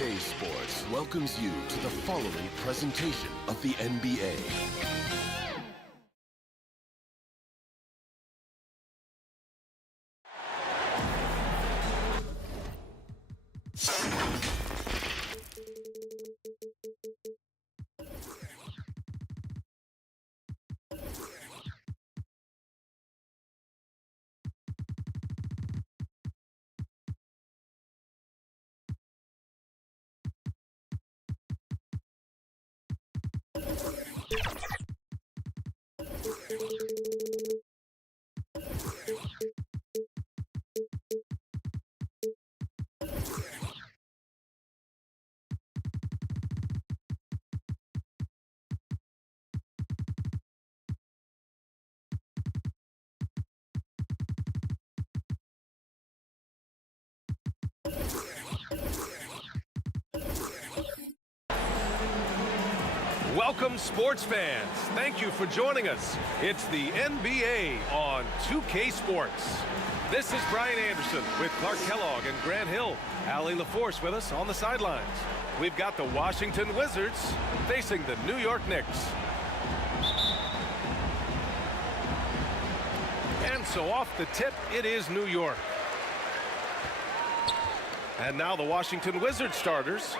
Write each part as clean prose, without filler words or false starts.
2K Sports welcomes you to the following presentation of the NBA. Welcome, sports fans. Thank you for joining us. It's the NBA on 2K Sports. This is Brian Anderson with Clark Kellogg and Grant Hill. Allie LaForce with us on the sidelines. We've got the Washington Wizards facing the New York Knicks. And so off the tip, it is New York. And now the Washington Wizards starters.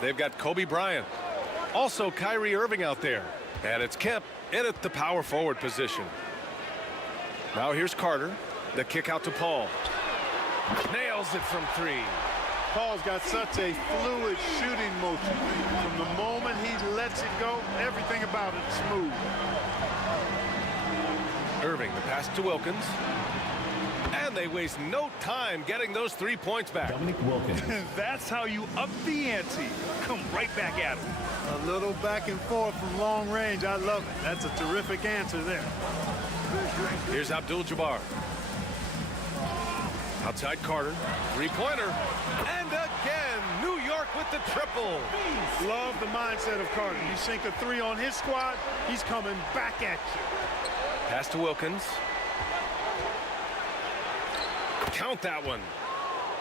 They've got Kobe Bryant. Also, Kyrie Irving out there. And it's Kemp in at the power forward position. Now here's Carter. The kick out to Paul. Nails it from three. Paul's got such a fluid shooting motion. From the moment he lets it go, everything about it's smooth. Irving, the pass to Wilkins. And they waste no time getting those 3 points back. Wilkins. That's how you up the ante. Come right back at him. A little back and forth from long range. I love it. That's a terrific answer there. Here's Abdul-Jabbar. Outside Carter. Three-pointer. And again, New York with the triple. Love the mindset of Carter. You sink a three on his squad, he's coming back at you. Pass to Wilkins. Count that one.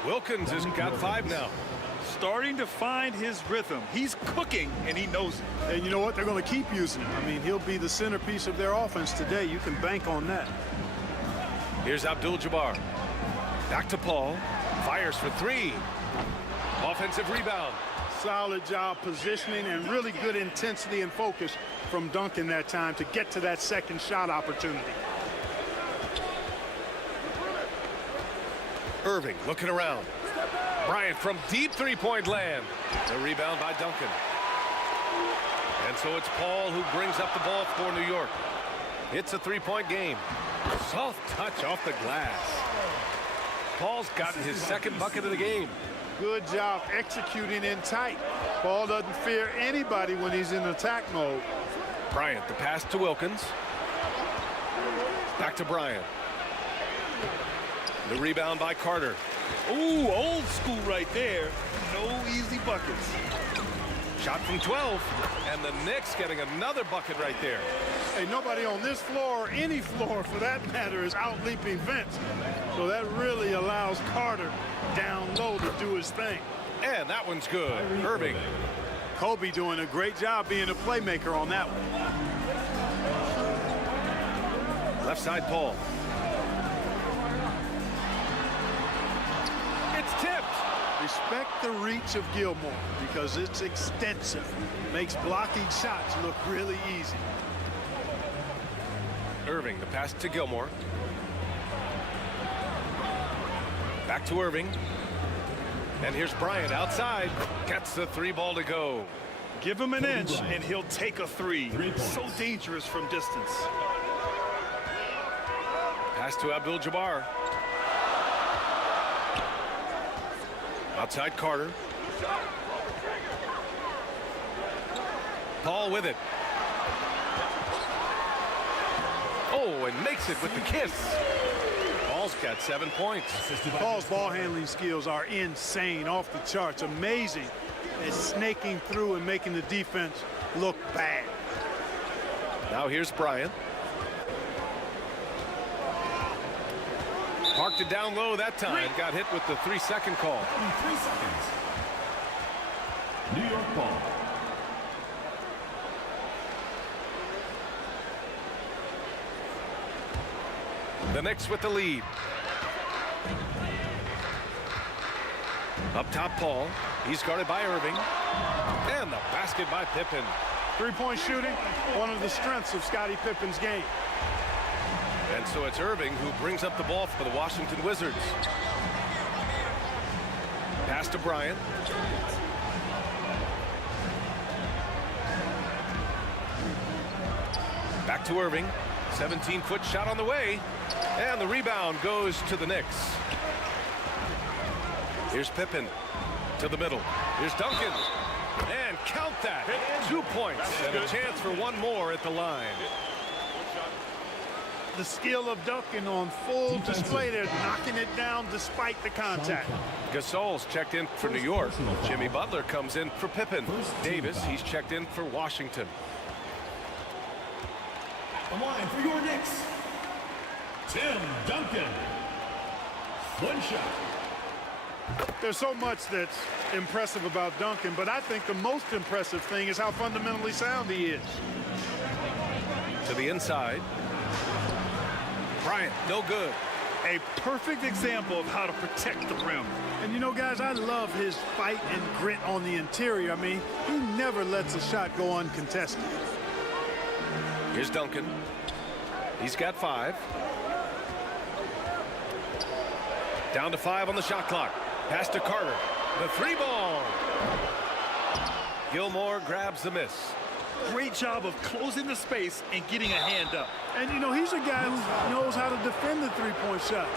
Wilkins has got 5 now. Starting to find his rhythm. He's cooking, and he knows it. And you know what? They're going to keep using him. I mean, he'll be the centerpiece of their offense today. You can bank on that. Here's Abdul-Jabbar. Back to Paul. Fires for 3. Offensive rebound. Solid job positioning and really good intensity and focus from Duncan that time to get to that second shot opportunity. Irving looking around. Bryant from deep three-point land. The rebound by Duncan. And so it's Paul who brings up the ball for New York. It's a 3-point game. Soft touch off the glass. Paul's gotten his second bucket of the game. Good job executing in tight. Paul doesn't fear anybody when he's in attack mode. Bryant, the pass to Wilkins. Back to Bryant. The rebound by Carter. Ooh, old school right there. No easy buckets. Shot from 12. And the Knicks getting another bucket right there. Hey, nobody on this floor, or any floor for that matter, is out-leaping Vince. So that really allows Carter down low to do his thing. And that one's good. Irving. Kobe doing a great job being a playmaker on that one. Left side, Paul. It's tipped. Respect the reach of Gilmore because it's extensive. Makes blocking shots look really easy. Irving, the pass to Gilmore. Back to Irving. And here's Bryant outside. Gets the 3 ball to go. Give him an inch, and he'll take a 3. So dangerous from distance. Pass to Abdul-Jabbar. Outside Carter. Paul with it. Oh, and makes it with the kiss. Paul's got 7 points. Paul's ball handling skills are insane, off the charts, amazing at snaking through and making the defense look bad. Now here's Bryant. Parked it down low that time. Got hit with the 3-second call. 3 seconds. New York ball. The Knicks with the lead. Up top, Paul. He's guarded by Irving. And the basket by Pippen. Three-point shooting, one of the strengths of Scottie Pippen's game. And so it's Irving who brings up the ball for the Washington Wizards. Pass to Bryant. Back to Irving. 17-foot shot on the way. And the rebound goes to the Knicks. Here's Pippen to the middle. Here's Duncan. And count that. 2 points and a chance for one more at the line. The skill of Duncan on full display there, knocking it down despite the contact. Gasol's checked in for New York. Jimmy Butler comes in for Pippen. Davis, he's checked in for Washington. The line for your Knicks, Tim Duncan. One shot. There's so much that's impressive about Duncan, but I think the most impressive thing is how fundamentally sound he is. To the inside. Bryant, no good. A perfect example of how to protect the rim. And you know, guys, I love his fight and grit on the interior. I mean, he never lets a shot go uncontested. Here's Duncan. He's got 5. Down to 5 on the shot clock. Pass to Carter. The 3-ball. Gilmore grabs the miss. Great job of closing the space and getting a hand up. And, you know, he's a guy who knows how to defend the three-point shot.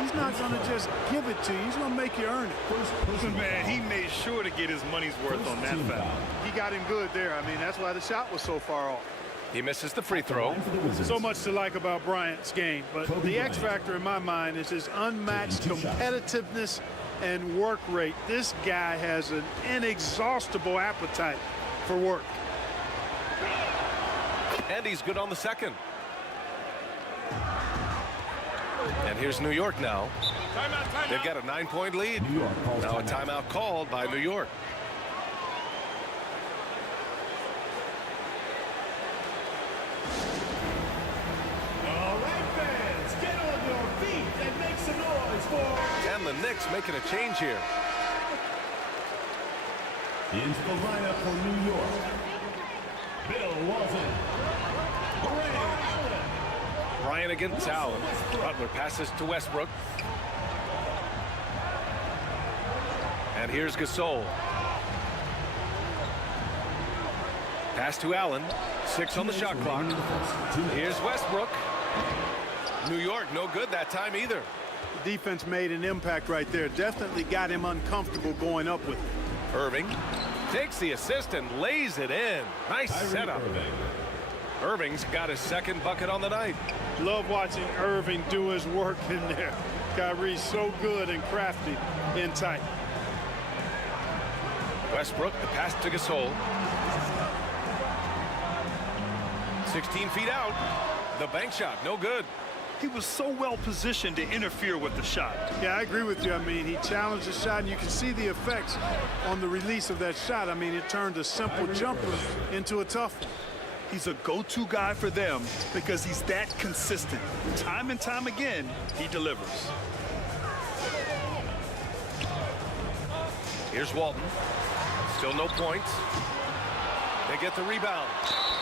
He's not going to just give it to you. He's going to make you earn it. Man, he made sure to get his money's worth on that foul. He got him good there. I mean, that's why the shot was so far off. He misses the free throw. So much to like about Bryant's game, but the X factor in my mind is his unmatched competitiveness and work rate. This guy has an inexhaustible appetite for work. And he's good on the second. And here's New York now. They've got a 9-point lead. Now a timeout called by New York. All right, fans, get on your feet and make some noise for... And the Knicks making a change here. Into the lineup for New York, Bill Walton. Bryant against Allen. Butler passes to Westbrook. And here's Gasol. Pass to Allen. 6 on the shot clock. Here's Westbrook. New York, no good that time either. The defense made an impact right there. Definitely got him uncomfortable going up with it. Irving takes the assist and lays it in. Nice setup. Irving's got his second bucket on the night. Love watching Irving do his work in there. KYRIE's so good and crafty in tight. Westbrook, the pass to Gasol. 16 feet out. The bank shot, no good. He was so well positioned to interfere with the shot. Yeah, I agree with you. I mean, he challenged the shot, and you can see the effects on the release of that shot. I mean, it turned a simple jumper into a tough one. He's a go-to guy for them because he's that consistent. Time and time again, he delivers. Here's Walton. Still no points. They get the rebound.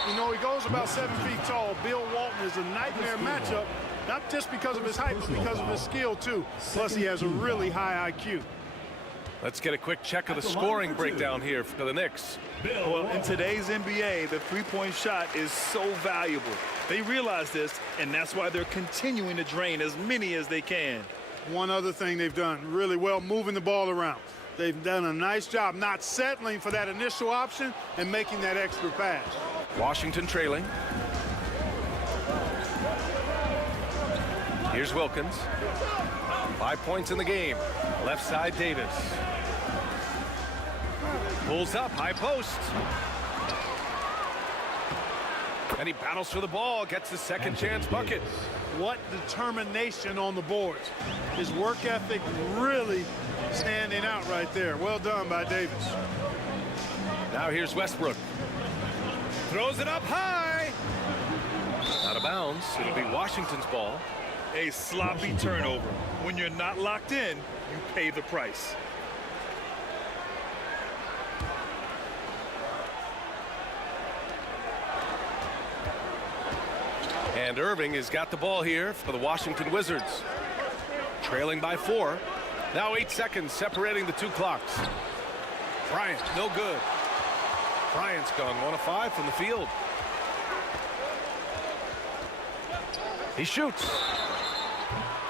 You know, he goes about 7 feet tall. Bill Walton is a nightmare matchup, not just because of his height, but because of his skill, too. Plus, he has a really high IQ. Let's get a quick check of the scoring breakdown here for the Knicks. Well, in today's NBA, the three-point shot is so valuable. They realize this, and that's why they're continuing to drain as many as they can. One other thing they've done really well, moving the ball around. They've done a nice job not settling for that initial option and making that extra pass. Washington trailing. Here's Wilkins. 5 points in the game. Left side, Davis. Pulls up, high post. And he battles for the ball, gets the second chance bucket. What determination on the boards. His work ethic really standing out right there. Well done by Davis. Now here's Westbrook. Throws it up high. Out of bounds. It'll be Washington's ball. A sloppy turnover. When you're not locked in, you pay the price. And Irving has got the ball here for the Washington Wizards. Trailing by 4. Now 8 seconds separating the two clocks. Bryant, no good. Bryant's gone 1 of 5 from the field. He shoots.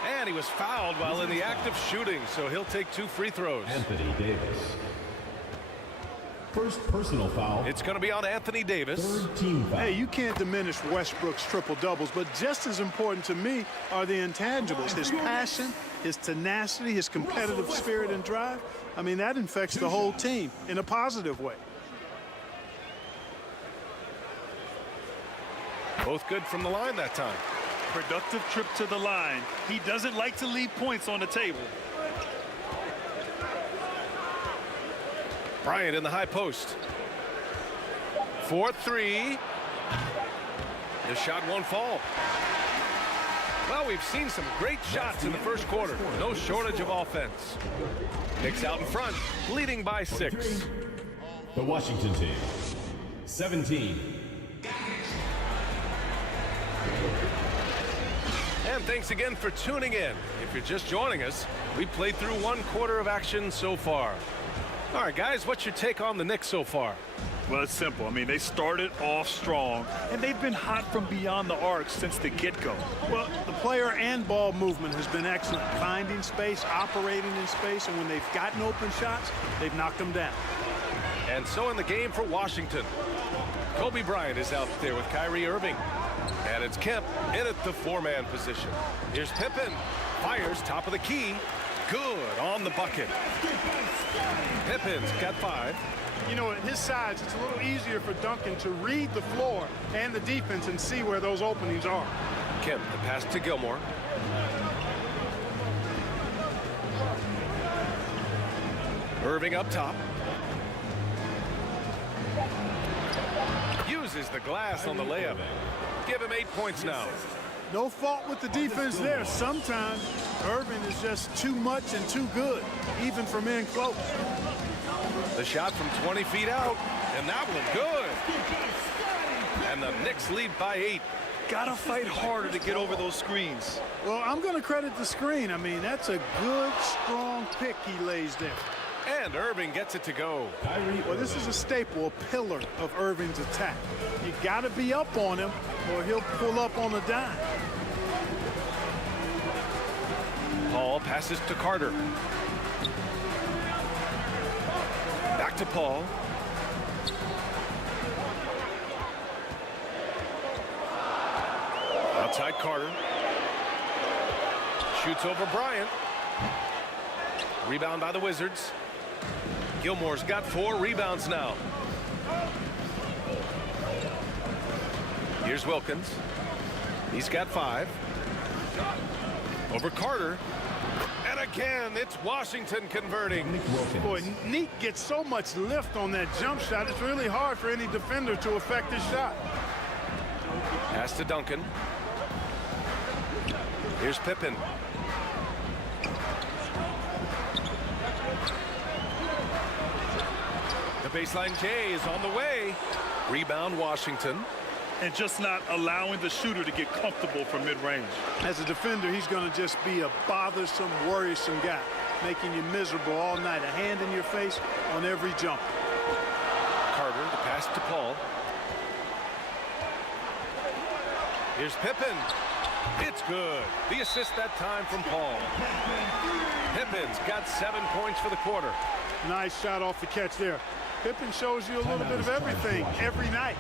And he was fouled while in the act of shooting, so he'll take 2 free throws. Anthony Davis. First personal foul. It's going to be on Anthony Davis. Third team foul. Hey, you can't diminish Westbrook's triple-doubles, but just as important to me are the intangibles. His passion, his tenacity, his competitive spirit and drive. I mean, that infects the whole team in a positive way. Both good from the line that time. Productive trip to the line. He doesn't like to leave points on the table. Bryant in the high post. 4-3. The shot won't fall. Well, we've seen some great shots in the first quarter. No shortage of offense. Knicks out in front, leading by 6. The Washington team. 17. And thanks again for tuning in. If you're just joining us, we've played through 1 quarter of action so far. All right, guys, what's your take on the Knicks so far? Well, it's simple. I mean, they started off strong, and they've been hot from beyond the arc since the get-go. Well, the player and ball movement has been excellent. Finding space, operating in space, and when they've gotten open shots, they've knocked them down. And so in the game for Washington, Kobe Bryant is out there with Kyrie Irving. And it's Kemp in at the 4-man position. Here's Pippen. Fires top of the key. Good on the bucket. Pippen's got 5. You know, at his size, it's a little easier for Duncan to read the floor and the defense and see where those openings are. Kemp, the pass to Gilmore. Irving up top. Uses the glass on the layup. Give him 8 points now. No fault with the defense there. Sometimes Irving is just too much and too good, even from in close. The shot from 20 feet out, and that one good. And the Knicks lead by 8. Gotta fight harder to get over those screens. Well, I'm going to credit the screen. I mean, that's a good, strong pick he lays there. And Irving gets it to go. Well, this is a staple, a pillar of Irving's attack. You got to be up on him, or he'll pull up on a dime. Paul passes to Carter. Back to Paul. Outside Carter. Shoots over Bryant. Rebound by the Wizards. Gilmore's got 4 rebounds now. Here's Wilkins. He's got 5. Over Carter. And again, it's Washington converting. Boy, Neek gets so much lift on that jump shot, it's really hard for any defender to affect his shot. Pass to Duncan. Here's Pippen. The baseline J is on the way. Rebound Washington. And just not allowing the shooter to get comfortable from mid-range. As a defender, he's going to just be a bothersome, worrisome guy, making you miserable all night, a hand in your face on every jump. Carter, the pass to Paul. Here's Pippen. It's good. The assist that time from Paul. Pippen's got 7 points for the quarter. Nice shot off the catch there. Pippen shows you a little bit of everything every night.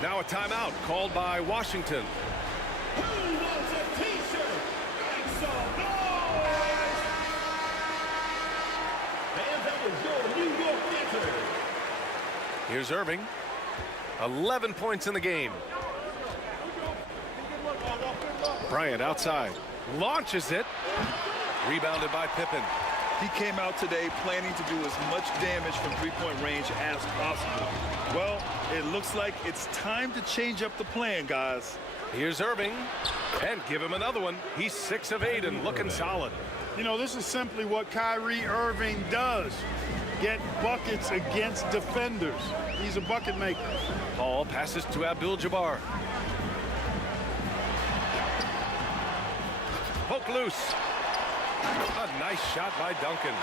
Now a timeout called by Washington. Who wants a t-shirt? Make some noise! And that was your New York answer. Here's Irving. 11 points in the game. Bryant outside. Launches it. Rebounded by Pippen. He came out today planning to do as much damage from three-point range as possible. Well, it looks like it's time to change up the plan, guys. Here's Irving, and give him another one. He's 6 of 8 and looking solid. You know, this is simply what Kyrie Irving does. Get buckets against defenders. He's a bucket maker. Paul passes to Abdul-Jabbar. Poke loose. A nice shot by Duncan.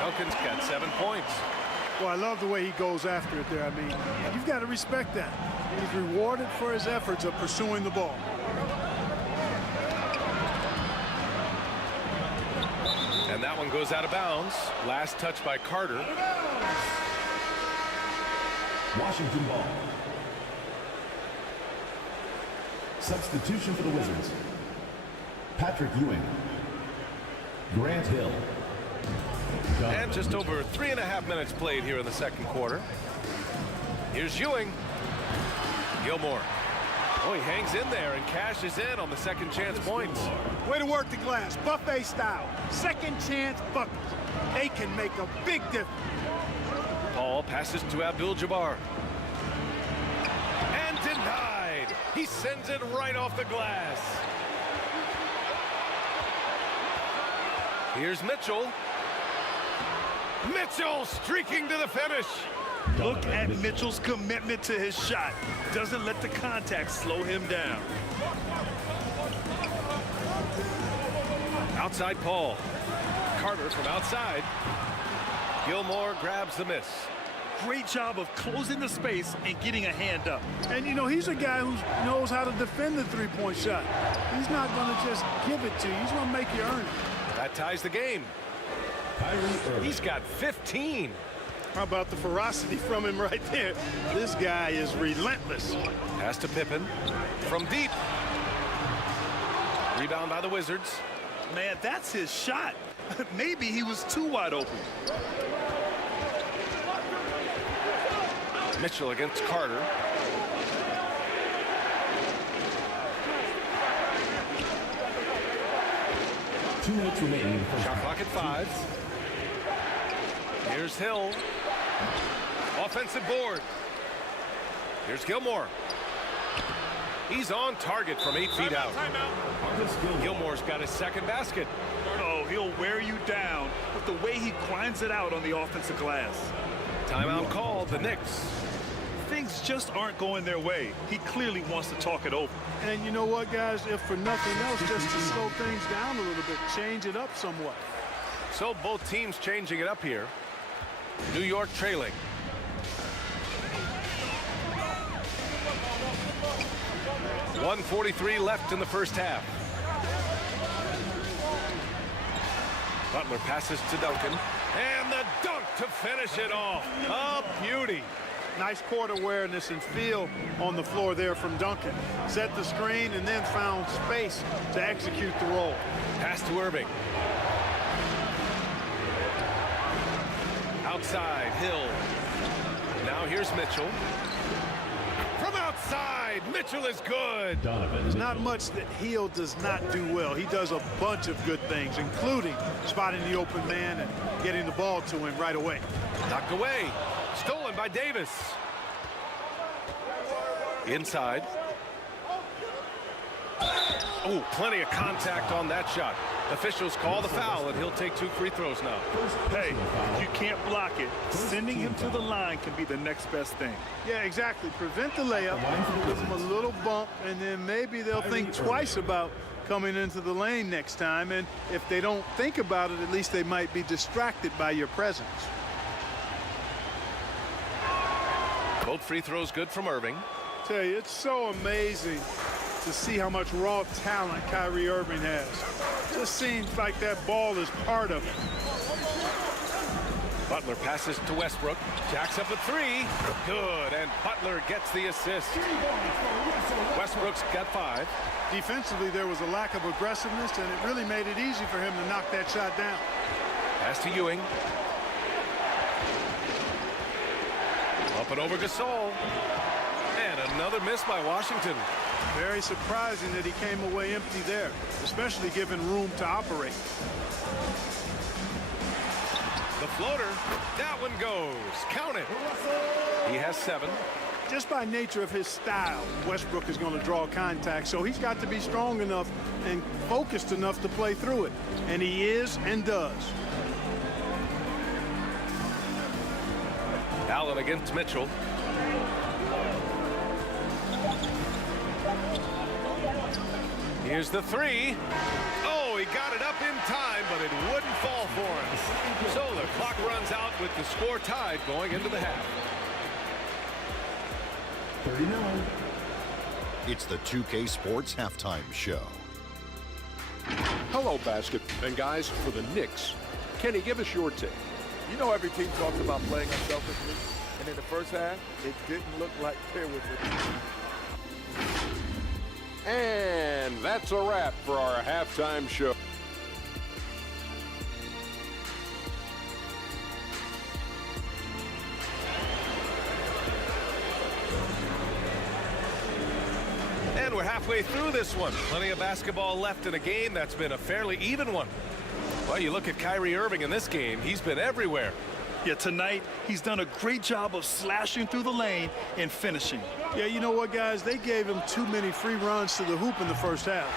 Duncan's got 7 points. Well, I love the way he goes after it there. I mean, you've got to respect that. He's rewarded for his efforts of pursuing the ball. And that one goes out of bounds. Last touch by Carter. Washington ball. Substitution for the Wizards. Patrick Ewing. Grant Hill. And just over 3.5 minutes played here in the second quarter. Here's Ewing. Gilmore. Oh, he hangs in there and cashes in on the second chance points. Way to work the glass, buffet style. Second chance buckets. They can make a big difference. Paul passes to Abdul-Jabbar. And denied. He sends it right off the glass. Here's Mitchell. Mitchell streaking to the finish. Look at Mitchell's commitment to his shot. Doesn't let the contact slow him down. Outside Paul. Carter from outside. Gilmore grabs the miss. Great job of closing the space and getting a hand up. And, you know, he's a guy who knows how to defend the three-point shot. He's not going to just give it to you. He's going to make you earn it. That ties the game. Kyrie Irving. He's got 15. How about the ferocity from him right there? This guy is relentless. Pass to Pippen. From deep. Rebound by the Wizards. Man, that's his shot. Maybe he was too wide open. Mitchell against Carter. Two minutes remaining in the first Shot half. clock at 5. Here's Hill. Offensive board. Here's Gilmore. He's on target from 8 feet out. Artis Gilmore. Gilmore's got his second basket. Oh, he'll wear you down with the way he grinds it out on the offensive glass. Timeout called, the Knicks. Things just aren't going their way. He clearly wants to talk it over. And you know what, guys? If for nothing else, just to slow things down a little bit, change it up somewhat. So both teams changing it up here. New York trailing. .143 left in the first half. Butler passes to Duncan. And the dunk to finish it off. A beauty. Nice court awareness and feel on the floor there from Duncan. Set the screen and then found space to execute the roll. Pass to Irving. Outside, Hill. Now here's Mitchell. From outside, Mitchell is good. Donovan. There's not much that Hill does not do well. He does a bunch of good things, including spotting the open man and getting the ball to him right away. Knocked away. Stolen by Davis. Inside. Oh, plenty of contact on that shot. Officials call the foul, and he'll take 2 free throws now. Hey, if you can't block it, sending him to the line can be the next best thing. Yeah, exactly. Prevent the layup, give them a little bump, and then maybe they'll think twice about coming into the lane next time. And if they don't think about it, at least they might be distracted by your presence. Both free throws good from Irving. Tell you, it's so amazing to see how much raw talent Kyrie Irving has. Just seems like that ball is part of it. Butler passes to Westbrook. Jacks up a 3. Good, and Butler gets the assist. Westbrook's got 5. Defensively, there was a lack of aggressiveness, and it really made it easy for him to knock that shot down. Pass to Ewing. Up and over Gasol. And another miss by Washington. Very surprising that he came away empty there, especially given room to operate. The floater, that one goes. Count it. He has 7. Just by nature of his style, Westbrook is going to draw contact, so he's got to be strong enough and focused enough to play through it. And he is and does. Allen against Mitchell. Here's the 3. Oh, he got it up in time, but it wouldn't fall for him. So the clock runs out with the score tied going into the half. 39. It's the 2K Sports Halftime Show. Hello, basket. And guys, for the Knicks, Kenny, give us your take. You know, every team talks about playing unselfishly, and in the first half, it didn't look like there was a... And that's a wrap for our halftime show. And we're halfway through this one. Plenty of basketball left in a game that's been a fairly even one. Well, you look at Kyrie Irving in this game, he's been everywhere. Yeah, tonight, he's done a great job of slashing through the lane and finishing. Yeah, you know what, guys? They gave him too many free runs to the hoop in the first half.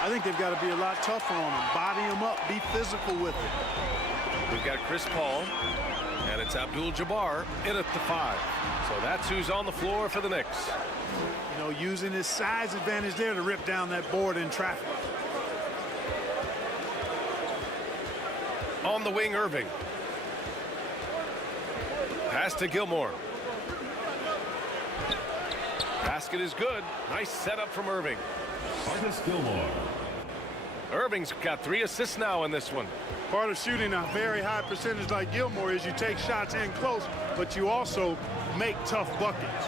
I think they've got to be a lot tougher on him. Body him up, be physical with it. We've got Chris Paul, and it's Abdul-Jabbar in at the 5. So that's who's on the floor for the Knicks. You know, using his size advantage there to rip down that board in traffic. On the wing, Irving. Pass to Gilmore. Basket is good. Nice setup from Irving. Artis Gilmore. Irving's got 3 assists now in this one. Part of shooting a very high percentage like Gilmore is you take shots in close, but you also make tough buckets.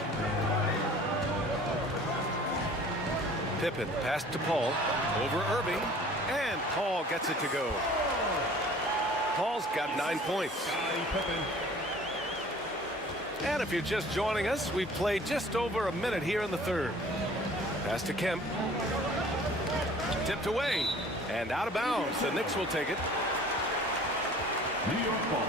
Pippen pass to Paul. Over Irving. And Paul gets it to go. Paul's got 9 points. And if you're just joining us, we've played just over a minute here in the third. Pass to Kemp. Tipped away. And out of bounds. The Knicks will take it. New York ball.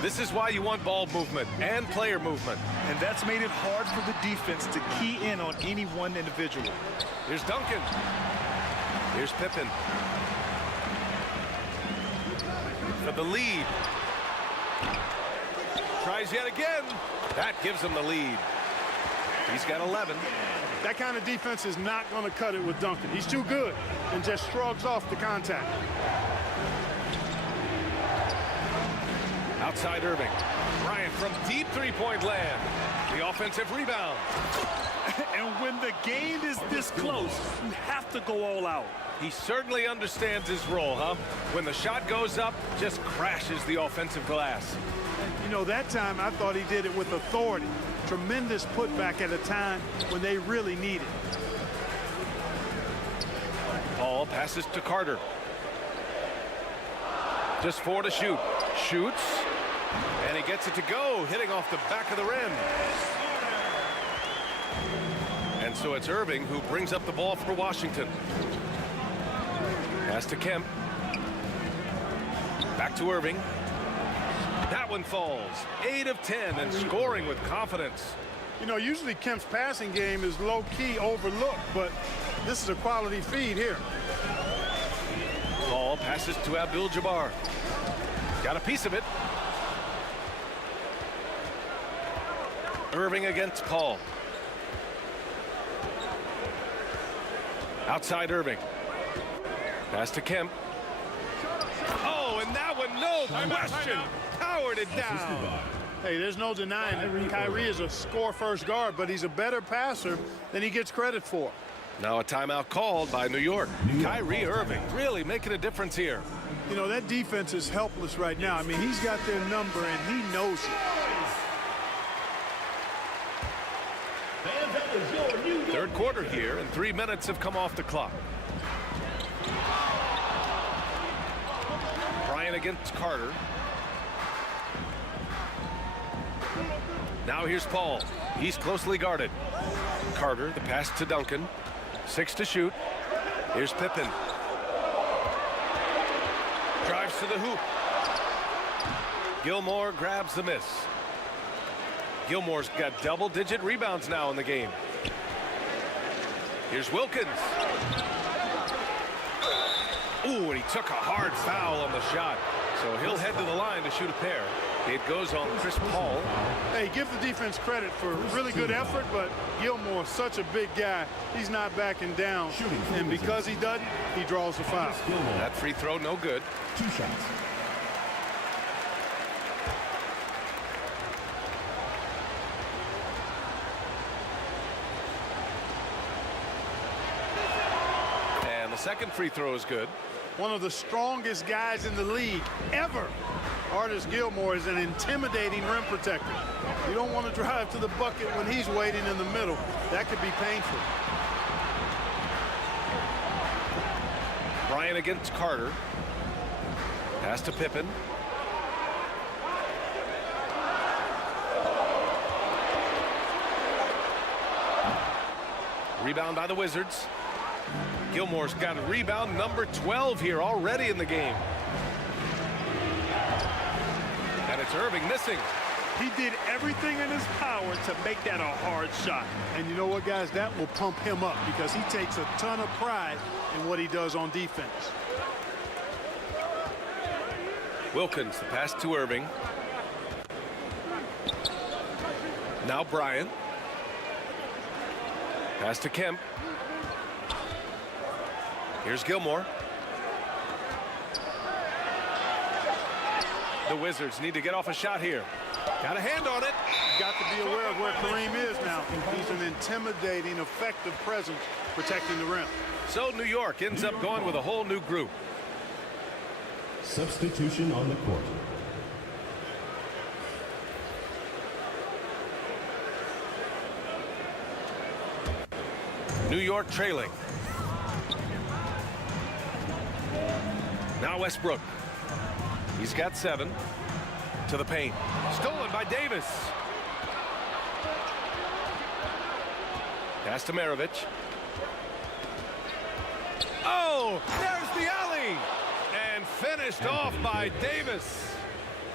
This is why you want ball movement and player movement. And that's made it hard for the defense to key in on any one individual. Here's Duncan. Here's Pippen. For the lead. Tries yet again. That gives him the lead. He's got 11. That kind of defense is not going to cut it with Duncan. He's too good and just shrugs off the contact. Outside Irving. Bryant from deep three-point land. The offensive rebound. And when the game is this close, you have to go all out. He certainly understands his role, huh? When the shot goes up, just crashes the offensive glass. You know, that time I thought he did it with authority. Tremendous putback at a time when they really need it. Paul passes to Carter. Just 4 to shoot. Shoots. And he gets it to go, hitting off the back of the rim. And so it's Irving who brings up the ball for Washington. Pass to Kemp. Back to Irving. That one falls. 8 of 10 and scoring with confidence. You know, usually Kemp's passing game is low-key overlooked, but this is a quality feed here. Paul passes to Abdul-Jabbar. Got a piece of it. Irving against Paul. Outside Irving. Pass to Kemp. Oh, and that one, no question. Powered it down. Hey, there's no denying it. Kyrie is a score-first guard, but he's a better passer than he gets credit for. Now a timeout called by New York. Kyrie Irving really making a difference here. You know, that defense is helpless right now. I mean, he's got their number, and he knows it. Third quarter here, and 3 minutes have come off the clock. Bryant against Carter. Now here's Paul. He's closely guarded. Carter, the pass to Duncan. 6 to shoot. Here's Pippen. Drives to the hoop. Gilmore grabs the miss. Gilmore's got double-digit rebounds now in the game. Here's Wilkins. Ooh, and he took a hard foul on the shot. So he'll head to the line to shoot a pair. It goes on Chris Paul. Hey, give the defense credit for really good effort, but Gilmore, such a big guy, he's not backing down. And because he doesn't, he draws the foul. That free throw, no good. 2 shots. And the second free throw is good. One of the strongest guys in the league ever. Artis Gilmore is an intimidating rim protector. You don't want to drive to the bucket when he's waiting in the middle. That could be painful. Bryant against Carter. Pass to Pippen. Rebound by the Wizards. Gilmore's got a rebound number 12 here already in the game. And it's Irving missing. He did everything in his power to make that a hard shot. And you know what, guys? That will pump him up because he takes a ton of pride in what he does on defense. Wilkins, the pass to Irving. Now Bryant. Pass to Kemp. Here's Gilmore. The Wizards need to get off a shot here. Got a hand on it. Got to be aware of where Kareem is now. He's an intimidating, effective presence protecting the rim. So New York ends up going with a whole new group. Substitution on the court. New York trailing. Now Westbrook. He's got 7. To the paint. Stolen by Davis. Pass to MARAVICH. Oh, there's the alley. And finished off by Davis.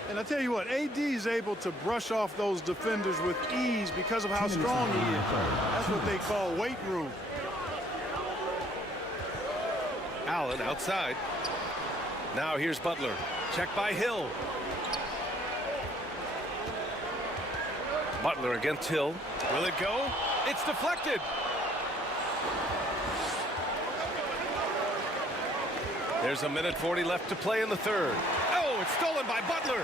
And I tell you what, AD is able to brush off those defenders with ease because of how strong he is. That's what they call weight room. Allen outside. Now here's Butler. Check by Hill. Butler against Hill. Will it go? It's deflected. There's 1:40 left to play in the third. Oh, it's stolen by Butler.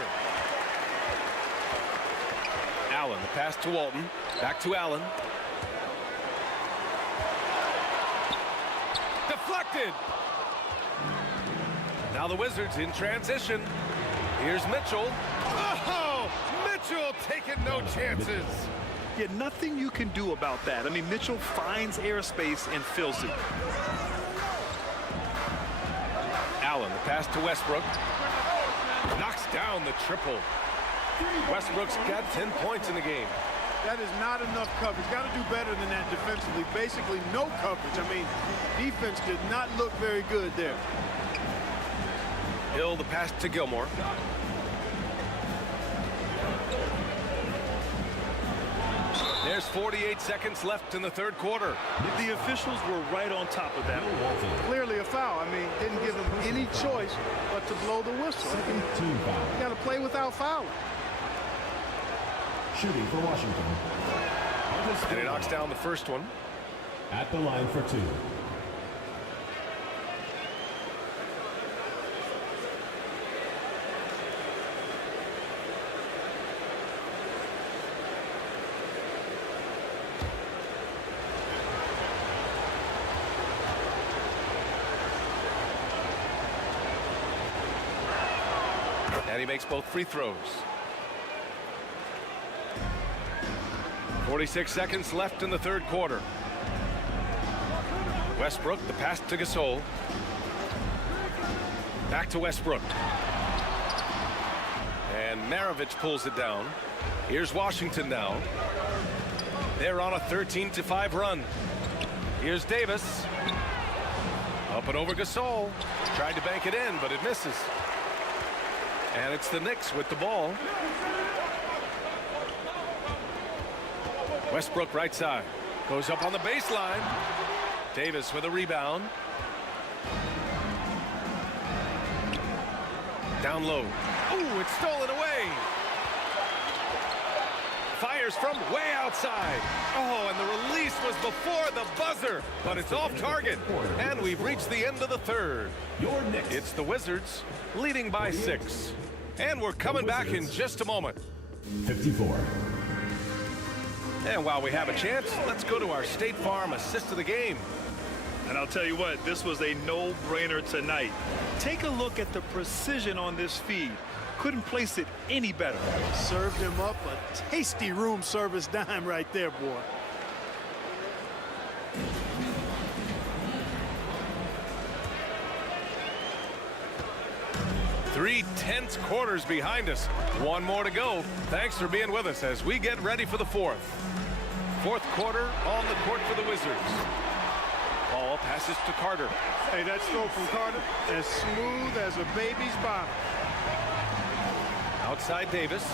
Allen, the pass to Walton. Back to Allen. Deflected. Now the Wizards in transition. Here's Mitchell. Oh, Mitchell taking no chances. Yeah, nothing you can do about that. I mean, Mitchell finds airspace and fills it. Allen, the pass to Westbrook. Knocks down the triple. Westbrook's got 10 points in the game. That is not enough coverage. Got to do better than that defensively. Basically no coverage. I mean, defense did not look very good there. Hill, the pass to Gilmore. There's 48 seconds left in the third quarter. The officials were right on top of that. Clearly a foul. I mean, didn't give him any choice but to blow the whistle. Team foul. You got to play without fouling. Shooting for Washington. And he knocks down the first one. At the line for 2. And he makes both free throws. 46 seconds left in the third quarter. Westbrook, the pass to Gasol. Back to Westbrook. And And MARAVICH pulls it down. Here's Washington now. They're on a 13-5 run. Here's Davis. Up and over Gasol. Tried to bank it in, but it misses. And it's the Knicks with the ball. Westbrook right side. Goes up on the baseline. Davis with a rebound. Down low. Ooh, it's stolen away. Fires from way outside. Oh, and the release was before the buzzer, but it's off target. And we've reached the end of the third. It's the Wizards leading by 6. And we're coming back in just a moment. 54. And while we have a chance, let's go to our State Farm assist of the game. And I'll tell you what, this was a no-brainer tonight. Take a look at the precision on this feed. Couldn't place it any better. Served him up a tasty room service dime right there, boy. Three tense quarters behind us. One more to go. Thanks for being with us as we get ready for the fourth. Fourth quarter on the court for the Wizards. Ball passes to Carter. Hey, that throw from Carter, as smooth as a baby's bottom. Outside Davis.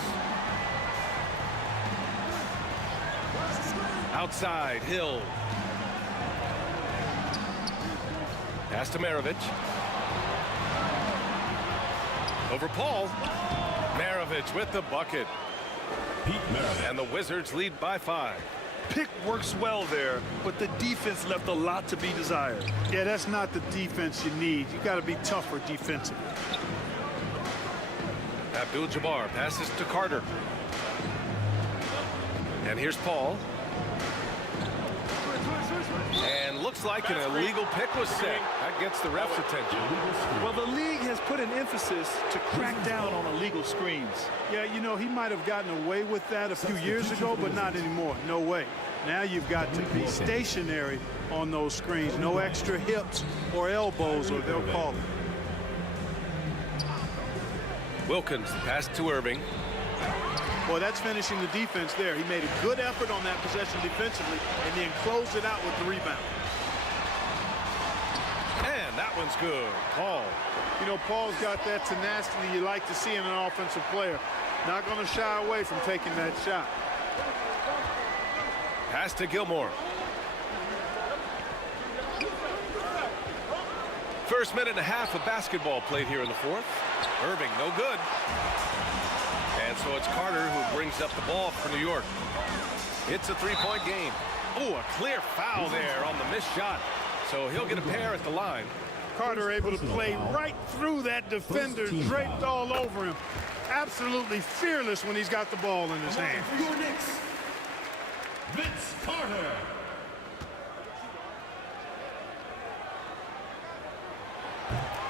Outside Hill. Pass to MARAVICH. Over Paul. MARAVICH with the bucket. And the Wizards lead by 5. Pick works well there, but the defense left a lot to be desired. Yeah, that's not the defense you need. You got to be tougher defensively. Abdul-Jabbar passes to Carter. And here's Paul. And looks like an illegal pick was set. That gets the ref's attention. Well, the league has put an emphasis to crack down on illegal screens. Yeah, you know, he might have gotten away with that a few years ago, but not anymore. No way. Now you've got to be stationary on those screens. No extra hips or elbows, or they'll call it. Wilkins pass to Irving. Boy, that's finishing the defense there. He made a good effort on that possession defensively and then closed it out with the rebound. And that one's good. Paul. You know, Paul's got that tenacity you like to see in an offensive player. Not going to shy away from taking that shot. Pass to Gilmore. First minute and a half of basketball played here in the fourth. Irving, no good. And so it's Carter who brings up the ball for New York. It's a three-point game. Oh, a clear foul there on the missed shot. So he'll get a pair at the line. Carter able to play right through that defender, draped all over him. Absolutely fearless when he's got the ball in his hand. For your Knicks, Vince Carter.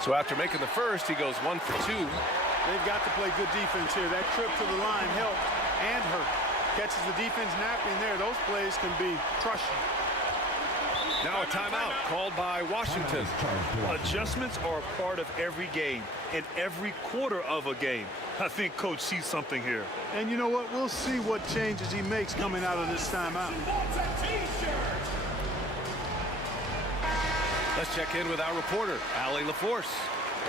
So after making the first, he goes 1 for 2. They've got to play good defense here. That trip to the line helped and hurt. Catches the defense napping there. Those plays can be crushing. Now a timeout called by Washington. Adjustments are a part of every game and every quarter of a game. I think Coach sees something here. And you know what? We'll see what changes he makes coming out of this timeout. Let's check in with our reporter, Allie LaForce.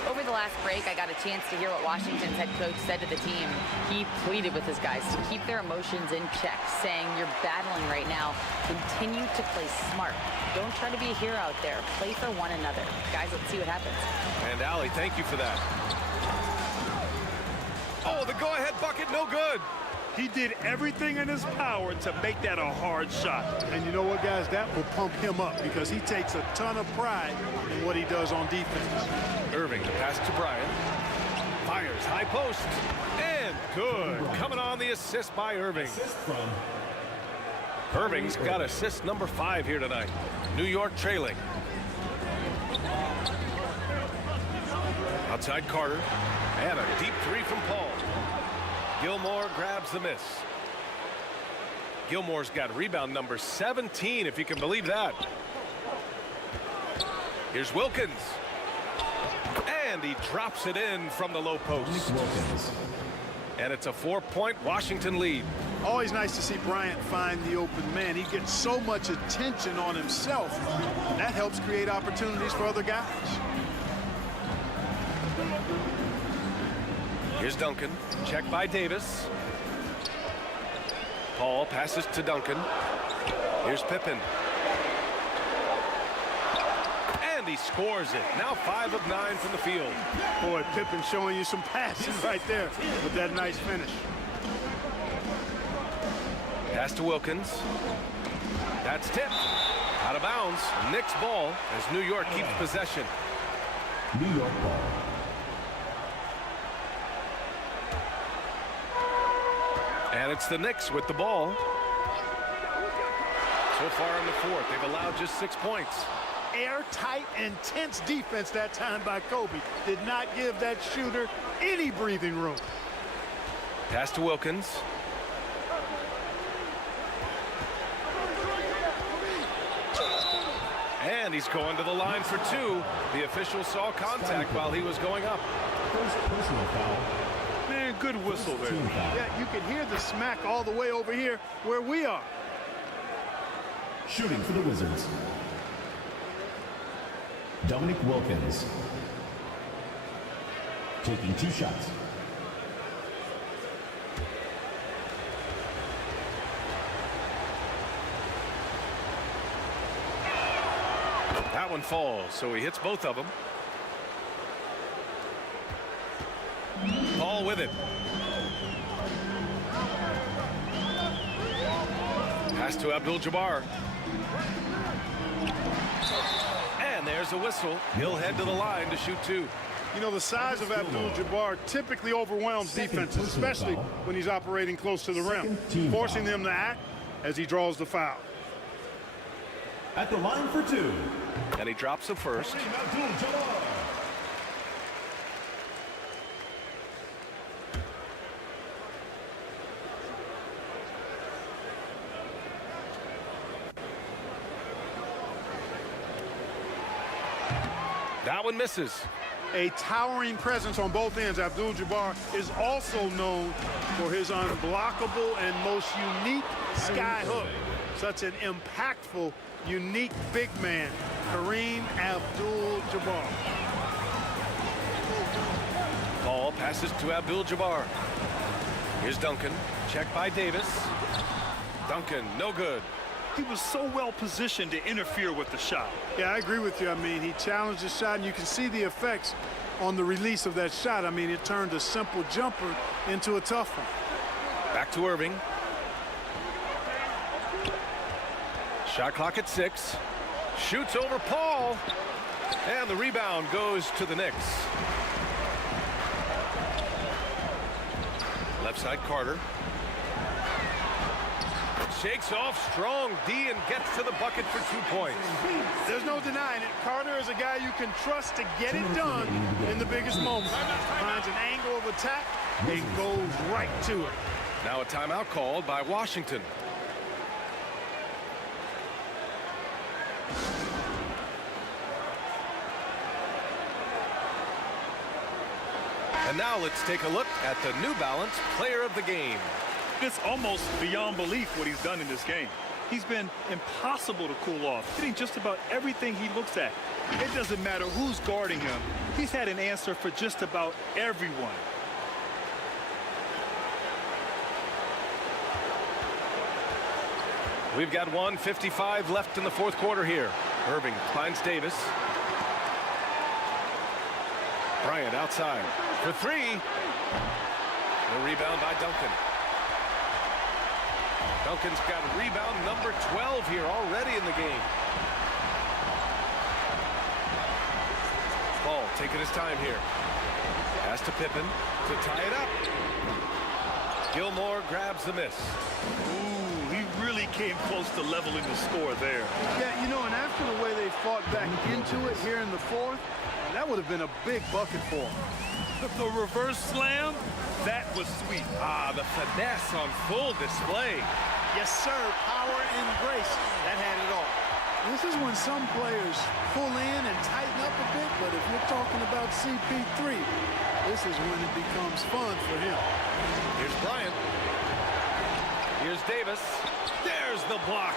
Over the last break, I got a chance to hear what Washington's head coach said to the team. He pleaded with his guys to keep their emotions in check, saying, you're battling right now. Continue to play smart. Don't try to be a hero out there. Play for one another. Guys, let's see what happens. And Allie, thank you for that. Oh, the go-ahead bucket, no good. He did everything in his power to make that a hard shot. And you know what, guys? That will pump him up because he takes a ton of pride in what he does on defense. Irving, the pass to Bryant. Fires, high post. And good. Coming on the assist by Irving. Irving's got assist number 5 here tonight. New York trailing. Outside Carter. And a deep 3 from Paul. Gilmore grabs the miss. Gilmore's got rebound number 17, if you can believe that. Here's Wilkins. And he drops it in from the low post. And it's a 4-point Washington lead. Always nice to see Bryant find the open man. He gets so much attention on himself. That helps create opportunities for other guys. Here's Duncan. Check by Davis. Paul passes to Duncan. Here's Pippen. And he scores it. Now 5 of 9 from the field. Boy, Pippen showing you some passing right there with that nice finish. Pass to Wilkins. That's tipped. Out of bounds. Knicks ball as New York keeps possession. New York ball. And it's the Knicks with the ball. So far in the fourth, they've allowed just 6 points. Airtight, intense defense that time by Kobe. Did not give that shooter any breathing room. Pass to Wilkins. And he's going to the line for 2. The official saw contact while he was going up. First personal foul. Man, good whistle there. Yeah, you can hear the smack all the way over here where we are. Shooting for the Wizards. Dominique Wilkins. Taking 2 shots. That one falls, so he hits both of them. Paul with it. Pass to Abdul-Jabbar. And there's a whistle. He'll head to the line to shoot 2. You know, the size of Abdul-Jabbar typically overwhelms defenses, especially when he's operating close to the rim, forcing them to act as he draws the foul. At the line for 2. And he drops the first. That one misses. A towering presence on both ends. Abdul-Jabbar is also known for his unblockable and most unique sky hook. Such an impactful, unique big man, Kareem Abdul-Jabbar. Paul passes to Abdul-Jabbar. Here's Duncan. Check by Davis. Duncan, no good. He was so well positioned to interfere with the shot. Yeah, I agree with you. I mean, he challenged the shot, and you can see the effects on the release of that shot. I mean, it turned a simple jumper into a tough one. Back to Irving. Shot clock at 6. Shoots over Paul. And the rebound goes to the Knicks. Left side, Carter. Shakes off strong D and gets to the bucket for 2 points. There's no denying it. Carter is a guy you can trust to get it done in the biggest moments. Finds an angle of attack and goes right to it. Now a timeout called by Washington. And now let's take a look at the New Balance Player of the Game. It's almost beyond belief what he's done in this game. He's been impossible to cool off, hitting just about everything he looks at. It doesn't matter who's guarding him. He's had an answer for just about everyone. We've got 1:55 left in the fourth quarter here. Irving finds Davis. Bryant outside for 3. The rebound by Duncan. Duncan's got rebound number 12 here already in the game. Paul taking his time here. Pass to Pippen to tie it up. Gilmore grabs the miss. Ooh, he really came close to leveling the score there. Yeah, you know, and after the way they fought back into it here in the fourth, that would have been a big bucket for him. The reverse slam, that was sweet. Ah, the finesse on full display. Yes, sir. Power and grace. That had it all. This is when some players pull in and tighten up a bit, but if you're talking about CP3, this is when it becomes fun for him. Here's Bryant. Here's Davis. There's the block.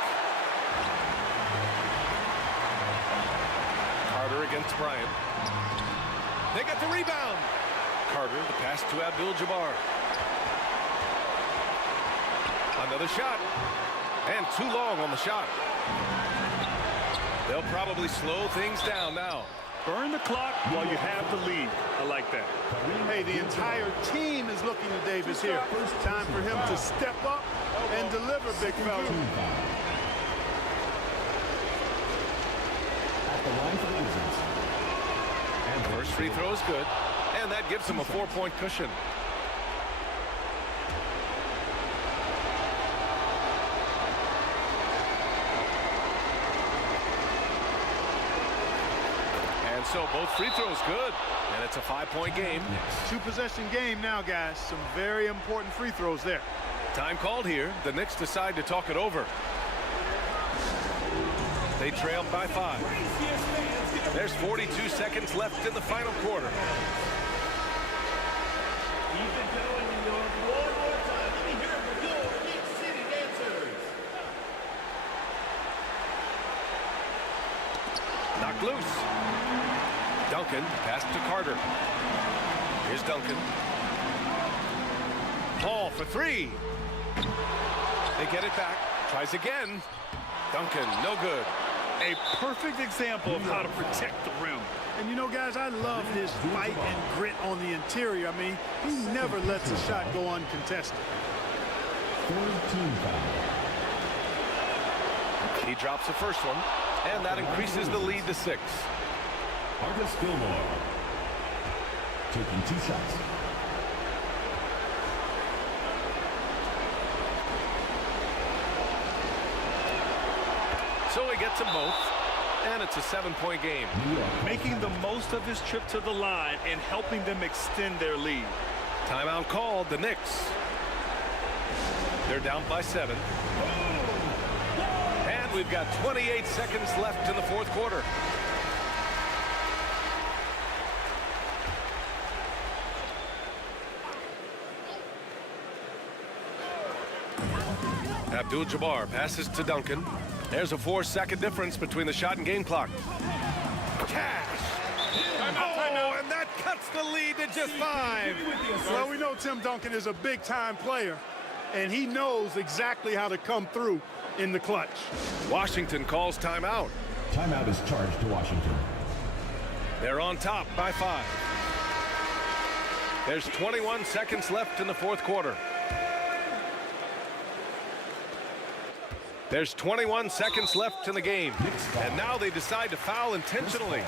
Carter against Bryant. They get the rebound. Carter, the pass to Abdul-Jabbar. Another shot. And too long on the shot. They'll probably slow things down now. Burn the clock while you have the lead. I like that. Hey, the entire team is looking to Davis here. Time for him to step up and deliver, big fella. At the line for the Wizards. And First free throw is good, and that gives him a 4-point cushion. And so both free throws good, and it's a 5-point game. Two-possession game now, guys. Some very important free throws there. Time called here. The Knicks decide to talk it over. They trail by 5. There's 42 seconds left in the final quarter. Keep it going, New York. One more time. Let me hear it for your Knicks City dancers. Knocked loose. Duncan, pass to Carter. Here's Duncan. Paul for 3. They get it back. Tries again. Duncan, no good. A perfect example of how to protect the rim. And you know, guys, I love his fight and grit on the interior. I mean, he never lets a shot go uncontested. third team foul. He drops the first one, and that increases the lead to 6. ARTIS GILMORE taking 2 shots. So he gets them both, and it's a 7-point game. Making the most of his trip to the line and helping them extend their lead. Timeout called, the Knicks. They're down by 7. And we've got 28 seconds left in the fourth quarter. Abdul-Jabbar passes to Duncan. There's a 4-second difference between the shot and game clock. Cash! Oh, and that cuts the lead to just 5. Well, we know Tim Duncan is a big-time player, and he knows exactly how to come through in the clutch. Washington calls timeout. Timeout is charged to Washington. They're on top by 5. There's 21 seconds left in the fourth quarter. There's 21 seconds left in the game. And now they decide to foul intentionally.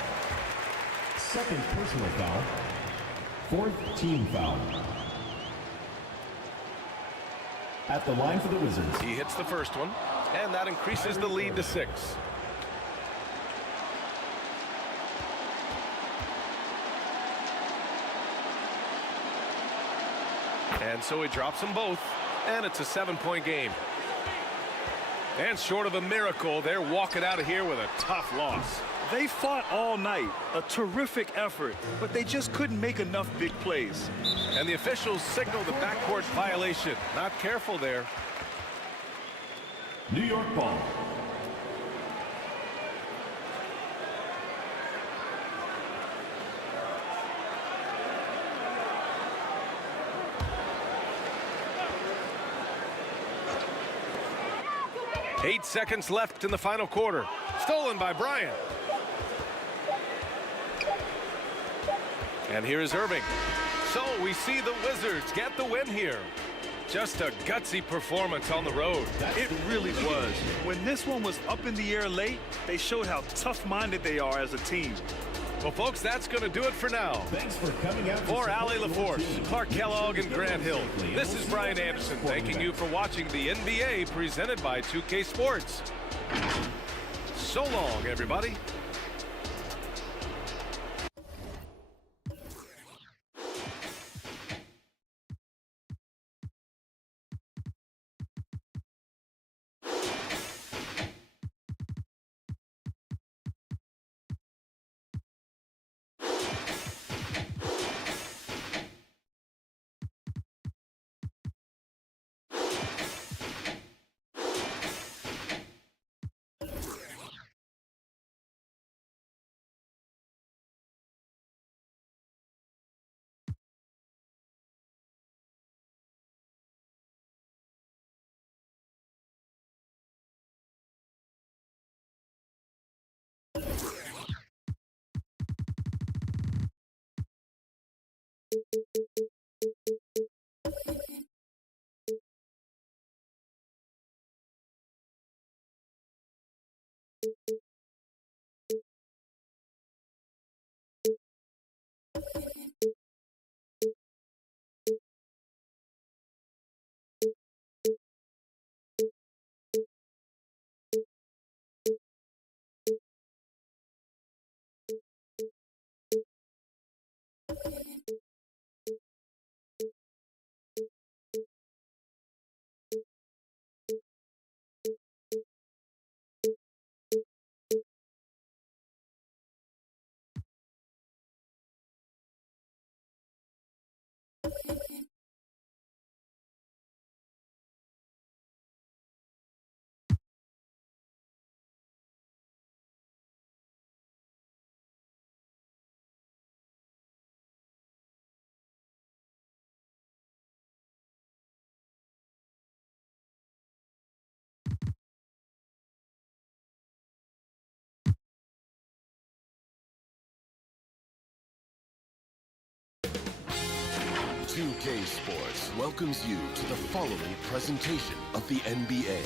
Second personal foul. Fourth team foul. At the line for the Wizards. He hits the first one, and that increases the lead to 6. And so he drops them both, and it's a 7-point game. And short of a miracle, they're walking out of here with a tough loss. They fought all night, a terrific effort, but they just couldn't make enough big plays. And the officials signal the backcourt violation. Not careful there. New York ball. Eight seconds left in the final quarter. Stolen by Bryant. And here is Irving. So we see the Wizards get the win here. Just a gutsy performance on the road. It really was. When this one was up in the air late, they showed how tough-minded they are as a team. Well, folks, that's going to do it for now. Thanks for coming out. For Ali LaForce, Clark Kellogg, and Grant Hill, this is Brian Anderson thanking you for watching the NBA presented by 2K Sports. So long, everybody. 2K Sports welcomes you to the following presentation of the NBA.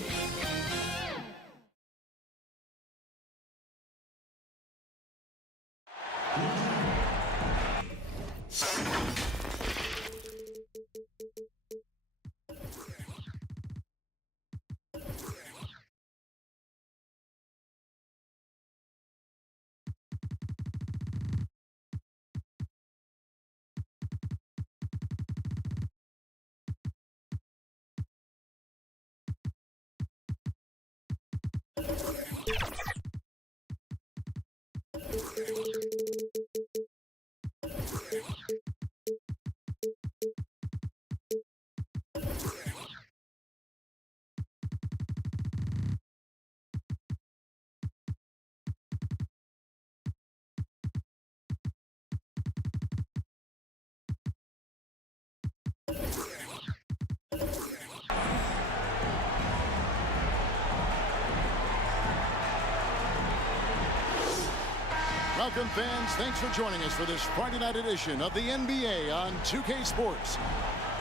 Welcome, fans. Thanks for joining us for this Friday night edition of the NBA on 2K Sports.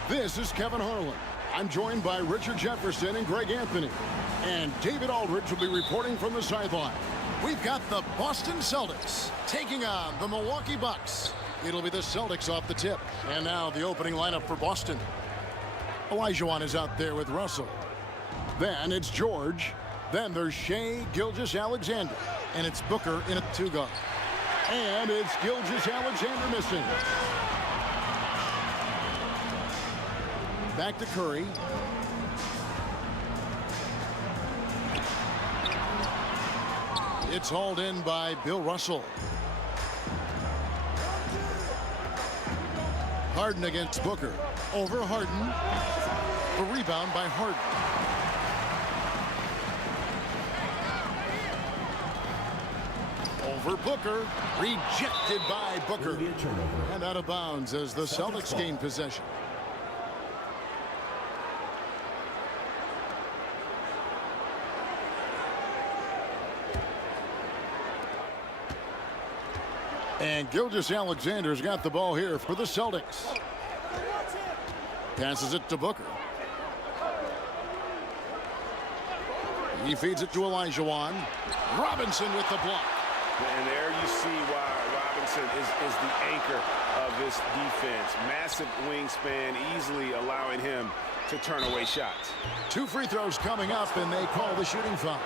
This is Kevin Harlan. I'm joined by Richard Jefferson and Greg Anthony. And David Aldridge will be reporting from the sideline. We've got the Boston Celtics taking on the Milwaukee Bucks. It'll be the Celtics off the tip. And now the opening lineup for Boston. Olajuwon is out there with Russell. Then it's George. Then there's Shai Gilgeous-Alexander. And it's Booker in a two-guard. And it's Gilgeous-Alexander missing. Back to Curry. It's hauled in by Bill Russell. Harden against Booker. Over Harden. The rebound by Harden. Over Booker, rejected by Booker, and out of bounds as the Celtics gain possession. And Gilgeous-Alexander's got the ball here for the Celtics. Passes it to Booker. He feeds it to Olajuwon. Robinson with the block. And there you see why Robinson is the anchor of this defense. Massive wingspan, easily allowing him to turn away shots. 2 free throws coming up, and they call the shooting foul.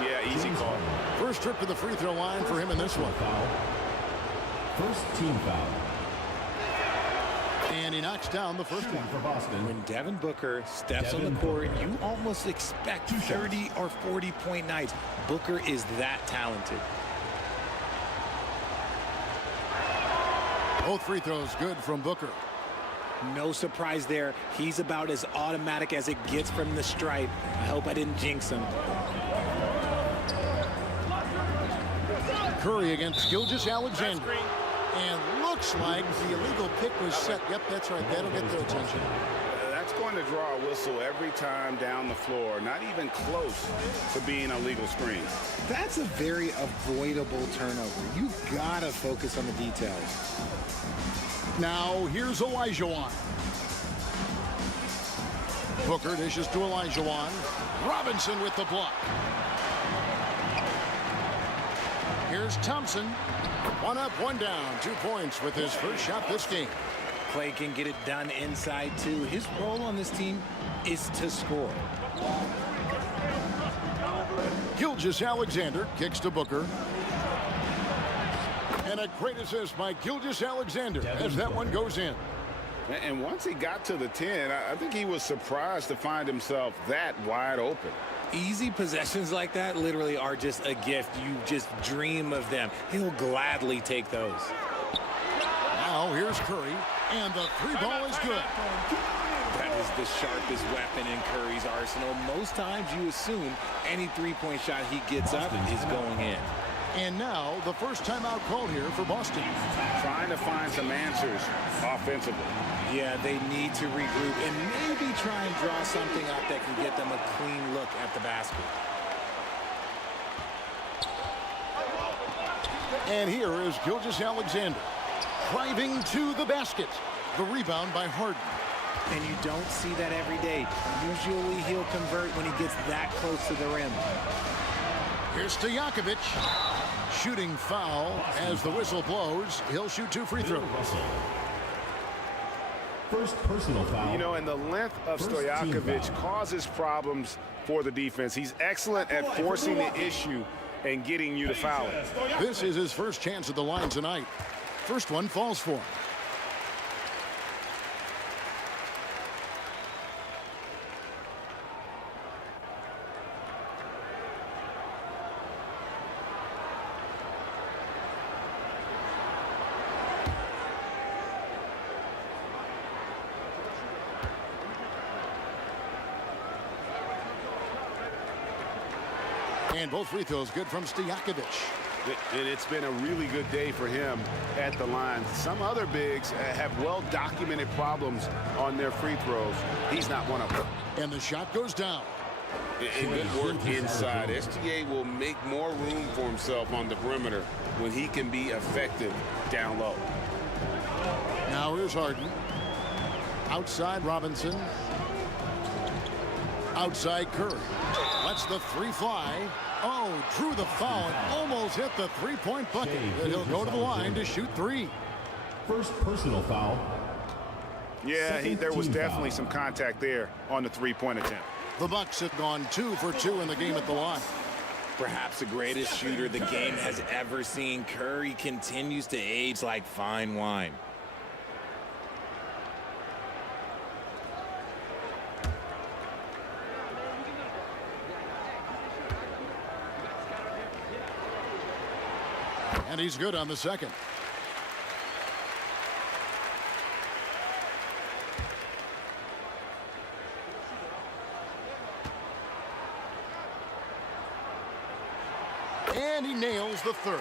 Yeah, easy call. First trip to the free throw line for him in this one. First team foul. And he knocks down the first one for Boston. When Devin Booker steps on the court, you almost expect 30 or 40-point nights. Booker is that talented. Both free throws good from Booker. No surprise there. He's about as automatic as it gets from the stripe. I hope I didn't jinx him. Curry against Gilgeous-Alexander. And looks like the illegal pick was set. Yep, that's right. That'll get their attention. That's going to draw a whistle every time down the floor. Not even close to being a legal screen. That's a very avoidable turnover. You gotta focus on the details. Now here's Olajuwon. Booker dishes to Olajuwon. Robinson with the block. Here's Thompson. One up, one down. 2 points with his first shot this game. Clay can get it done inside, too. His role on this team is to score. Gilgeous-Alexander kicks to Booker. And a great assist by Gilgeous-Alexander as that one goes in. And once he got to the 10, I think he was surprised to find himself that wide open. Easy possessions like that literally are just a gift. You just dream of them. He'll gladly take those. Now here's Curry, and the 3-ball is good. That is the sharpest weapon in Curry's arsenal. Most times you assume any three-point shot he gets up is going in. And now the first timeout called here for Boston. Trying to find some answers offensively. Yeah, they need to regroup and maybe try and draw something up that can get them a clean look at the basket. And here is Gilgeous-Alexander driving to the basket. The rebound by Harden. And you don't see that every day. Usually he'll convert when he gets that close to the rim. Here's Stojakovic. Shooting foul as the whistle blows. He'll shoot 2 free throws. First personal foul. You know, and the length of Stojakovic causes problems for the defense. He's excellent at forcing the issue and getting you to foul it. This is his first chance at the line tonight. First one falls for him. And both free throws good from Stojakovic. And it's been a really good day for him at the line. Some other bigs have well-documented problems on their free throws. He's not one of them. And the shot goes down. And good work inside. SGA will make more room for himself on the perimeter when he can be effective down low. Now here's Harden. Outside Robinson. Outside Curry. Lets the 3 fly. Oh, drew the foul and almost hit the 3-point bucket. And he'll go to the line to shoot 3. First personal foul. Yeah, there was definitely some contact there on the 3-point attempt. The Bucks have gone 2 for 2 in the game at the line. Perhaps the greatest shooter the game has ever seen. Curry continues to age like fine wine. And he's good on the second. And he nails the third.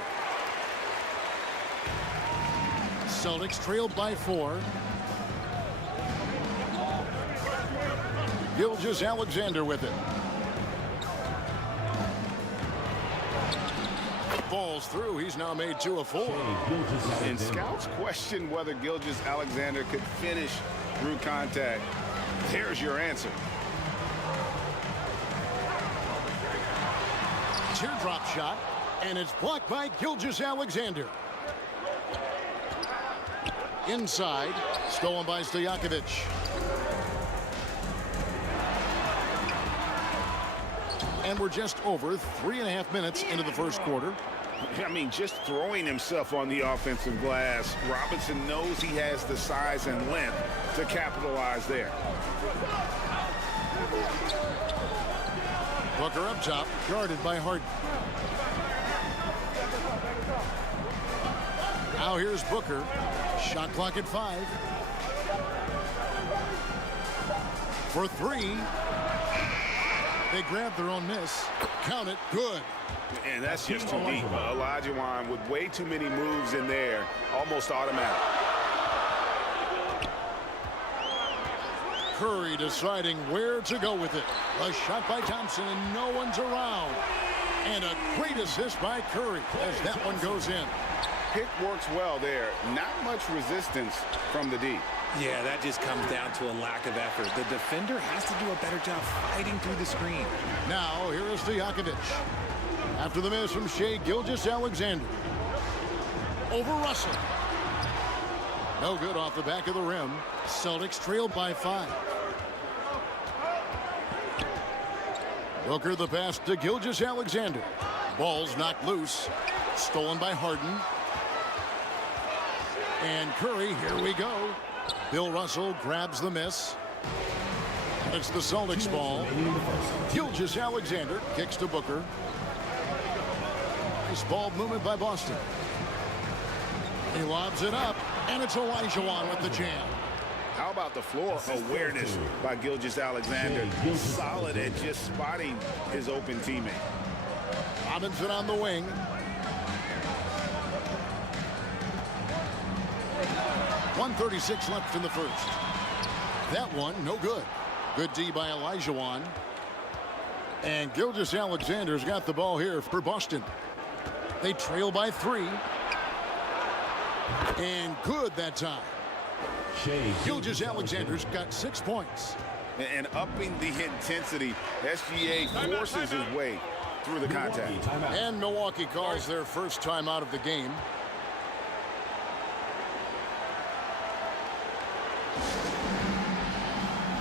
Celtics trailed by 4. Gilgeous-Alexander with it. Falls through. He's now made 2 of 4. And scouts question whether Gilgeous-Alexander could finish through contact. There's your answer. Teardrop shot, and it's blocked by Gilgeous-Alexander. Inside, stolen by Stojakovic. And we're just over 3.5 minutes into the first quarter. I mean, just throwing himself on the offensive glass. Robinson knows he has the size and length to capitalize there. Booker up top, guarded by Harden. Now here's Booker. Shot clock at 5. For 3. They grab their own miss. Count it. Good. And that's just too deep. Olajuwon with way too many moves in there. Almost automatic. Curry deciding where to go with it. A shot by Thompson, and no one's around. And a great assist by Curry as that one goes in. Pick works well there. Not much resistance from the D. Yeah, that just comes down to a lack of effort. The defender has to do a better job fighting through the screen. Now, here is Stojakovic. After the miss from Shai Gilgeous-Alexander. Over Russell. No good off the back of the rim. Celtics trailed by 5. Booker the pass to Gilgeous-Alexander. Ball's knocked loose. Stolen by Harden. And Curry, here we go. Bill Russell grabs the miss. It's the Celtics ball. Gilgeous-Alexander kicks to Booker. Nice ball movement by Boston. He lobs it up, and it's Olajuwon with the jam. How about the floor awareness by Gilgeous-Alexander? Solid at just spotting his open teammate. Robinson on the wing. .136 left in the first. That one, no good. Good D by Olajuwon. And Gilgeous-Alexander's got the ball here for Boston. They trail by 3. And good that time. Gilgeous-Alexander's got 6 points. And upping the intensity, SGA forces his way through the contact. And Milwaukee calls their first time out of the game.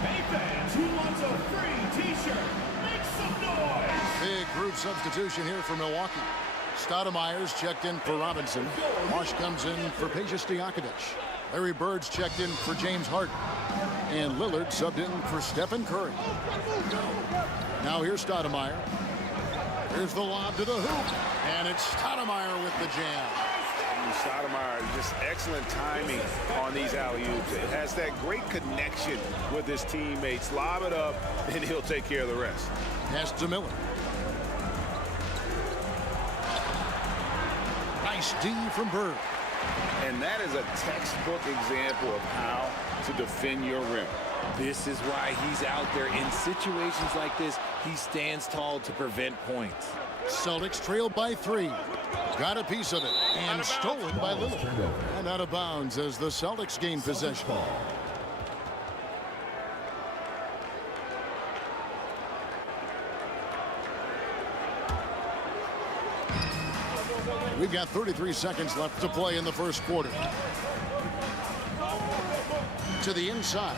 Hey fans, who wants a free t-shirt? Make some noise! Big group substitution here for Milwaukee. Stoudemire's checked in for Robinson. Marsh comes in for Peja Stojakovic. Larry Bird's checked in for James Harden. And Lillard subbed in for Stephen Curry. Now here's Stoudemire. Here's the lob to the hoop. And it's Stoudemire with the jam. Stoudemire, just excellent timing on these alley-oops. It has that great connection with his teammates. Lob it up, and he'll take care of the rest. Pass to Miller. Nice D from Bird. And that is a textbook example of how to defend your rim. This is why he's out there in situations like this. He stands tall to prevent points. Celtics trail by 3. Got a piece of it. And stolen by Lillard. And out of bounds as the Celtics gain possession. We've got 33 seconds left to play in the first quarter. To the inside.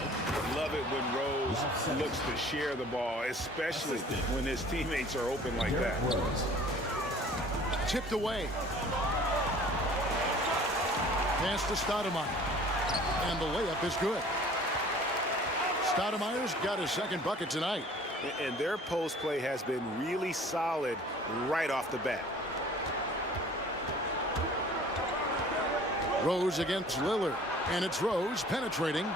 Love it when Rose looks to share the ball, especially when his teammates are open like that. Tipped away. Pass to Stoudemire. And the layup is good. Stoudemire's got his second bucket tonight. And their post play has been really solid right off the bat. Rose against Lillard. And it's Rose penetrating.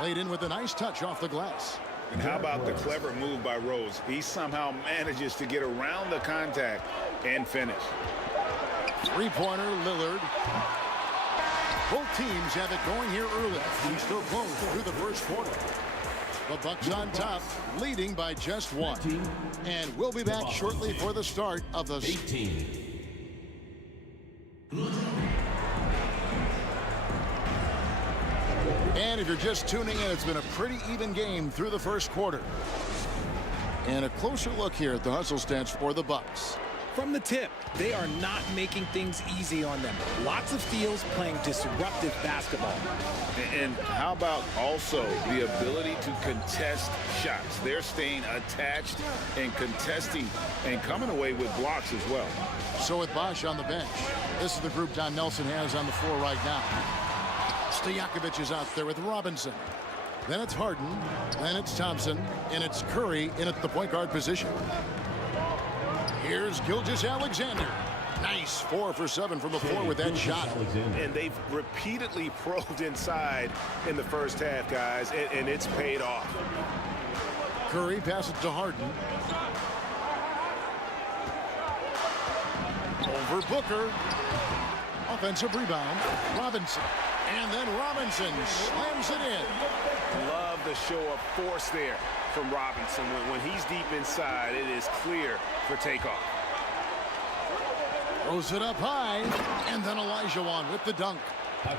Laid in with a nice touch off the glass. And how about the clever move by Rose? He somehow manages to get around the contact and finish. Three-pointer, Lillard. Both teams have it going here early. And still close through the first quarter. The Bucks on top, leading by just 1. And we'll be back shortly for the start of the 18. And if you're just tuning in, it's been a pretty even game through the first quarter. And a closer look here at the hustle stats for the Bucks. From the tip, they are not making things easy on them. Lots of steals, playing disruptive basketball. And how about also the ability to contest shots? They're staying attached and contesting and coming away with blocks as well. So with Bosh on the bench, this is the group Don Nelson has on the floor right now. Stojakovic is out there with Robinson. Then it's Harden. Then it's Thompson. And it's Curry in at the point guard position. Here's Gilgeous-Alexander. Nice 4 for 7 from the floor with that shot. And they've repeatedly probed inside in the first half, guys, and it's paid off. Curry passes to Harden. Over Booker. Offensive rebound. Robinson. And then Robinson slams it in. Love the show of force there from Robinson. When he's deep inside, it is clear for takeoff. Throws it up high. And then Olajuwon with the dunk.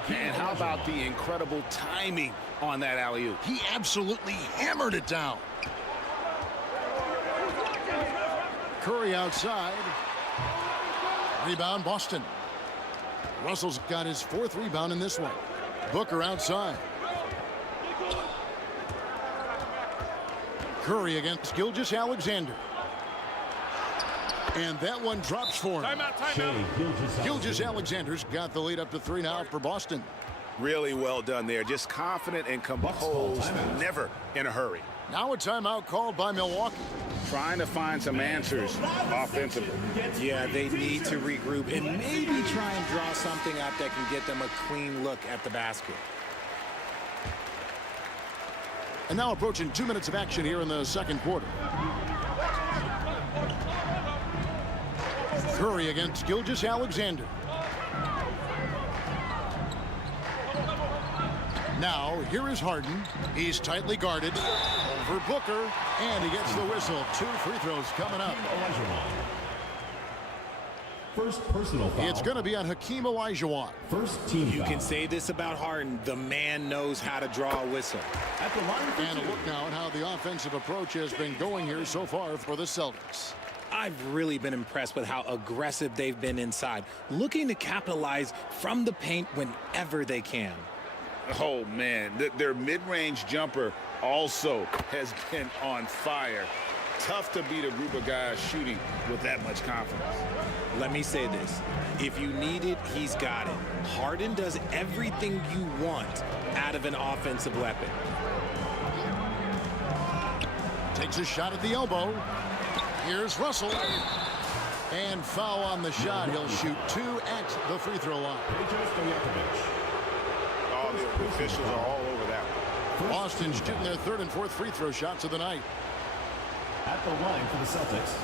And how about the incredible timing on that alley-oop? He absolutely hammered it down. Curry outside. Rebound, Boston. Russell's got his 4th rebound in this one. Booker outside. Curry against Gilgeous-Alexander. And that one drops for him. Timeout. Gilgeous-Alexander's got the lead up to 3 now for Boston. Really well done there. Just confident and composed, never in a hurry. Now a timeout called by Milwaukee. Trying to find some answers offensively. Yeah, they need to regroup and maybe try and draw something up that can get them a clean look at the basket. And now approaching 2 minutes of action here in the second quarter. Curry against Gilgeous-Alexander. Now, here is Harden. He's tightly guarded. Over Booker. And he gets the whistle. 2 free throws coming up. First personal foul. It's going to be on Hakeem Olajuwon. First team You foul. can say this about Harden. The man knows how to draw a whistle. At the line for And a 2. look now at how the offensive approach has been going here so far for the Celtics. I've really been impressed with how aggressive they've been inside, looking to capitalize from the paint whenever they can. Oh, man. Their mid-range jumper also has been on fire. Tough to beat a group of guys shooting with that much confidence. Let me say this. If you need it, he's got it. Harden does everything you want out of an offensive weapon. Takes a shot at the elbow. Here's Russell. And foul on the shot. He'll shoot 2 at the free throw line. All the officials are all over that one. Boston's shooting their 3rd and 4th free throw shots of the night. At the line for the Celtics.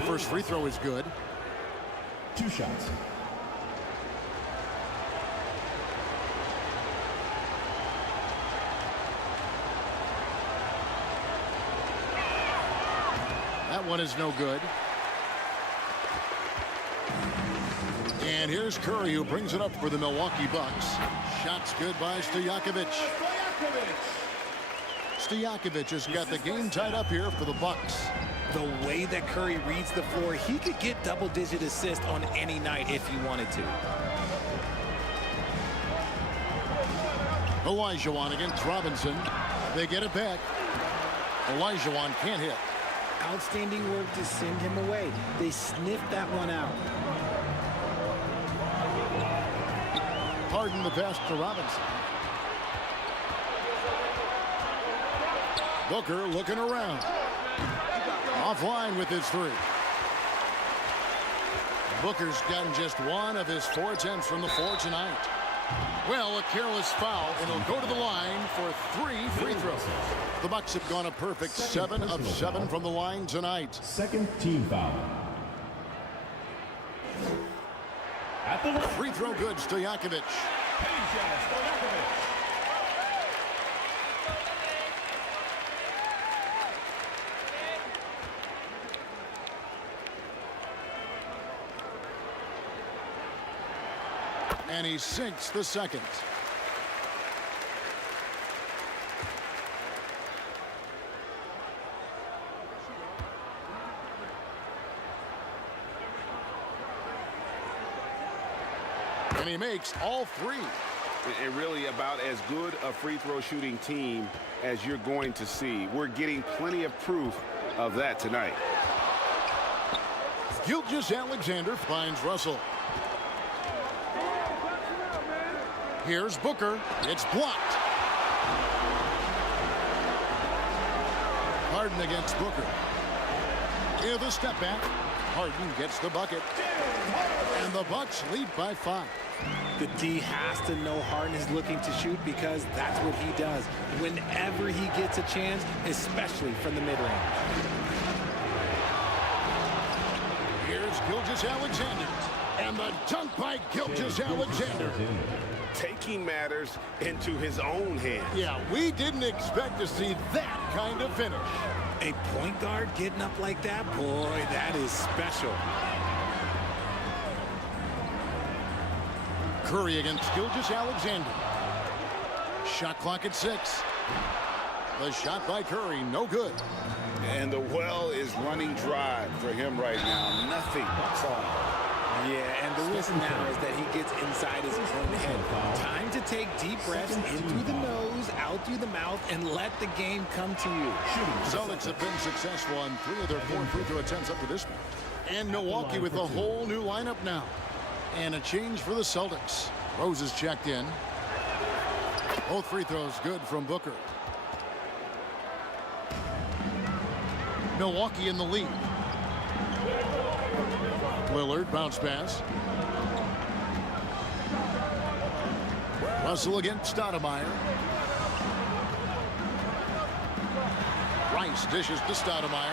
The first free throw is good. 2 shots. That one is no good. And here's Curry, who brings it up for the Milwaukee Bucks. Shots good by Stojakovic. Stojakovic has got the game tied up here for the Bucks. The way that Curry reads the floor, he could get double-digit assists on any night if he wanted to. Olajuwon against Robinson. They get it back. Olajuwon can't hit. Outstanding work to send him away. They sniffed that one out. Harden the pass to Robinson. Booker looking around. Offline with his 3. Booker's gotten just 1 of his 4 attempts from the floor tonight. Well, a careless foul, and he'll go to the line for 3 free throws. The Bucks have gone a perfect 7 of 7 from the line tonight. Second team foul. At the line. Free throw good, Stojakovic. And he sinks the second. And he makes all 3. And really about as good a free throw shooting team as you're going to see. We're getting plenty of proof of that tonight. Gilgeous-Alexander finds Russell. Here's Booker. It's blocked. Harden against Booker. Here the step back. Harden gets the bucket. And the Bucks lead by 5. The D has to know Harden is looking to shoot because that's what he does whenever he gets a chance, especially from the mid-range. Here's Gilgeous-Alexander. And the dunk by Gilgeous-Alexander. Taking matters into his own hands. Yeah, we didn't expect to see that kind of finish. A point guard getting up like that, boy, that is special. Curry against Gilgeous-Alexander. Shot clock at 6. The shot by Curry, no good. And the well is running dry for him right now. Nothing. Yeah, and the risk now is that he gets inside his own head. Time to take deep breaths in through the nose, out through the mouth, and let the game come to you. Celtics have been successful on 3 of their 4 free throw attempts up to this point. And Milwaukee with a whole new lineup now. And a change for the Celtics. Rose is checked in. Both free throws good from Booker. Milwaukee in the lead. Lillard, bounce pass. Russell against Stoudemire. Rice dishes to Stoudemire.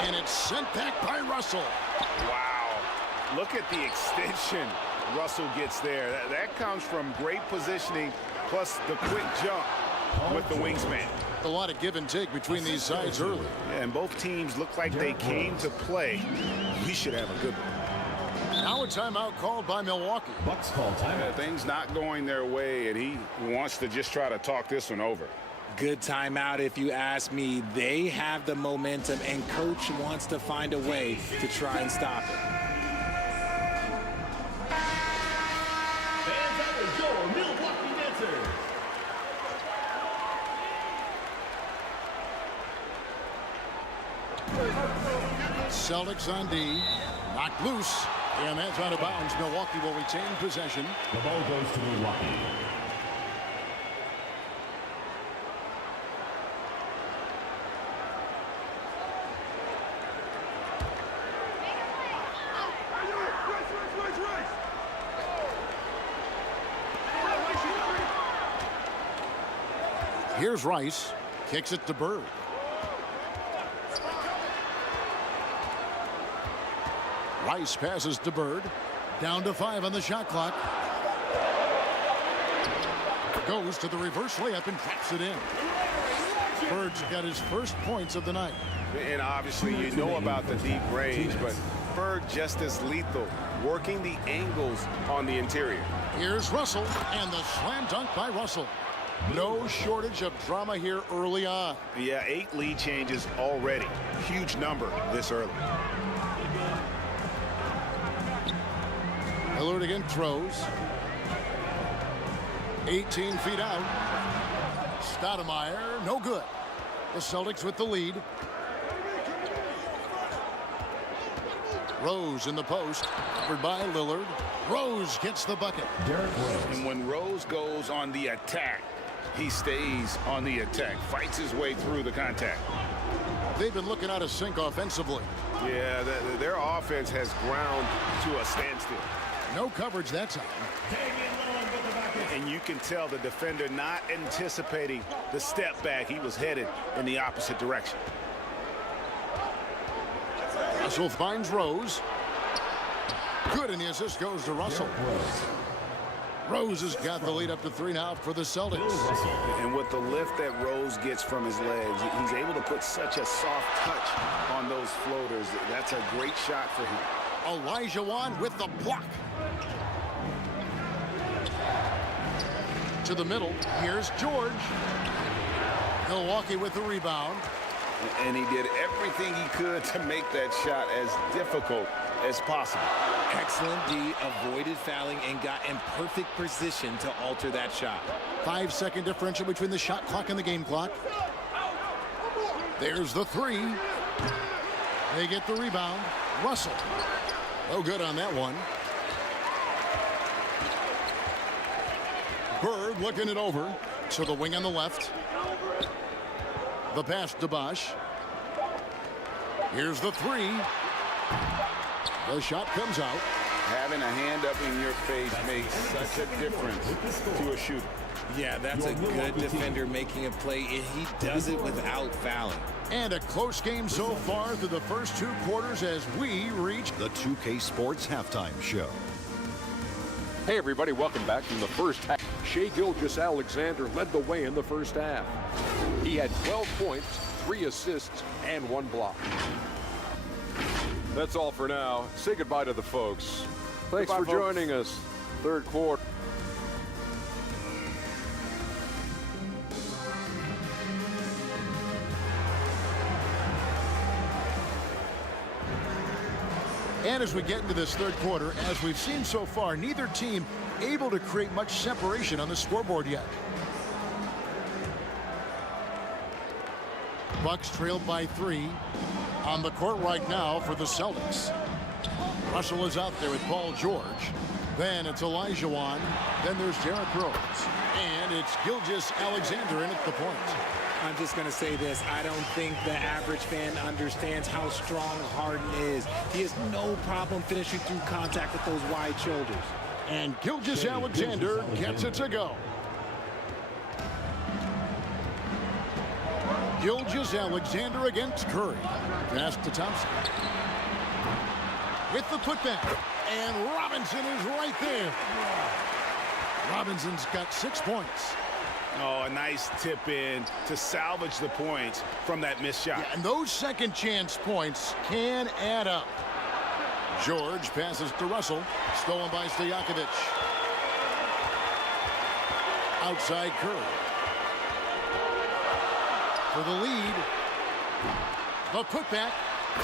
And it's sent back by Russell. Wow. Look at the extension Russell gets there. That comes from great positioning, plus the quick jump with the wingsman. A lot of give and take between these sides early. Yeah, and both teams look like they came to play. We should have a good one. Now a timeout called by Milwaukee. Bucks call timeout. Things not going their way, and he wants to just try to talk this one over. Good timeout if you ask me. They have the momentum, and coach wants to find a way to try and stop it. Fans, that was your Milwaukee dancers. Celtics on D. Knocked loose. And that's out of bounds. Milwaukee will retain possession. The ball goes to Milwaukee. Here's Rice. Kicks it to Bird. Rice passes to Bird. Down to 5 on the shot clock. Goes to the reverse layup and traps it in. Bird's got his first points of the night. And obviously you know about the deep range, but Bird just as lethal, working the angles on the interior. Here's Russell, and the slam dunk by Russell. No shortage of drama here early on. Yeah, 8 lead changes already. Huge number this early. Lillard again throws. 18 feet out. Stoudemire, no good. The Celtics with the lead. Rose in the post, covered by Lillard. Rose gets the bucket. And when Rose goes on the attack, he stays on the attack, fights his way through the contact. They've been looking out of sync offensively. Yeah, their offense has ground to a standstill. No coverage that time. And you can tell the defender not anticipating the step back. He was headed in the opposite direction. Russell finds Rose. Good, and the assist goes to Russell. Rose has got the lead up to 3 now for the Celtics. And with the lift that Rose gets from his legs, he's able to put such a soft touch on those floaters. That's a great shot for him. Elijah Wan with the block. To the middle. Here's George. Milwaukee with the rebound. And he did everything he could to make that shot as difficult as possible. Excellent D, avoided fouling and got in perfect position to alter that shot. 5-second differential between the shot clock and the game clock. There's the 3. They get the rebound. Russell. No good on that one. Bird looking it over to the wing on the left. The pass to Bosch. Here's the 3. The shot comes out. Having a hand up in your face makes such a difference to a shooter. Yeah, that's a good defender making a play, and he does it without fouling. And a close game so far through the first 2 quarters as we reach the 2K Sports Halftime Show. Hey everybody, welcome back from the first half. Shai Gilgeous-Alexander led the way in the first half. He had 12 points, 3 assists, and 1 block. That's all for now. Say goodbye to the folks. Thanks for joining us. Third quarter. And as we get into this third quarter, as we've seen so far, neither team able to create much separation on the scoreboard yet. Bucks trailed by 3 on the court right now for the Celtics. Russell is out there with Paul George. Then it's Olajuwon. Then there's Derrick Rose. And it's Gilgeous-Alexander in at the point. I'm just going to say this. I don't think the average fan understands how strong Harden is. He has no problem finishing through contact with those wide shoulders. And Gilgeous-Alexander gets it to go. Gilgeous-Alexander against Curry. Pass to Thompson. With the putback. And Robinson is right there. Robinson's got 6 points. Oh, a nice tip in to salvage the points from that missed shot. Yeah, and those second chance points can add up. George passes to Russell. Stolen by Stojakovic. Outside Curry. For the lead. The putback.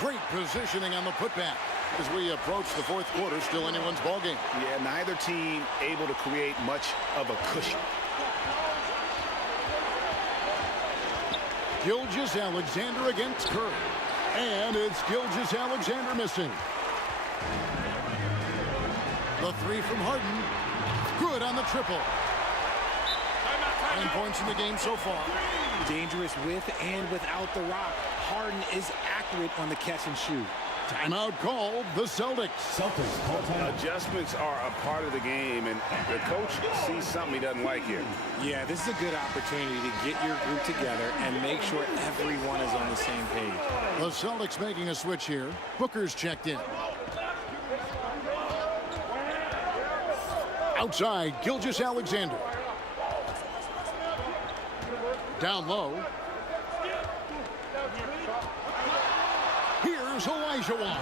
Great positioning on the putback. As we approach the fourth quarter, still anyone's ballgame. Yeah, neither team able to create much of a cushion. Gilgeous-Alexander against Curry. And it's Gilgeous-Alexander missing. The 3 from Harden. Good on the triple. 9 points in the game so far. Dangerous with and without the rock. Harden is accurate on the catch and shoot. Timeout called the Celtics. Adjustments are a part of the game, and the coach sees something he doesn't like here. Yeah, this is a good opportunity to get your group together and make sure everyone is on the same page. The Celtics making a switch here. Booker's checked in. Outside, Gilgeous-Alexander. Down low. Here's Olajuwon.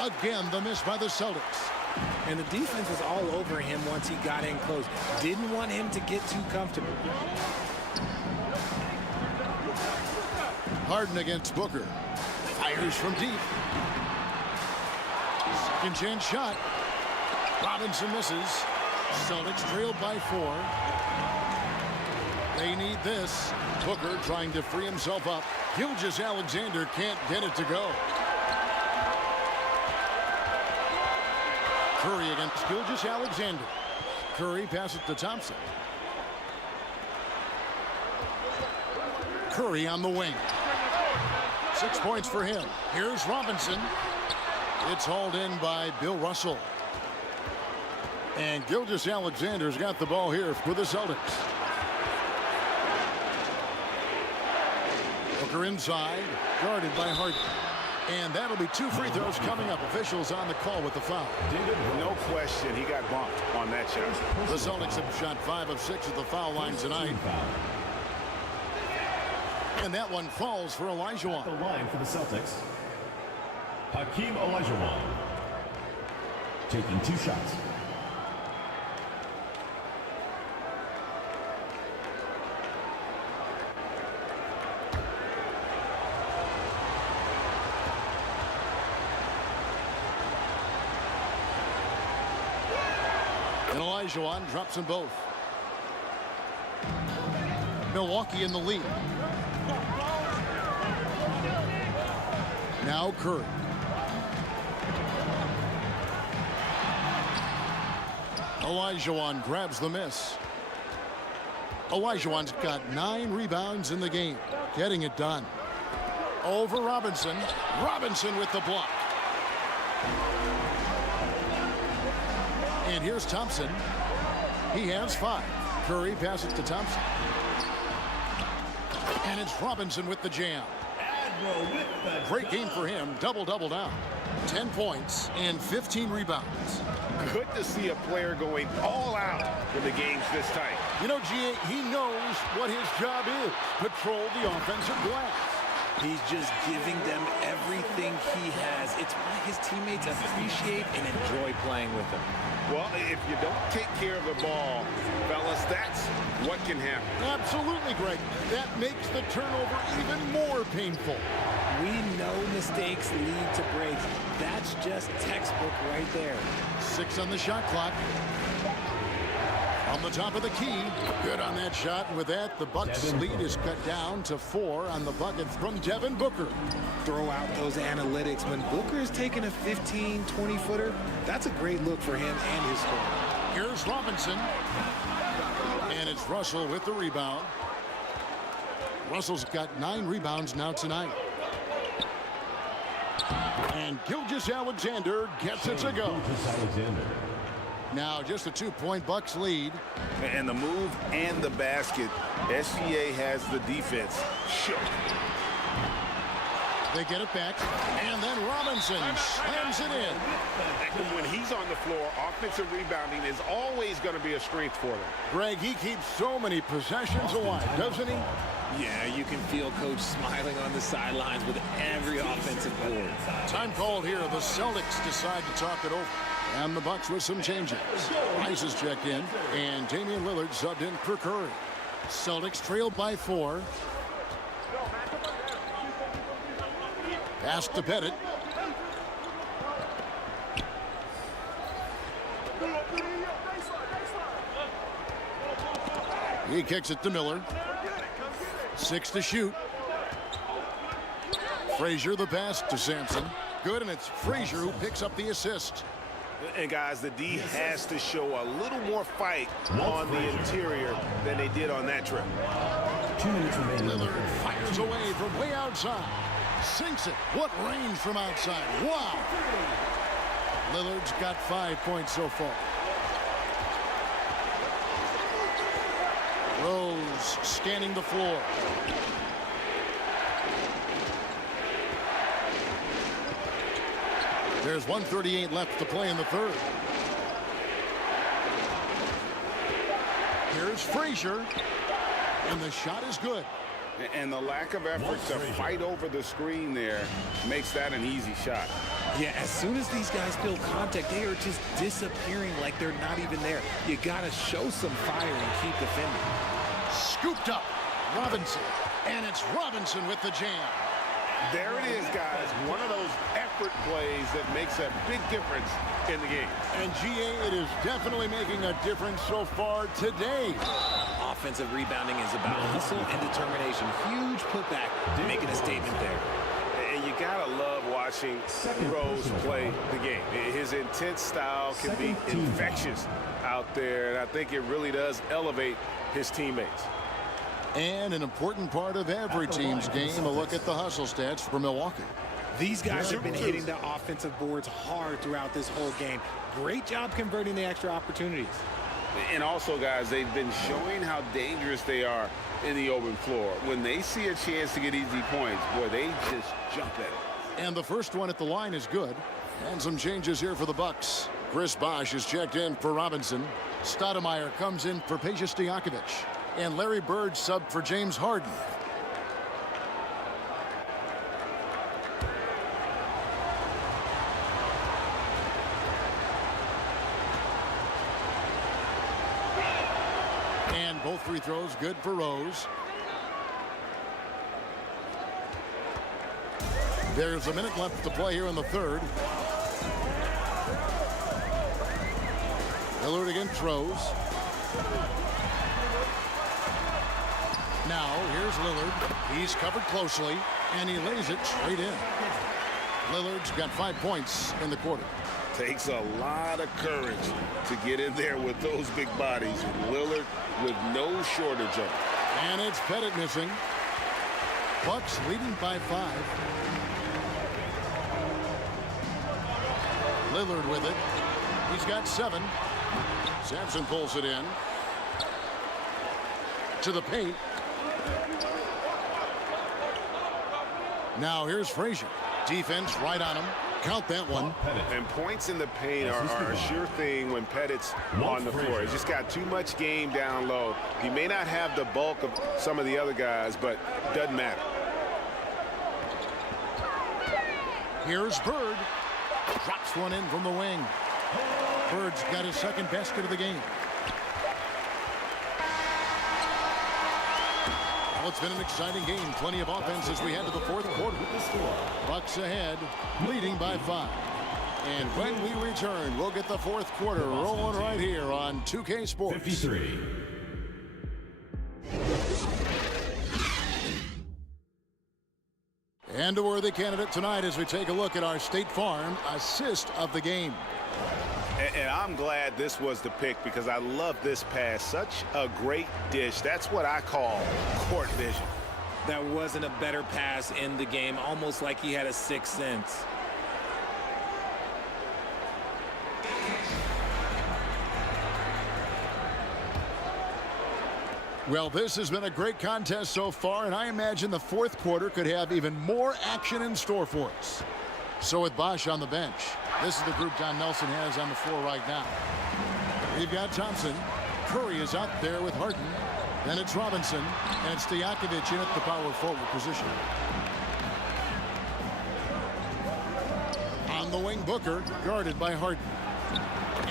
Again, the miss by the Celtics. And the defense was all over him once he got in close. Didn't want him to get too comfortable. Harden against Booker. Fires from deep. Second chance shot. Robinson misses. Celtics trailed by 4. They need this. Booker trying to free himself up. Gilgeous-Alexander can't get it to go. Curry against Gilgeous-Alexander. Curry passes to Thompson. Curry on the wing. 6 points for him. Here's Robinson. It's hauled in by Bill Russell. And Gilgeous-Alexander's got the ball here for the Celtics. Booker inside, guarded by Harden. And that'll be 2 free throws coming up. Officials on the call with the foul. No question, he got bumped on that shot. The Celtics have shot 5 of 6 at the foul line tonight. And that one falls for Olajuwon. The line for the Celtics. Hakeem Olajuwon. Taking 2 shots. And Olajuwon drops them both. Milwaukee in the lead. Now Curry. Olajuwon grabs the miss. Olajuwon's got 9 rebounds in the game. Getting it done. Over Robinson. Robinson with the block. And here's Thompson. He has 5. Curry passes to Thompson. And it's Robinson with the jam. Great game for him. Double-double now. 10 points and 15 rebounds. Good to see a player going all out when the game's this tight. You know, GA, he knows what his job is. Patrol the offensive glass. He's just giving them everything he has. It's why his teammates appreciate and enjoy playing with him. Well, if you don't take care of the ball, fellas, that's what can happen. Absolutely, Greg. That makes the turnover even more painful. We know mistakes lead to breaks. That's just textbook right there. 6 on the shot clock. On the top of the key. Good on that shot. And with that, the Bucks' lead is cut down to 4 on the bucket from Devin Booker. Throw out those analytics. When Booker is taking a 15, 20-footer, that's a great look for him and his score. Here's Robinson. And it's Russell with the rebound. Russell's got 9 rebounds now tonight. And Gilgeous-Alexander gets it to go. Now just a 2-point Bucks lead. And the move and the basket, SGA has the defense shook. They get it back, and then Robinson slams it in. When he's on the floor, offensive rebounding is always going to be a strength for them. Greg, he keeps so many possessions alive, doesn't he? Yeah, you can feel Coach smiling on the sidelines with every offensive board. Time called here. The Celtics decide to talk it over. And the Bucks with some changes. Rice is checked in, and Damian Lillard subbed in for Curry. Celtics trailed by 4. Pass to Pettit. He kicks it to Miller. 6 to shoot. Frazier the pass to Sampson. Good, and it's Frazier who picks up the assist. And guys, the D has to show a little more fight on the interior than they did on that trip. 2 minutes remaining. Lillard fires away from way outside. Sinks it. What range from outside. Wow. Lillard's got 5 points so far. Rose scanning the floor. There's 1:38 left to play in the third. Here's Frazier. And the shot is good. And the lack of effort to fight over the screen there makes that an easy shot. Yeah, as soon as these guys feel contact, they are just disappearing like they're not even there. You got to show some fire and keep defending. Scooped up. Robinson. And it's Robinson with the jam. There it is, guys. One of those effort plays that makes a big difference in the game. And GA, it is definitely making a difference so far today. Offensive rebounding is about hustle and determination. Huge putback, making a statement there. And you gotta love watching Rose play the game. His intense style can be infectious out there, and I think it really does elevate his teammates. And an important part of every team's game, a look at the hustle stats for Milwaukee. These guys have been hitting the offensive boards hard throughout this whole game. Great job converting the extra opportunities. And also, guys, they've been showing how dangerous they are in the open floor. When they see a chance to get easy points, boy, they just jump at it. And the first one at the line is good. And some changes here for the Bucks. Chris Bosh is checked in for Robinson. Stoudemire comes in for Peja Stojakovic. And Larry Bird subbed for James Harden. And both free throws good for Rose. There's a minute left to play here in the third. Lillard against Rose. Now, here's Lillard. He's covered closely, and he lays it straight in. Lillard's got 5 points in the quarter. Takes a lot of courage to get in there with those big bodies. Lillard with no shortage of it. And it's Pettit missing. Bucks leading by 5. Lillard with it. He's got 7. Sampson pulls it in. To the paint. Now here's Frazier. Defense right on him. Count that one. And points in the paint are a sure thing when Pettit's on the floor. He's just got too much game down low. He may not have the bulk of some of the other guys, but doesn't matter. Here's Bird. Drops one in from the wing. Bird's got his second basket of the game. Well, it's been an exciting game. Plenty of offense as we head to the fourth quarter. Bucks ahead, leading by 5. And when we return, we'll get the fourth quarter rolling right here on 2K Sports. 53. And a worthy candidate tonight as we take a look at our State Farm assist of the game. And I'm glad this was the pick because I love this pass. Such a great dish. That's what I call court vision. That wasn't a better pass in the game, almost like he had a sixth sense. Well, this has been a great contest so far, and I imagine the fourth quarter could have even more action in store for us. So with Bosch on the bench, this is the group Don Nelson has on the floor right now. We've got Thompson. Curry is out there with Harden. Then it's Robinson, and it's Stojakovic in at the power forward position. On the wing, Booker, guarded by Harden.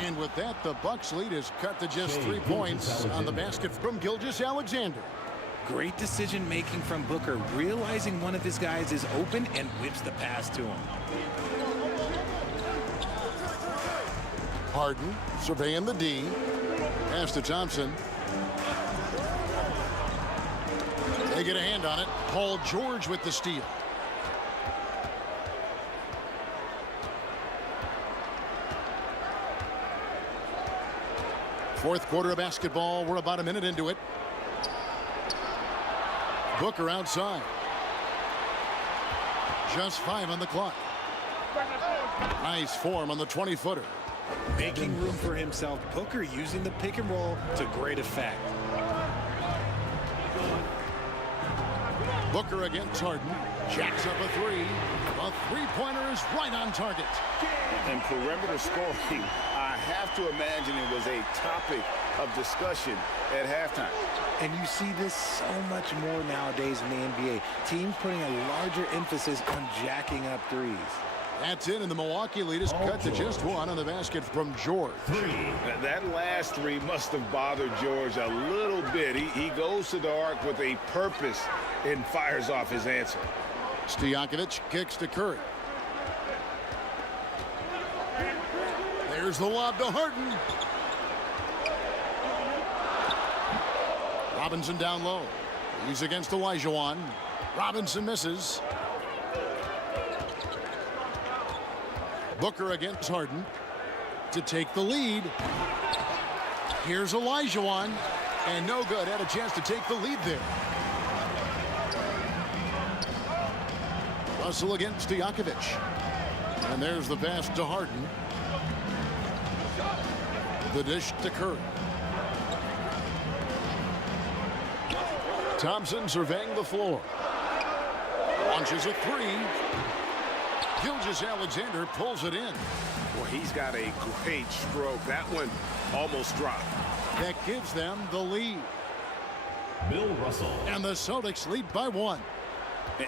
And with that, the Bucks lead is cut to just 3 points on the basket from Gilgeous-Alexander. Great decision making from Booker, realizing one of his guys is open and whips the pass to him. Harden surveying the D. Pass to Thompson. They get a hand on it. Paul George with the steal. Fourth quarter of basketball. We're about a minute into it. Booker outside. Just 5 on the clock. Nice form on the 20-footer. Making room for himself. Booker using the pick and roll to great effect. Booker against Harden. Jacks up a 3. A three-pointer is right on target. And perimeter scoring, I have to imagine it was a topic of discussion at halftime. And you see this so much more nowadays in the NBA. Teams putting a larger emphasis on jacking up threes. That's it, and the Milwaukee lead is cut to just 1 on the basket from George. That last 3 must have bothered George a little bit. He goes to the arc with a purpose and fires off his answer. Stojakovic kicks to Curry. There's the lob to Harden. Robinson down low. He's against Olajuwon. Robinson misses. Booker against Harden to take the lead. Here's Olajuwon, and no good. Had a chance to take the lead there. Russell against Stojakovic. And there's the pass to Harden. The dish to Curry. Thompson surveying the floor. Launches a 3. Gilgeous-Alexander pulls it in. Well, he's got a great stroke. That one almost dropped. That gives them the lead. Bill Russell. And the Celtics lead by 1.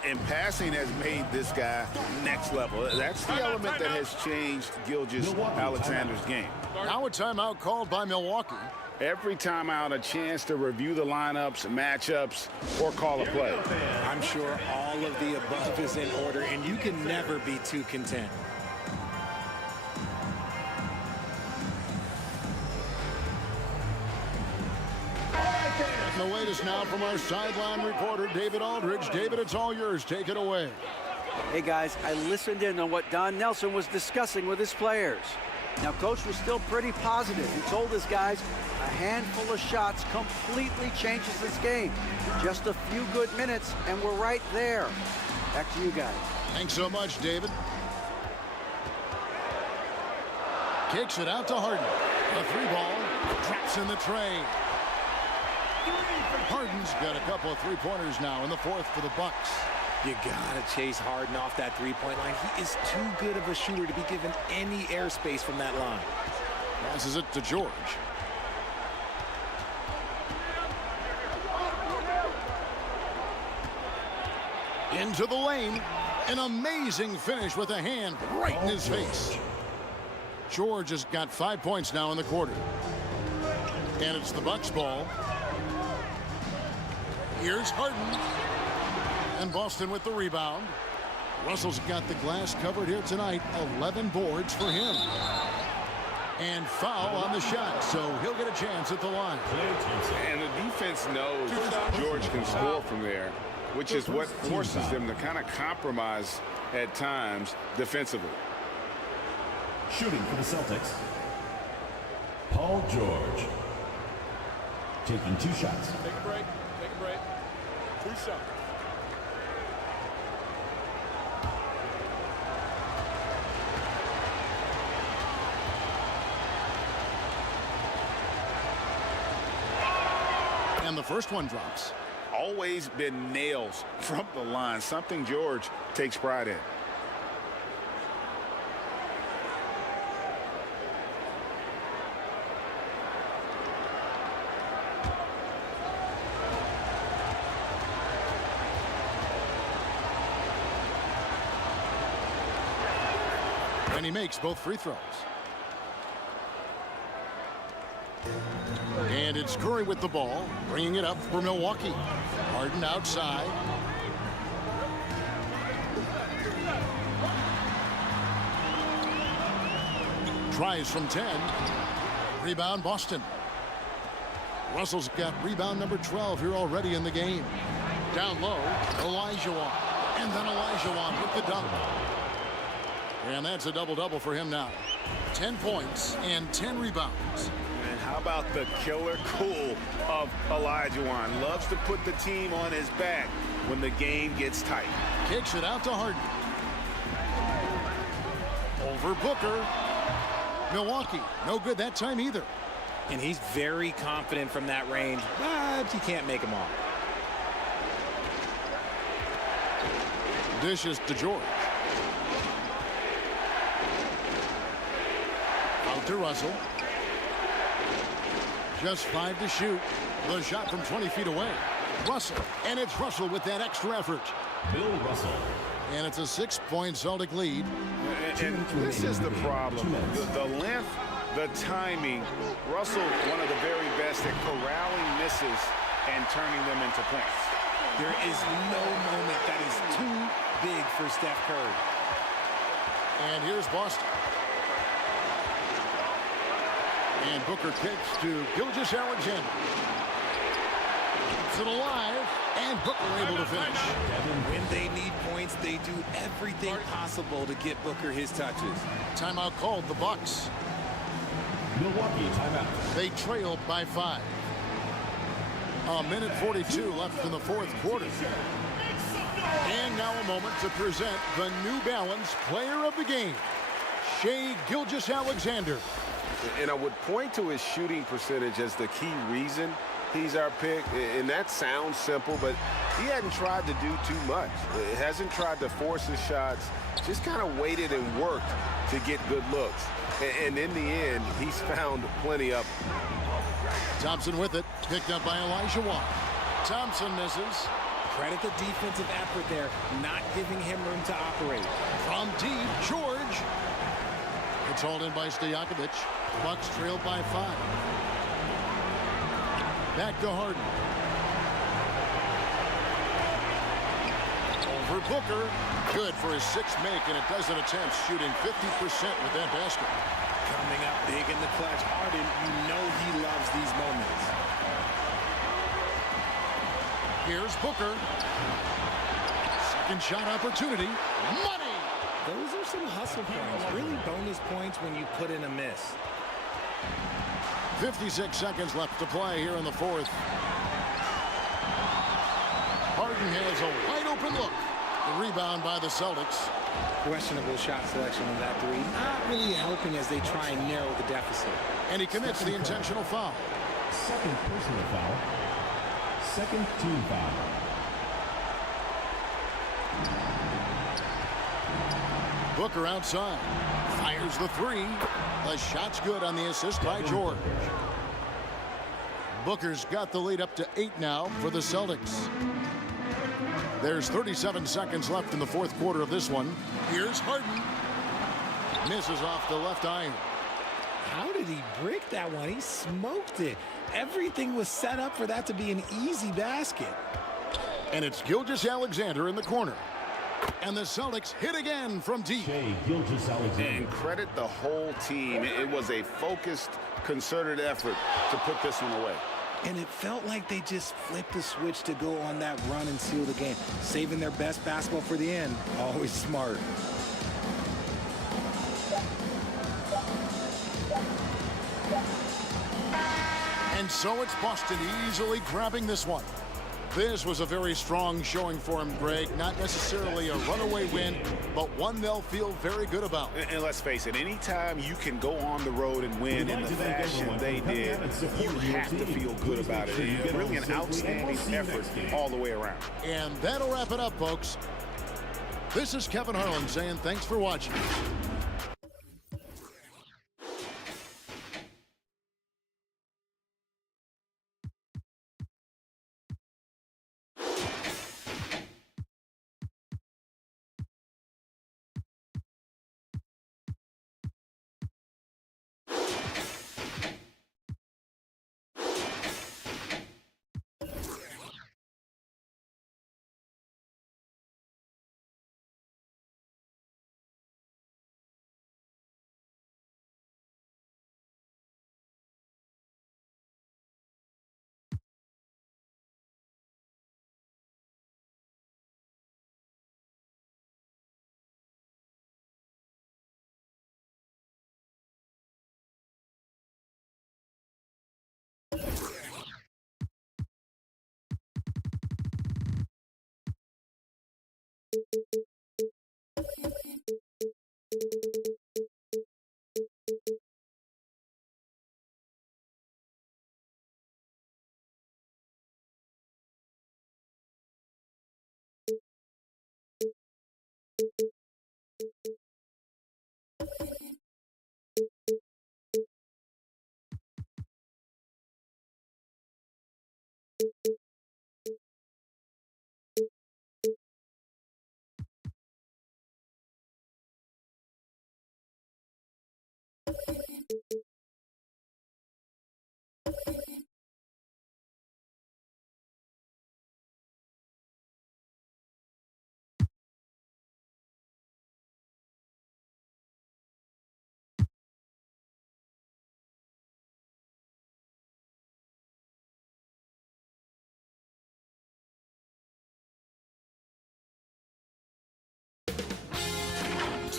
And passing has made this guy next level. That's the element that has changed Gilgeous-Alexander's game. Now a timeout called by Milwaukee. Every timeout, a chance to review the lineups, matchups, or call a play. I'm sure all of the above is in order, and you can never be too content. The latest now from our sideline reporter, David Aldridge. David, it's all yours. Take it away. Hey, guys, I listened in on what Don Nelson was discussing with his players. Now, Coach was still pretty positive. He told his guys a handful of shots completely changes this game. Just a few good minutes, and we're right there. Back to you guys. Thanks so much, David. Kicks it out to Harden. A 3-ball. Traps in the tray. Harden's got a couple of three-pointers now in the fourth for the Bucks. You gotta chase Harden off that three-point line. He is too good of a shooter to be given any airspace from that line. Passes it to George. Into the lane. An amazing finish with a hand right in his face. George has got 5 points now in the quarter. And it's the Bucks ball. Here's Harden. And Boston with the rebound. Russell's got the glass covered here tonight. 11 boards for him. And foul on the shot, so he'll get a chance at the line. And the defense knows George can score from there, which is what forces them to kind of compromise at times defensively. Shooting for the Celtics, Paul George. Taking 2 shots. Take a break. Take a break. 2 shots. And the first one drops. Always been nails from the line, something George takes pride in. And he makes both free throws. And it's Curry with the ball, bringing it up for Milwaukee. Harden outside. Tries from 10. Rebound, Boston. Russell's got rebound number 12 here already in the game. Down low, Olajuwon. And then Olajuwon with the dunk. And that's a double-double for him now. 10 points and 10 rebounds. And how about the killer cool of Olajuwon? Loves to put the team on his back when the game gets tight. Kicks it out to Harden. Over Booker. Milwaukee, no good that time either. And he's very confident from that range, but you can't make him all. Dishes to George. Out to Russell. Just 5 to shoot. The shot from 20 feet away. Russell, and it's Russell with that extra effort. Bill Russell. And it's a 6-point Celtic lead. And this is the problem. The length, the timing. Russell, one of the very best at corralling misses and turning them into points. There is no moment that is too big for Steph Curry. And here's Boston. And Booker kicks to Gilgeous Alexander. Keeps it alive, and Booker able to finish. When they need points, they do everything possible to get Booker his touches. Timeout called, the Bucks. Milwaukee timeout. They trailed by 5. A minute 42 left in the fourth quarter. And now a moment to present the New Balance Player of the Game, Shai Gilgeous-Alexander. And I would point to his shooting percentage as the key reason he's our pick. And that sounds simple, but he hadn't tried to do too much. He hasn't tried to force his shots, just kind of waited and worked to get good looks. And in the end, he's found plenty of them. Thompson with it, picked up by Olajuwon. Thompson misses. Credit the defensive effort there, not giving him room to operate. From deep, George. It's hauled in by Stojakovic. Bucks trailed by 5. Back to Harden. Over Booker. Good for his 6th make, and a dozen attempts, shooting 50% with that basket. Coming up big in the clutch. Harden, you know he loves these moments. Here's Booker. Second shot opportunity. Money! Those are some hustle points. Really bonus points when you put in a miss. 56 seconds left to play here in the fourth. Harden has a wide open look. The rebound by the Celtics. Questionable shot selection on that 3. Not really helping as they try and narrow the deficit. And he commits the intentional foul. Second personal foul. Second team foul. Booker outside. Fires the 3. The shot's good on the assist by George. Booker's got the lead up to 8 now for the Celtics. There's 37 seconds left in the fourth quarter of this one. Here's Harden. Misses off the left iron. How did he brick that one? He smoked it. Everything was set up for that to be an easy basket. And it's Gilgeous-Alexander in the corner. And the Celtics hit again from deep. And credit the whole team. It was a focused, concerted effort to put this one away. And it felt like they just flipped the switch to go on that run and seal the game. Saving their best basketball for the end. Always smart. And so it's Boston easily grabbing this one. This was a very strong showing for him, Greg. Not necessarily a runaway win, but one they'll feel very good about. And let's face it, anytime you can go on the road and win in the fashion they did, you have to feel good about it. And really an outstanding effort all the way around. And that'll wrap it up, folks. This is Kevin Harlan saying thanks for watching.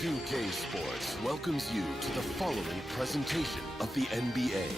UK Sports welcomes you to the following presentation of the NBA.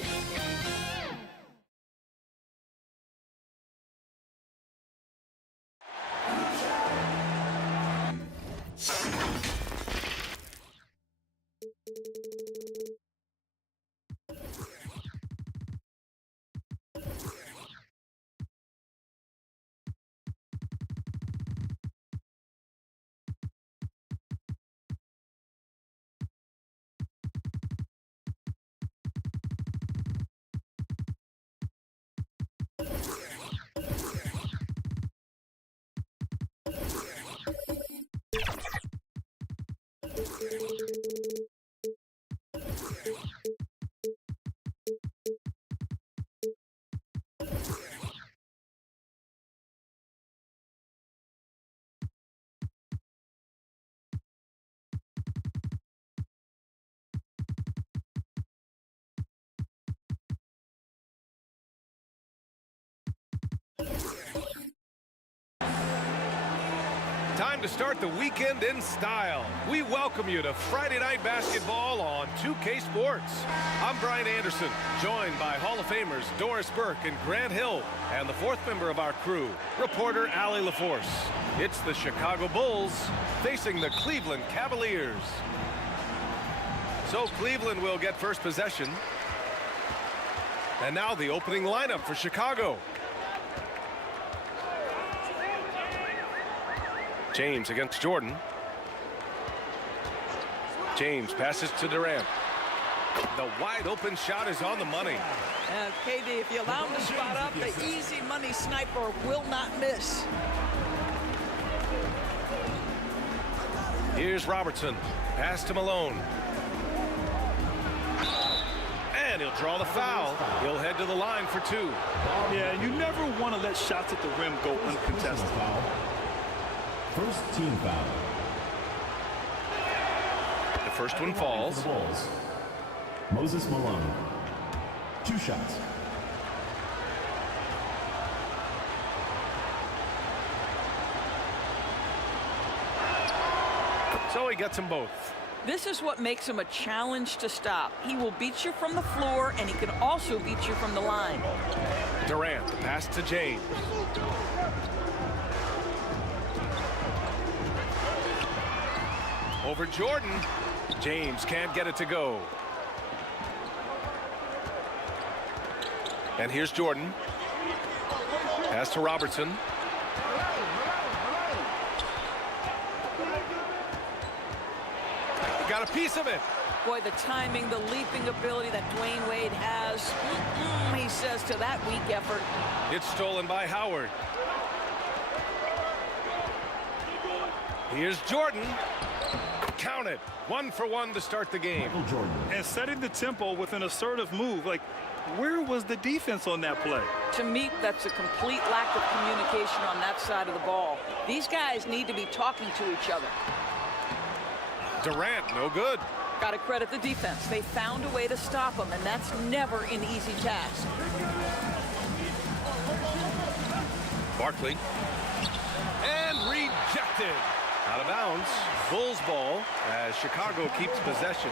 Time to start the weekend in style. We welcome you to Friday Night Basketball on 2K Sports. I'm Brian Anderson, joined by Hall of Famers Doris Burke and Grant Hill, and the fourth member of our crew, reporter Allie LaForce. It's the Chicago Bulls facing the Cleveland Cavaliers. So Cleveland will get first possession. And now the opening lineup for Chicago. James against Jordan. James passes to Durant. The wide open shot is on the money. KD, if you allow him to spot up, the easy money sniper will not miss. Here's Robertson. Pass to Malone. And he'll draw the foul. He'll head to the line for 2. Yeah, you never want to let shots at the rim go uncontested. Foul. First team foul. The first one falls. For the Bulls, Moses Malone. 2 shots. So he gets them both. This is what makes him a challenge to stop. He will beat you from the floor, and he can also beat you from the line. Durant, the pass to James. Over Jordan. James can't get it to go. And here's Jordan. Pass to Robertson. Got a piece of it. Boy, the timing, the leaping ability that Dwayne Wade has, he says to that weak effort. It's stolen by Howard. Here's Jordan. Count it. 1 for 1 to start the game. And setting the tempo with an assertive move. Like, where was the defense on that play? To me, that's a complete lack of communication on that side of the ball. These guys need to be talking to each other. Durant, no good. Got to credit the defense. They found a way to stop him, and that's never an easy task. Barkley. And rejected. Out of bounds. Bulls ball as Chicago keeps possession.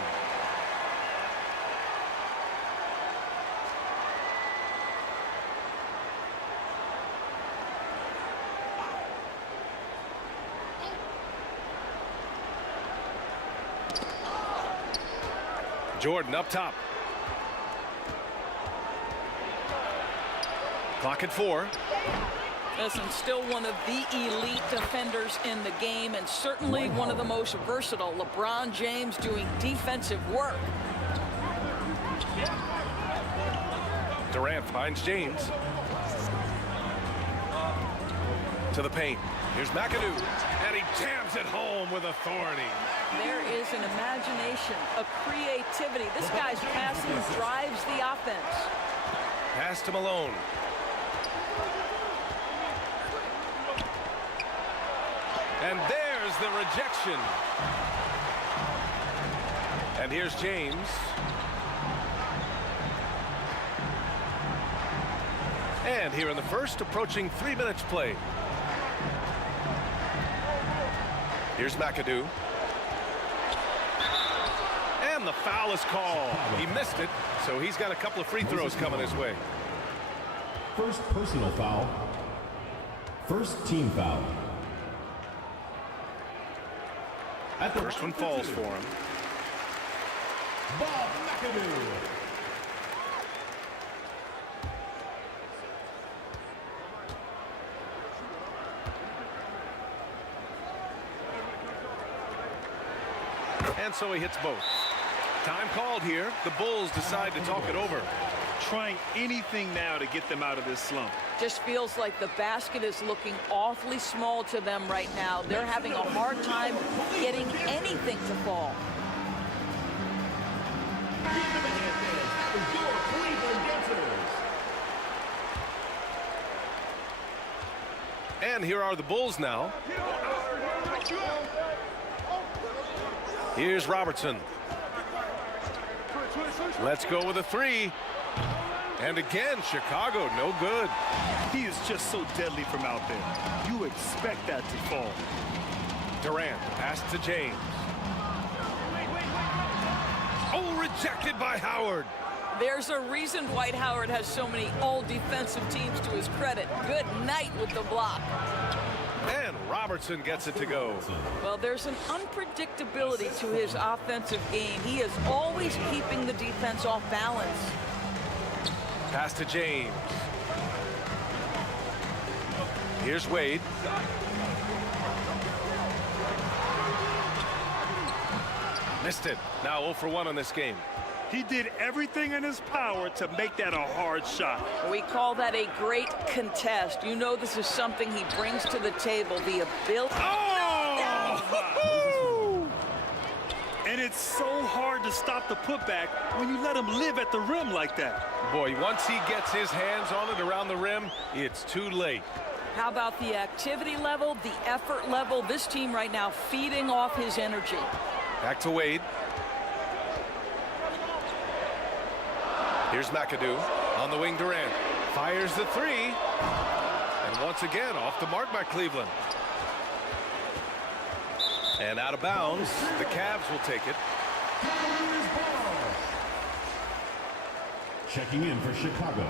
Jordan up top. Clock at 4. Listen, still one of the elite defenders in the game, and certainly one of the most versatile. LeBron James doing defensive work. Durant finds James. To the paint. Here's McADOO. And he jams it home with authority. There is an imagination, a creativity. This guy's passing drives the offense. Pass to Malone. And there's the rejection. And here's James. And here in the first, approaching 3 minutes played. Here's McADOO. And the foul is called. He missed it, so he's got a couple of free throws coming his way. First personal foul. First team foul. At the first one falls for him. Bob McADOO. And so he hits both. Time called here. The Bulls decide to talk it over. Trying anything now to get them out of this slump. Just feels like the basket is looking awfully small to them right now. They're having a hard time getting anything to fall. And here are the Bulls now. Here's Robertson. Let's go with a 3. And again, Chicago, no good. He is just so deadly from out there. You expect that to fall. Durant, pass to James. Oh, rejected by Howard. There's a reason Dwight Howard has so many all-defensive teams to his credit. Good night with the block. And Robertson gets it to go. Well, there's an unpredictability to his offensive game. He is always keeping the defense off balance. Pass to James. Here's Wade. Missed it. Now 0 for 1 on this game. He did everything in his power to make that a hard shot. We call that a great contest. You know this is something he brings to the table, the ability. Oh! And it's so hard to stop the putback when you let him live at the rim like that. Boy, once he gets his hands on it around the rim, it's too late. How about the activity level, the effort level? This team right now feeding off his energy. Back to Wade. Here's McADOO on the wing. Durant fires the three. And once again, off the mark by Cleveland. And out of bounds, the Cavs will take it. Checking in for Chicago,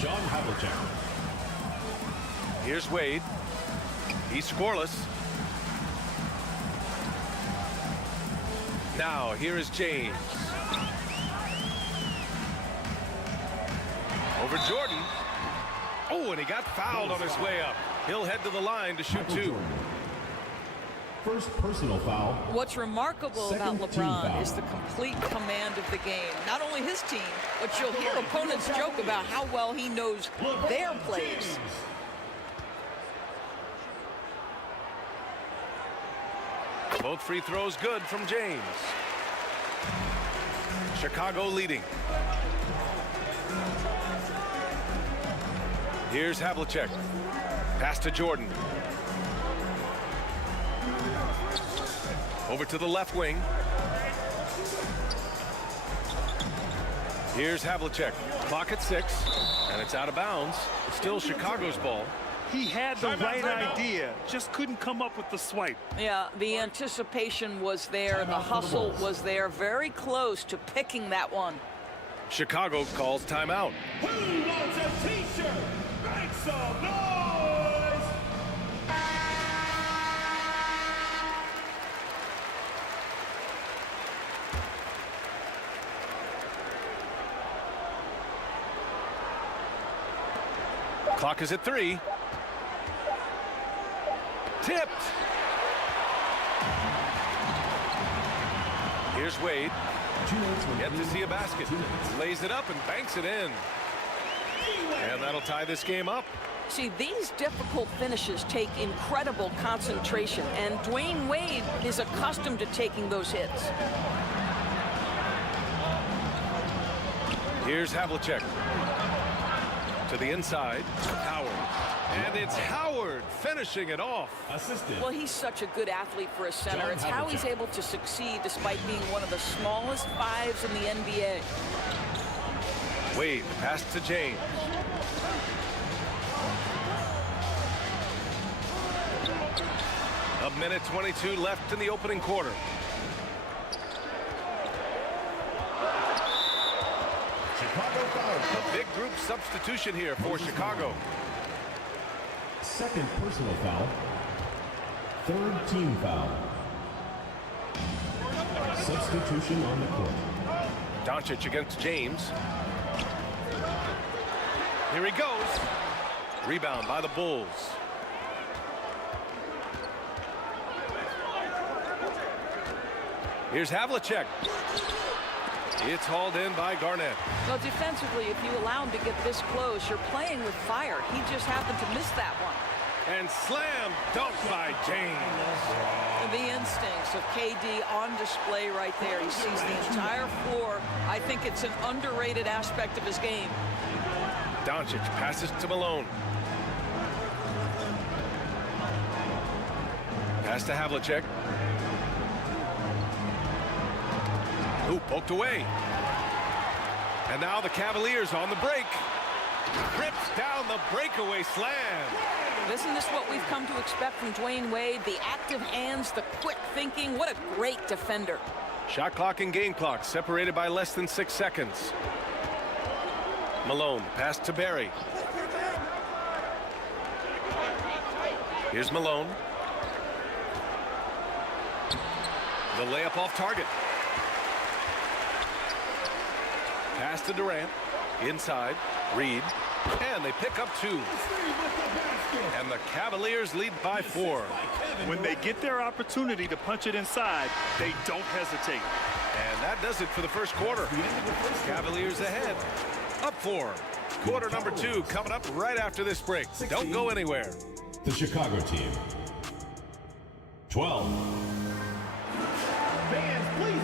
John Havlicek. Here's Wade. He's scoreless. Now, here is James. Over Jordan. Oh, and he got fouled on his way up. He'll head to the line to shoot two. First personal foul. What's remarkable about LeBron is the complete command of the game. Not only his team, but you'll hear opponents joke about how well he knows their plays. Both free throws good from James. Chicago leading. Here's Havlicek. Pass to Jordan. Over to the left wing. Here's Havlicek. Clock at 6, and it's out of bounds. It's still Chicago's ball. He had the right idea, just couldn't come up with the swipe. Yeah, the anticipation was there, the hustle was there, very close to picking that one. Chicago calls timeout. Who wants a t-shirt? Make some noise! Clock is at 3. Tipped. Here's Wade. Yet to see a basket. Lays it up and banks it in. And that'll tie this game up. See, these difficult finishes take incredible concentration, and Dwayne Wade is accustomed to taking those hits. Here's Havlicek. To the inside. Howard. And it's Howard finishing it off. Assisted. Well, he's such a good athlete for a center. It's how he's able to succeed despite being one of the smallest fives in the NBA. Wade, pass to James. A minute 22 left in the opening quarter. Chicago foul. A big group substitution here for Chicago. Second personal foul. Third team foul. Substitution on the court. Doncic against James. Here he goes. Rebound by the Bulls. Here's Havlicek. It's hauled in by Garnett. Well, defensively, if you allow him to get this close, you're playing with fire. He just happened to miss that one. And slam dunk by James. The instincts of KD on display right there. He sees the entire floor. I think it's an underrated aspect of his game. Doncic passes to Malone. Pass to Havlicek. Ooh, poked away. And now the Cavaliers on the break. Rips down the breakaway slam. Isn't this what we've come to expect from Dwayne Wade? The active hands, the quick thinking. What a great defender. Shot clock and game clock separated by less than 6 seconds. Malone, pass to Barry. Here's Malone. The layup off target. Pass to Durant. Inside. Reed. And they pick up 2. And the Cavaliers lead by 4. When they get their opportunity to punch it inside, they don't hesitate. And that does it for the first quarter. Cavaliers ahead. Up 4. Quarter number 2 coming up right after this break. Don't go anywhere. The Chicago team. 12.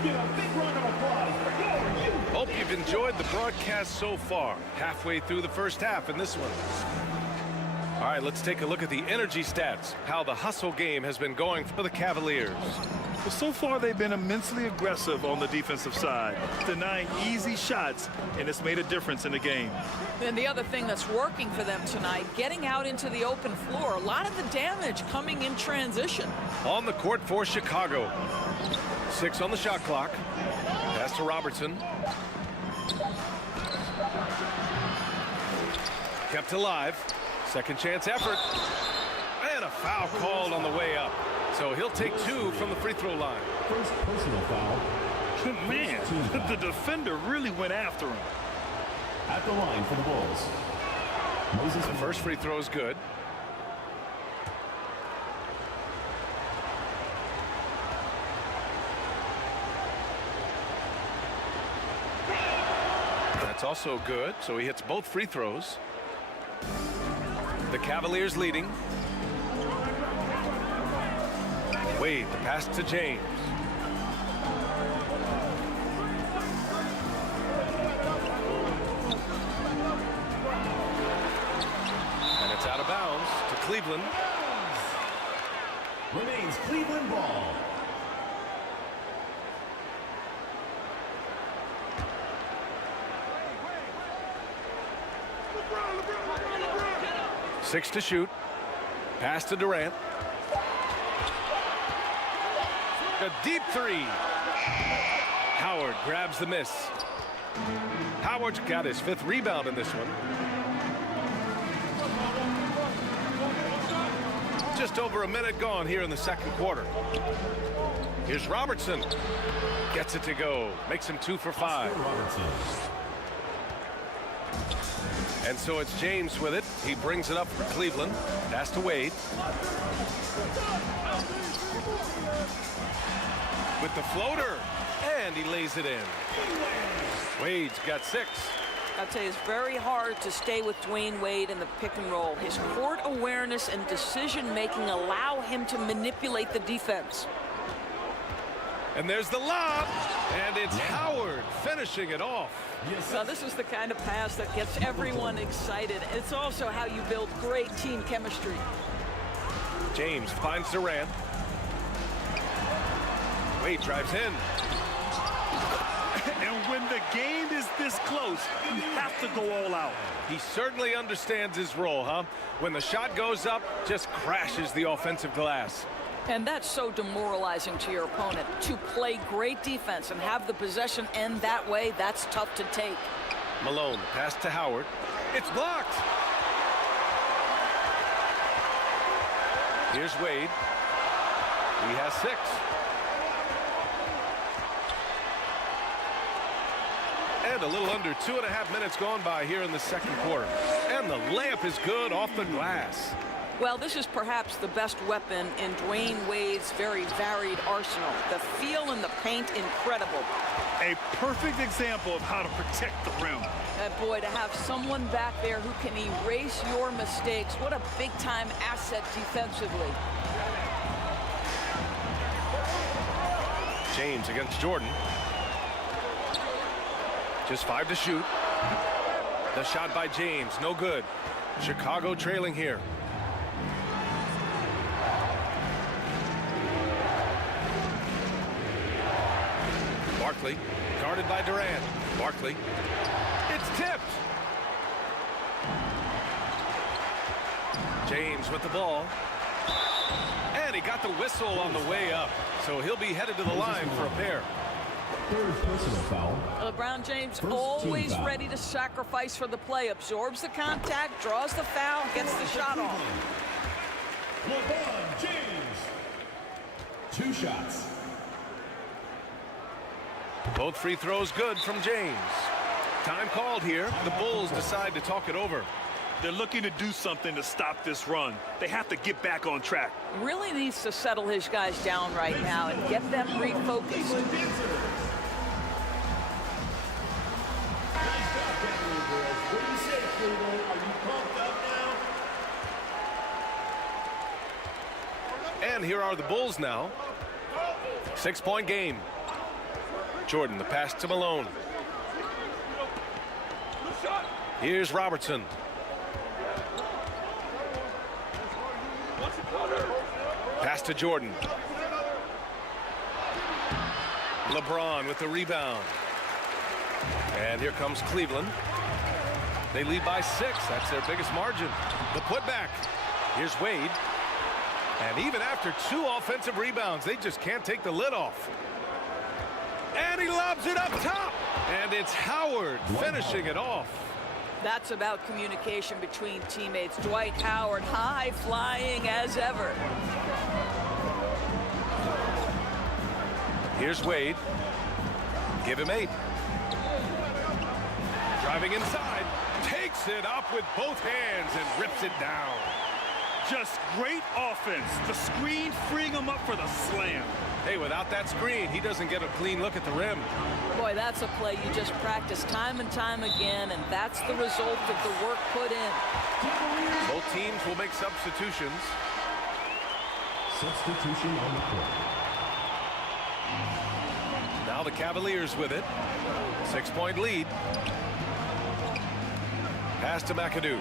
give a big round of applause for your youth. Hope you've enjoyed the broadcast so far. Halfway through the first half in this one. All right, let's take a look at the energy stats, how the hustle game has been going for the Cavaliers. Well, so far they've been immensely aggressive on the defensive side, denying easy shots, and it's made a difference in the game. And the other thing that's working for them tonight, getting out into the open floor, a lot of the damage coming in transition. On the court for Chicago. 6 on the shot clock. Pass to Robertson. Kept alive. Second chance effort. And a foul called on the way up. So he'll take 2 from the free throw line. First personal foul. Man, the defender really went after him. At the line for the Bulls. Moses. The first free throw is good. That's also good, so he hits both free throws. The Cavaliers leading. Wade, the pass to James. And it's out of bounds to Cleveland. Remains Cleveland ball. Six to shoot. Pass to Durant. A deep 3. Howard grabs the miss. Howard's got his 5th rebound in this one. Just over a minute gone here in the second quarter. Here's Robertson. Gets it to go. Makes him 2 for 5. And so it's James with it. He brings it up for Cleveland. Pass to Wade. With the floater. And he lays it in. Wade's got 6. I'll tell you, it's very hard to stay with Dwayne Wade in the pick and roll. His court awareness and decision-making allow him to manipulate the defense. And there's the lob. And it's Howard finishing it off. Now, this is the kind of pass that gets everyone excited. It's also how you build great team chemistry. James finds Durant. Wade drives in. And when the game is this close, you have to go all out. He certainly understands his role, huh? When the shot goes up, just crashes the offensive glass. And that's so demoralizing to your opponent. To play great defense and have the possession end that way, that's tough to take. Malone, pass to Howard. It's blocked. Here's Wade. He has 6. And a little under 2.5 minutes gone by here in the second quarter. And the layup is good off the glass. Well, this is perhaps the best weapon in Dwayne Wade's very varied arsenal. The feel in the paint, incredible. A perfect example of how to protect the rim. And boy, to have someone back there who can erase your mistakes, what a big-time asset defensively. James against Jordan. Just 5 to shoot. The shot by James, no good. Chicago trailing here. Barkley, guarded by Durant. Barkley, it's tipped. James with the ball. And he got the whistle on the way up. So he'll be headed to the line for a pair. Third personal foul. LeBron James always ready to sacrifice for the play. Absorbs the contact, draws the foul, gets the shot off. LeBron James. 2 shots. Both free throws good from James. Time called here. The Bulls decide to talk it over. They're looking to do something to stop this run. They have to get back on track. Really needs to settle his guys down right now and get them refocused. And here are the Bulls now. 6-point game. Jordan, the pass to Malone. Here's Robertson. Pass to Jordan. LeBron with the rebound. And here comes Cleveland. They lead by 6. That's their biggest margin. The putback. Here's Wade. And even after 2 offensive rebounds, they just can't take the lid off. And he lobs it up top. And it's Howard finishing it off. That's about communication between teammates. Dwight Howard, high flying as ever. Here's Wade. Give him 8. Driving inside. Takes it up with both hands and rips it down. Just great offense. The screen freeing him up for the slam. Hey, without that screen, he doesn't get a clean look at the rim. Boy, that's a play you just practice time and time again, and that's the result of the work put in. Both teams will make substitutions. Substitution on the court. Now the Cavaliers with it. 6-point lead. Pass to McADOO.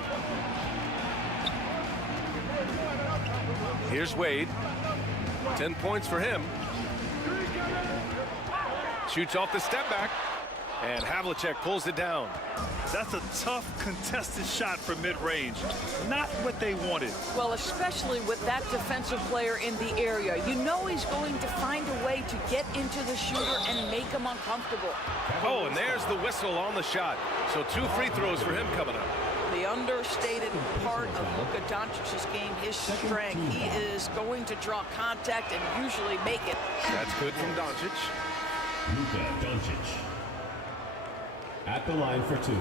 Here's Wade. 10 points for him. Shoots off the step back. And Havlicek pulls it down. That's a tough, contested shot from mid-range. Not what they wanted. Well, especially with that defensive player in the area. You know he's going to find a way to get into the shooter and make him uncomfortable. Oh, and there's the whistle on the shot. So 2 free throws for him coming up. The understated part of Luka Doncic's game, his strength. He is going to draw contact and usually make it. That's good from Doncic. Luka Doncic at the line for 2.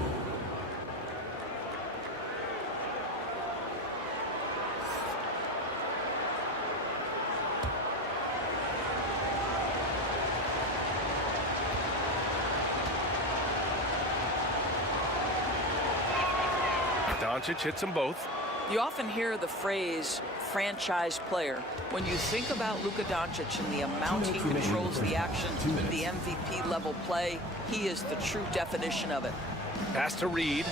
Doncic hits them both. You often hear the phrase franchise player. When you think about Luka Doncic and the amount he controls the action, the MVP level play, he is the true definition of it. Pass to Reed.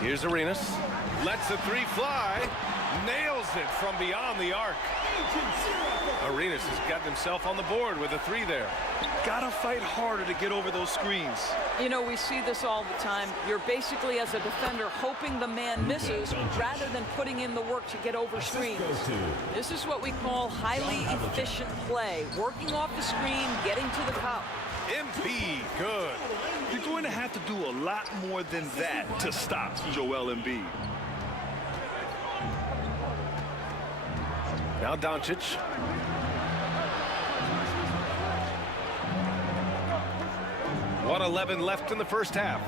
Here's Arenas. Lets the 3 fly. Nails it from beyond the arc. Arenas has gotten himself on the board with a 3 there. Gotta fight harder to get over those screens. You know, we see this all the time. You're basically, as a defender, hoping the man misses rather than putting in the work to get over screens. This is what we call highly efficient play. Working off the screen, getting to the cup. EMBIID, good. You're going to have to do a lot more than that to stop Joel Embiid. Now Doncic. .11 left in the first half.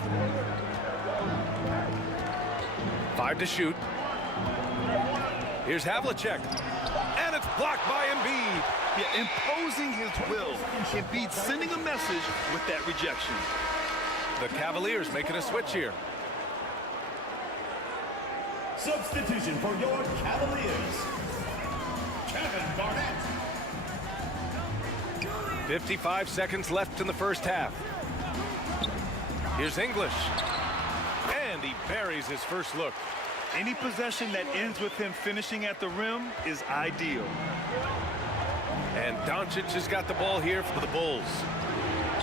5 to shoot. Here's Havlicek. And it's blocked by EMBIID. Yeah, imposing his will. EMBIID sending a message with that rejection. The Cavaliers making a switch here. Substitution for your Cavaliers. Kevin Garnett. 55 seconds left in the first half. Here's English. And he buries his first look. Any possession that ends with him finishing at the rim is ideal. And Doncic has got the ball here for the Bulls.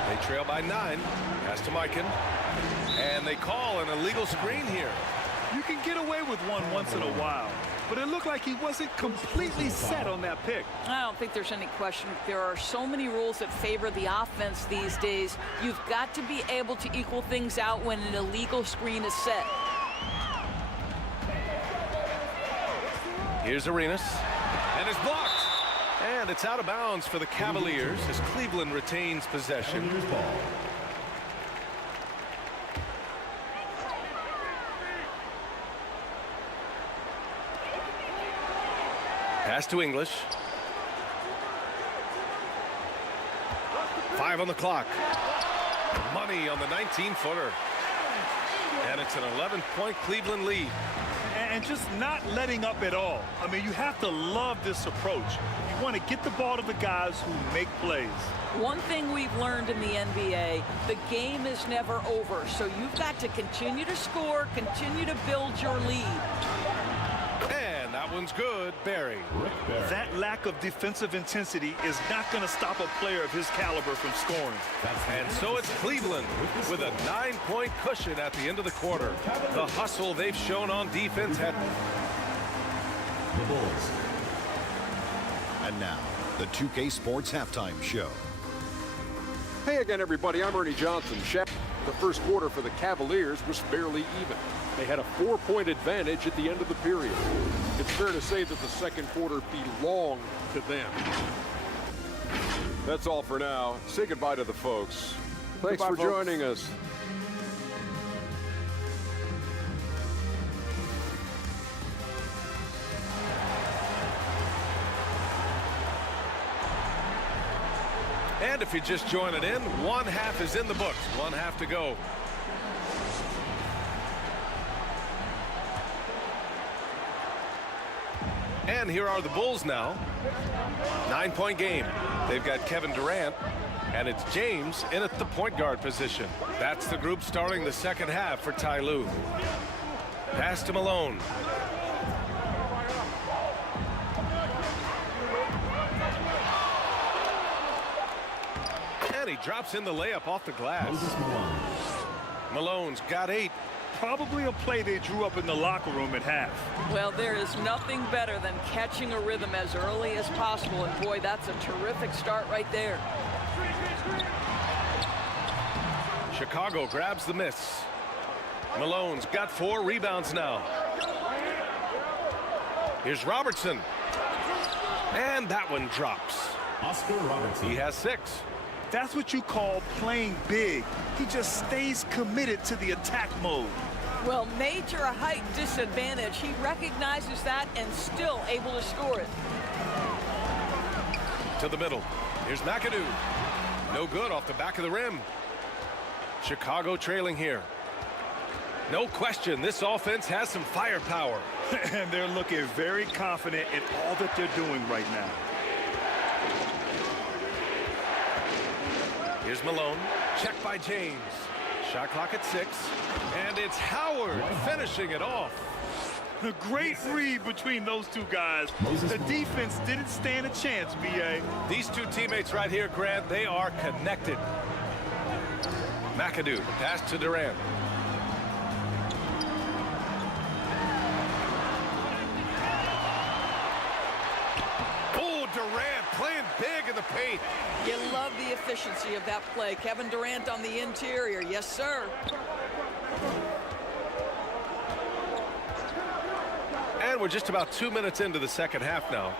They trail by 9. Pass to Mikan. And they call an illegal screen here. You can get away with one once in a while, but it looked like he wasn't completely set on that pick. I don't think there's any question. There are so many rules that favor the offense these days. You've got to be able to equal things out when an illegal screen is set. Here's Arenas. And it's blocked. And it's out of bounds for the Cavaliers as Cleveland retains possession. Pass to English. 5 on the clock. Money on the 19-footer. And it's an 11-point Cleveland lead. and just not letting up at all. I mean, you have to love this approach. You want to get the ball to the guys who make plays. One thing we've learned in the NBA, the game is never over. So you've got to continue to score, continue to build your lead. And that one's good, Barry. That lack of defensive intensity is not going to stop a player of his caliber from scoring. And so it's Cleveland with a 9-point cushion at the end of the quarter. The hustle they've shown on defense had... The Bulls. And now, the 2K Sports Halftime Show. Hey again, everybody. I'm Ernie Johnson. The first quarter for the Cavaliers was barely even. They had a 4-point advantage at the end of the period. It's fair to say that the second quarter belonged to them. That's all for now. Say goodbye to the folks. Thanks for joining us. And if you're just joining in, one half is in the books. One half to go. And here are the Bulls now. 9-point game. They've got Kevin Durant, and it's James in at the point guard position. That's the group starting the second half for Ty Lue. Pass to Malone. And he drops in the layup off the glass. Malone's got 8. Probably a play they drew up in the locker room at half. Well, there is nothing better than catching a rhythm as early as possible, and boy, that's a terrific start right there. Chicago grabs the miss. Malone's got 4 rebounds now. Here's Robertson. And that one drops. Oscar Robertson. He has 6. That's what you call playing big. He just stays committed to the attack mode. Well, major height disadvantage. He recognizes that and still able to score it. To the middle. Here's McAdoo. No good off the back of the rim. Chicago trailing here. No question, this offense has some firepower. And they're looking very confident in all that they're doing right now. Here's Malone. Check by James. Shot clock at 6. And it's Howard finishing it off. A great read between those two guys. The defense didn't stand a chance, B.A. These two teammates right here, Grant, they are connected. McAdoo, pass to Durant. Oh, Durant playing big in the paint. You love the efficiency of that play. Kevin Durant on the interior. Yes, sir. And we're just about 2 minutes into the second half now.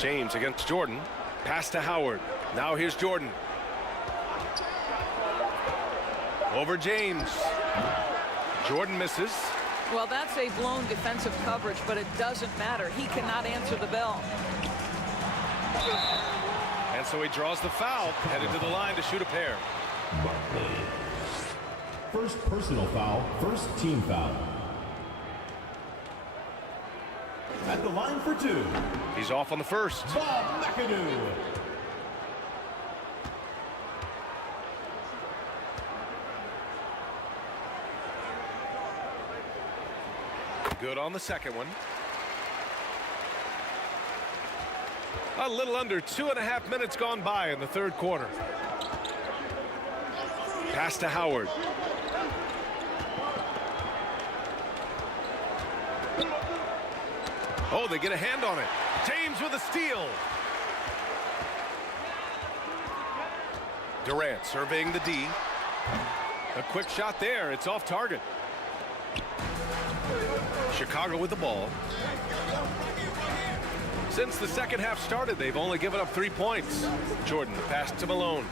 James against Jordan. Pass to Howard. Now here's Jordan. Over James. Jordan misses. Well, that's a blown defensive coverage, but it doesn't matter. He cannot answer the bell. And so he draws the foul, headed to the line to shoot a pair. First personal foul, first team foul. At the line for 2. He's off on the first. Bob McAdoo. Good on the second one. A little under 2.5 minutes gone by in the third quarter. Pass to Howard. Oh, they get a hand on it. James with a steal. Durant surveying the D. A quick shot there. It's off target. Chicago with the ball. Since the second half started, they've only given up 3 points. Jordan, the pass to Malone.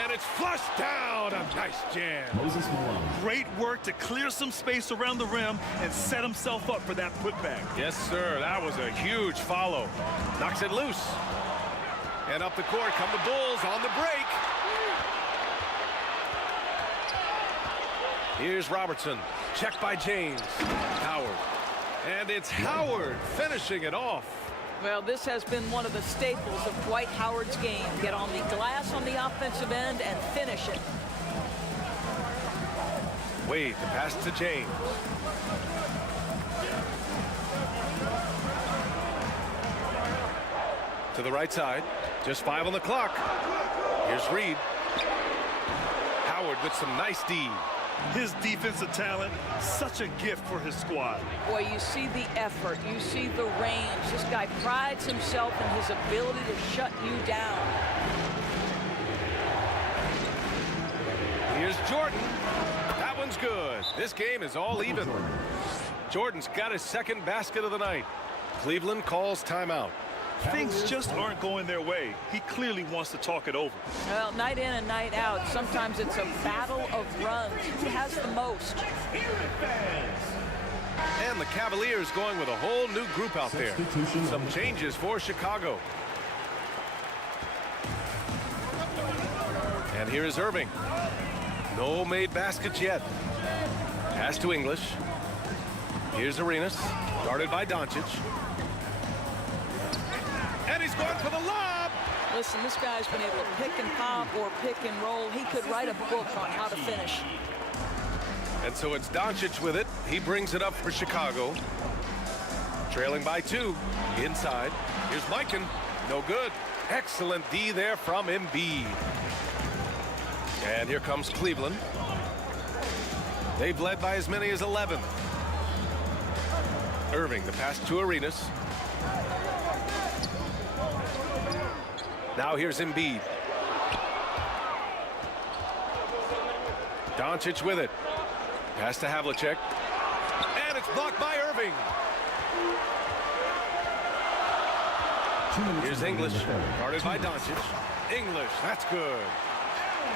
And it's flushed down. A nice jam. Moses Malone. Great work to clear some space around the rim and set himself up for that putback. Yes, sir. That was a huge follow. Knocks it loose. And up the court come the Bulls on the break. Here's Robertson. Checked by James. Howard. And it's Howard finishing it off. Well, this has been one of the staples of Dwight Howard's game. Get on the glass on the offensive end and finish it. Wade, the pass to James. To the right side. Just 5 on the clock. Here's Reed. Howard with some nice D. His defensive talent, such a gift for his squad. Boy, you see the effort, you see the range. This guy prides himself in his ability to shut you down. Here's Jordan. That one's good. This game is all even. Jordan's got his second basket of the night. Cleveland calls timeout. Things just aren't going their way. He clearly wants to talk it over. Well, night in and night out, sometimes it's a battle of runs. Who has the most? And the Cavaliers going with a whole new group out there. Some changes for Chicago. And here is Irving. No made baskets yet. Pass to English. Here's Arenas. Guarded by Doncic. And he's going for the lob. Listen, this guy's been able to pick and pop or pick and roll. He could write a book on how to finish. And so it's Doncic with it. He brings it up for Chicago. Trailing by 2. Inside. Here's Mikan. No good. Excellent D there from EMBIID. And here comes Cleveland. They've led by as many as 11. Irving, the pass to Arenas. Now here's EMBIID. Doncic with it. Pass to Havlicek. And it's blocked by Irving. Here's English. Guarded by Doncic. English, that's good.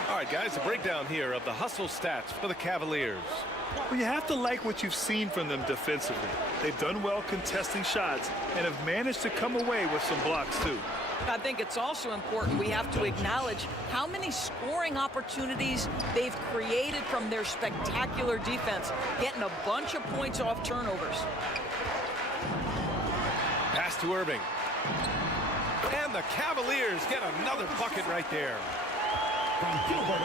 All right, guys, a breakdown here of the hustle stats for the Cavaliers. Well, you have to like what you've seen from them defensively. They've done well contesting shots and have managed to come away with some blocks, too. I think it's also important we have to acknowledge how many scoring opportunities they've created from their spectacular defense, getting a bunch of points off turnovers. Pass to Irving. And the Cavaliers get another bucket right there. From Gilbert.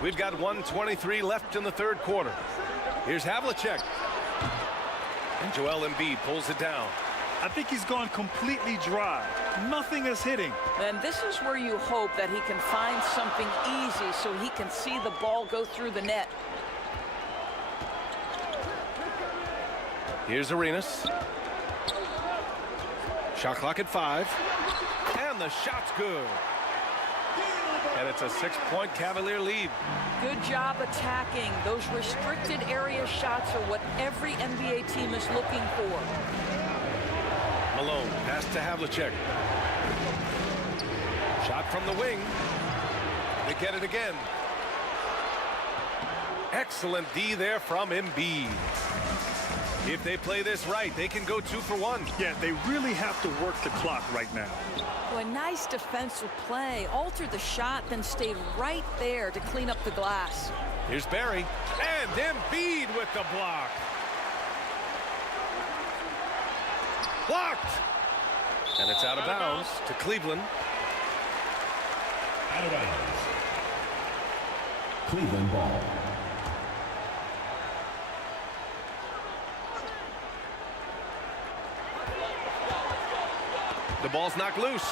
We've got 1:23 left in the third quarter. Here's Havlicek. And Joel Embiid pulls it down. I think he's gone completely dry. Nothing is hitting. And this is where you hope that he can find something easy so he can see the ball go through the net. Here's Arenas. Shot clock at 5. And the shot's good. And it's a 6-point Cavalier lead. Good job attacking. Those restricted area shots are what every NBA team is looking for. Malone, pass to Havlicek. Shot from the wing. They get it again. Excellent D there from EMBIID. If they play this right, they can go 2 for 1. Yeah, they really have to work the clock right now. Well, a nice defensive play. Alter the shot, then stay right there to clean up the glass. Here's Barry. And EMBIID with the block. Blocked. And it's out of bounds to Cleveland. Out of bounds. Cleveland ball. The ball's knocked loose.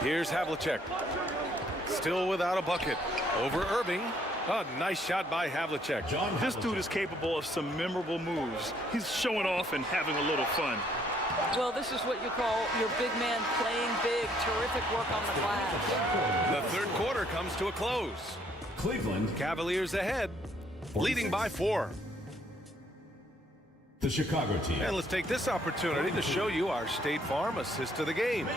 Here's Havlicek. Still without a bucket. Over Irving. A nice shot by Havlicek. This dude is capable of some memorable moves. He's showing off and having a little fun. Well, this is what you call your big man playing big. Terrific work on the glass. The third quarter comes to a close. Cleveland. Cavaliers ahead, leading by 4. The Chicago team. And let's take this opportunity to show you our State Farm assist of the game.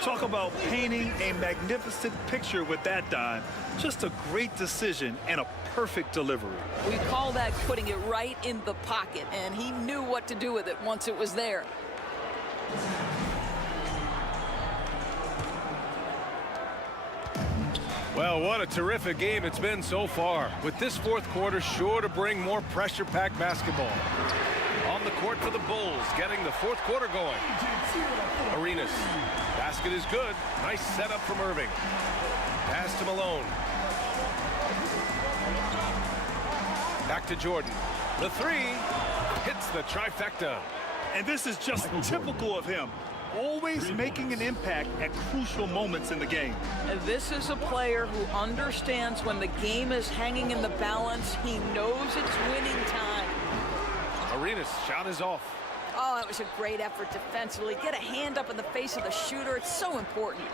Talk about painting a magnificent picture with that dime. Just a great decision and a perfect delivery. We call that putting it right in the pocket, and he knew what to do with it once it was there. Well, what a terrific game it's been so far. With this fourth quarter sure to bring more pressure-packed basketball. On the court for the Bulls, getting the fourth quarter going. Arenas. Basket is good. Nice setup from Irving. Pass to Malone. Back to Jordan. The three hits the trifecta. And this is just typical of him. Always making an impact at crucial moments in the game. And this is a player who understands when the game is hanging in the balance. He knows it's winning time. Arenas' shot is off. Oh, it was a great effort defensively. Get a hand up in the face of the shooter. It's so important.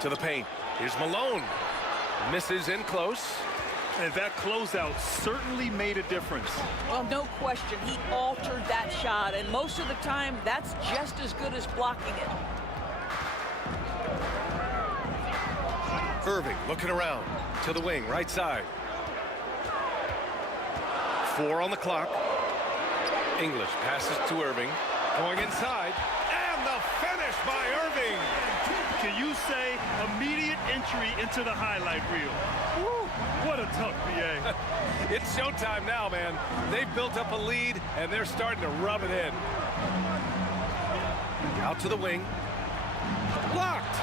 To the paint. Here's Malone. Misses in close. And that closeout certainly made a difference. Well, no question. He altered that shot, and most of the time, that's just as good as blocking it. Irving looking around to the wing, right side. 4 on the clock. English passes to Irving. Going inside. And the finish by Irving. Can you say immediate entry into the highlight reel? Woo, what a tough BA. It's showtime now, man. They've built up a lead, and they're starting to rub it in. Out to the wing. Blocked.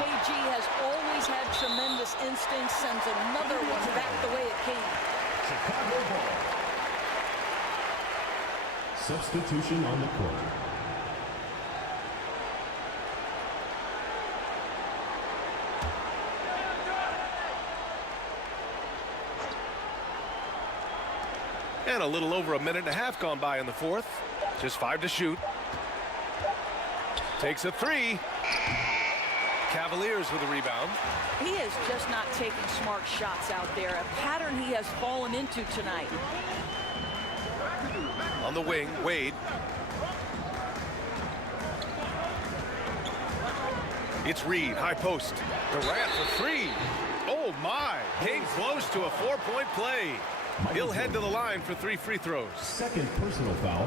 KG has always had tremendous instincts, sends another one back the way it came. Chicago ball. Substitution on the court. And a little over a minute and a half gone by in the fourth. Just 5 to shoot. Takes a 3. Cavaliers with a rebound. He is just not taking smart shots out there, a pattern he has fallen into tonight. On the wing, Wade. It's Reed, high post. Durant for 3. Oh my, came close to a 4-point play. He'll head to the line for 3 free throws. Second personal foul.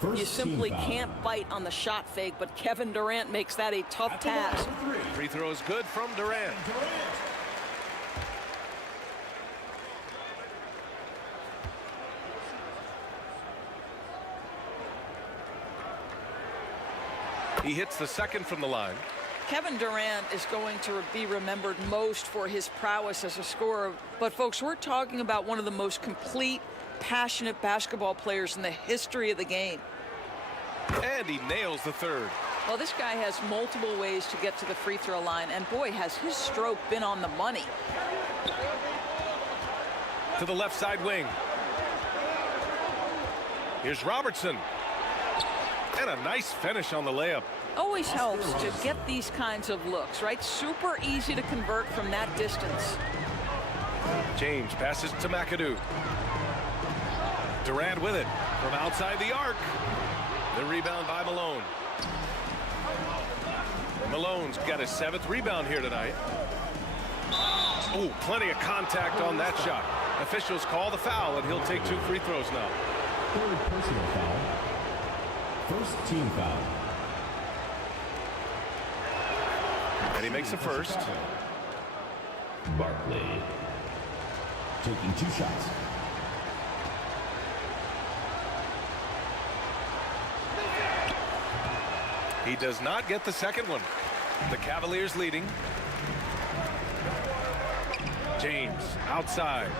First you simply team foul. can't bite on the shot fake, but Kevin Durant makes that a tough task. Free throws good from Durant. He hits the second from the line. Kevin Durant is going to be remembered most for his prowess as a scorer. But, folks, we're talking about one of the most complete, passionate basketball players in the history of the game. And he nails the third. Well, this guy has multiple ways to get to the free throw line. And, boy, has his stroke been on the money. To the left side wing. Here's Robertson. And a nice finish on the layup. Always helps to get these kinds of looks, right? Super easy to convert from that distance. James passes to McAdoo. Durant with it from outside the arc. The rebound by Malone. Malone's got his 7th rebound here tonight. Oh, plenty of contact on that shot. Officials call the foul, and he'll take 2 free throws now. Third personal foul. First team foul. And he makes a first. Barkley taking 2 shots. He does not get the second one. The Cavaliers leading. James outside.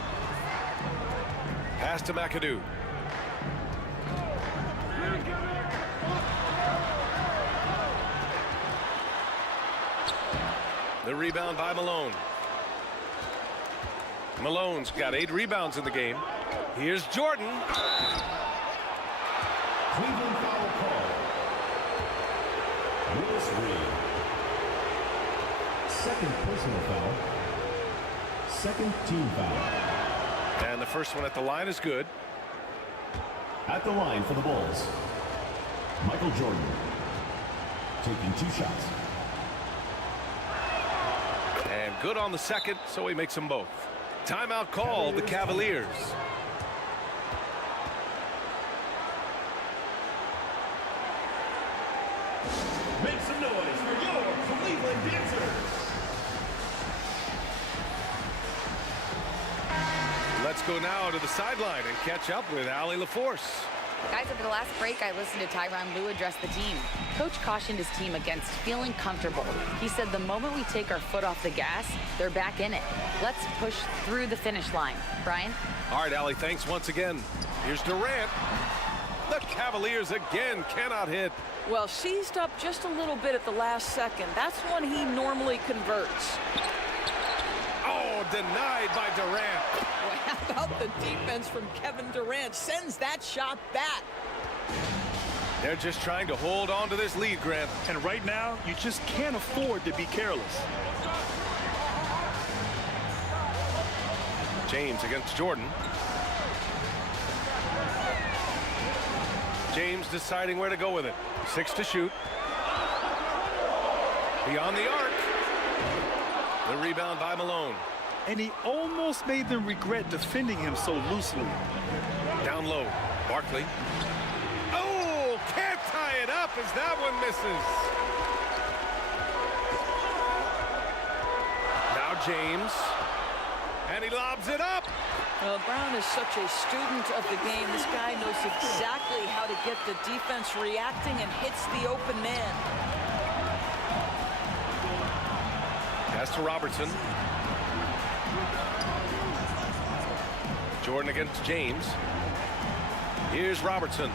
Pass to McAdoo. The rebound by Malone. Malone's got 8 rebounds in the game. Here's Jordan. Cleveland foul call. Willis Reed. Second personal foul. Second team foul. And the first one at the line is good. At the line for the Bulls, Michael Jordan taking 2 shots. And good on the second, so he makes them both. Timeout called, the Cavaliers. Make some noise for your Cleveland dancers. Let's go now to the sideline and catch up with Allie LaForce. Guys, over the last break, I listened to Tyronn Lue address the team. Coach cautioned his team against feeling comfortable. He said the moment we take our foot off the gas, they're back in it. Let's push through the finish line. Brian? All right, Allie, thanks once again. Here's Durant. The Cavaliers again cannot hit. Well, seized up just a little bit at the last second. That's when he normally converts. Oh, denied by Durant. Well, how about the defense from Kevin Durant? Sends that shot back. They're just trying to hold on to this lead, Grant. And right now, you just can't afford to be careless. James against Jordan. James deciding where to go with it. 6 to shoot. Beyond the arc. The rebound by Malone. And he almost made them regret defending him so loosely. Down low, Barkley. Oh, can't tie it up as that one misses. Now James. And he lobs it up. Well, Brown is such a student of the game. This guy knows exactly how to get the defense reacting and hits the open man. Pass to Robertson. Jordan against James. Here's Robertson.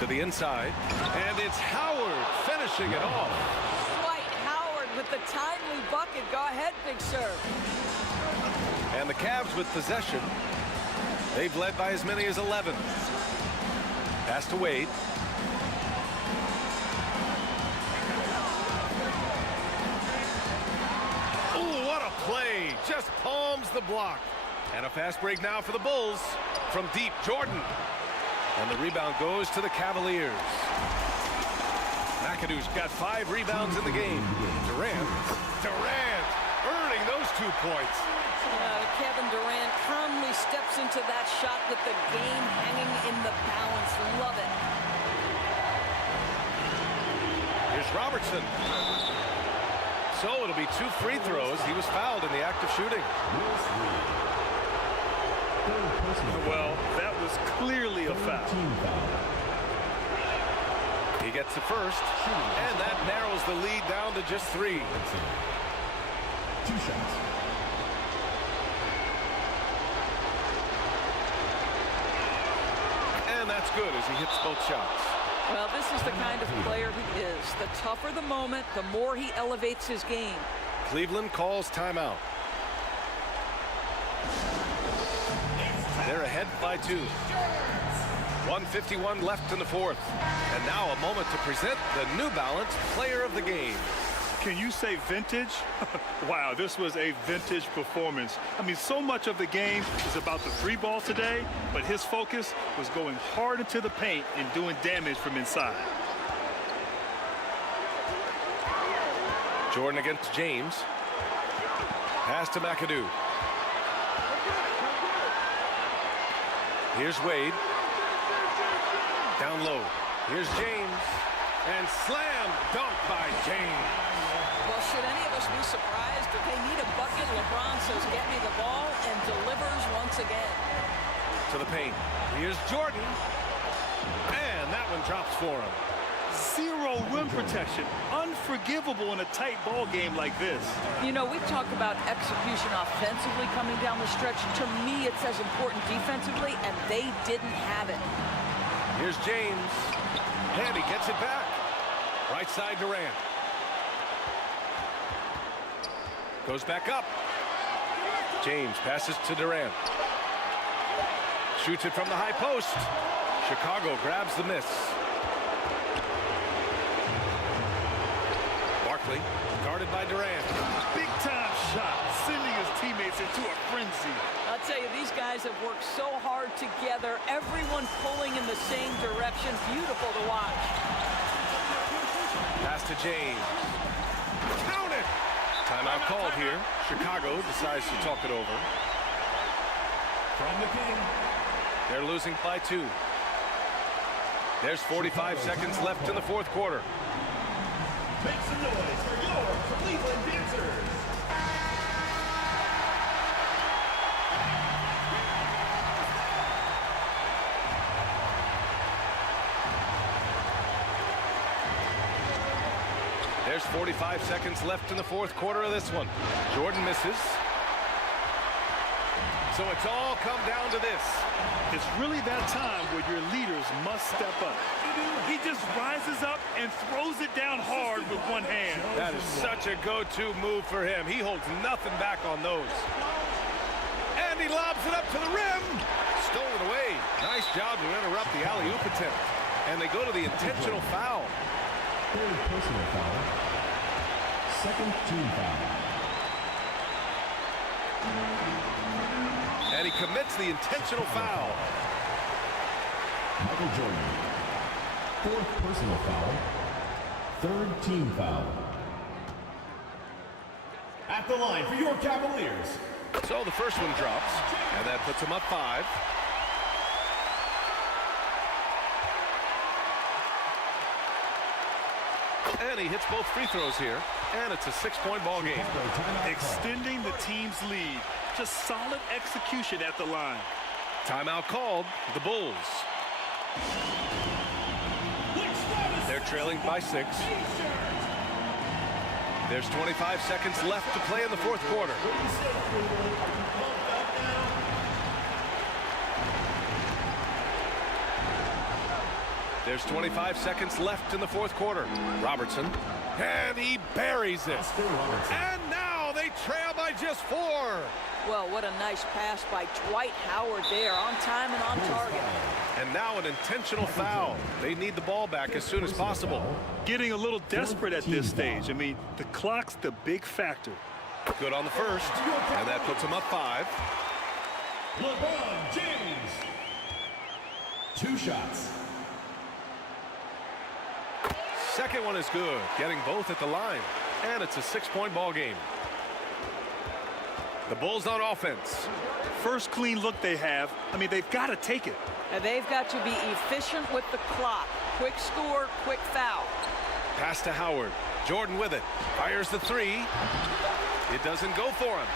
To the inside. And it's Howard finishing it off. Dwight Howard with the timely bucket. Go ahead, Big Serve. And the Cavs with possession. They've led by as many as 11. Pass to Wade. Oh, what a play. Just palms the block. And a fast break now for the Bulls. From deep, Jordan. And the rebound goes to the Cavaliers. McAdoo's got 5 rebounds in the game. Durant earning those 2 points. Kevin Durant calmly steps into that shot with the game hanging in the balance. Love it. Here's Robertson. So it'll be 2 free throws. He was fouled in the act of shooting. Well, that was clearly a foul. He gets the first, and that narrows the lead down to just 3. 2 shots. And that's good as he hits both shots. Well, this is the kind of player he is. The tougher the moment, the more he elevates his game. Cleveland calls timeout. They're ahead by 2. 1:51 left in the 4th. And now a moment to present the New Balance Player of the Game. Can you say vintage? Wow, this was a vintage performance. I mean, so much of the game is about the 3 ball today, but his focus was going hard into the paint and doing damage from inside. Jordan against James. Pass to McAdoo. Here's Wade. Down low. Here's James. And slam dunk by James. Well, should any of us be surprised that they need a bucket? LeBron says, get me the ball, and delivers once again. To the paint. Here's Jordan. And that one drops for him. 0 rim protection. Unforgivable in a tight ball game like this. You know, we talk about execution offensively coming down the stretch. To me, it's as important defensively, and they didn't have it. Here's James. And he gets it back. Right side Durant. Goes back up. James passes to Durant. Shoots it from the high post. Chicago grabs the miss. Barkley guarded by Durant. Big time shot, sending his teammates into a frenzy. I'll tell you, these guys have worked so hard together. Everyone pulling in the same direction. Beautiful to watch. Pass to James. Count it! Timeout called here. Chicago decides to talk it over. From the king. They're losing by 2. There's 45 seconds left in the 4th quarter. Make some noise for your Cleveland dancers. There's 45 seconds left in the fourth quarter of this one. Jordan misses. So it's all come down to this. It's really that time where your leaders must step up. He just rises up and throws it down hard with one hand. That is such a go-to move for him. He holds nothing back on those. And he lobs it up to the rim. Stolen away. Nice job to interrupt the alley-oop attempt. And they go to the intentional foul. Third personal foul. Second team foul. And he commits the intentional foul. Michael Jordan. Fourth personal foul. Third team foul. At the line for your Cavaliers. So the first one drops, and that puts him up 5. And he hits both free throws here, and it's a 6-point ball game. Extending the team's lead. Just solid execution at the line. Timeout called, the Bulls. They're trailing by 6. There's 25 seconds left to play in the fourth quarter. There's 25 seconds left in the fourth quarter. Robertson, and he buries it. And now they trail by just 4. Well, what a nice pass by Dwight Howard there, on time and on target. And now an intentional foul. They need the ball back as soon as possible. Getting a little desperate at this stage. I mean, the clock's the big factor. Good on the first, and that puts him up 5. LeBron James. 2 shots. Second one is good, getting both at the line. And it's a 6-point ball game. The Bulls on offense. First clean look they have. I mean, they've got to take it. And they've got to be efficient with the clock. Quick score, quick foul. Pass to Howard. Jordan with it. Fires the 3. It doesn't go for him.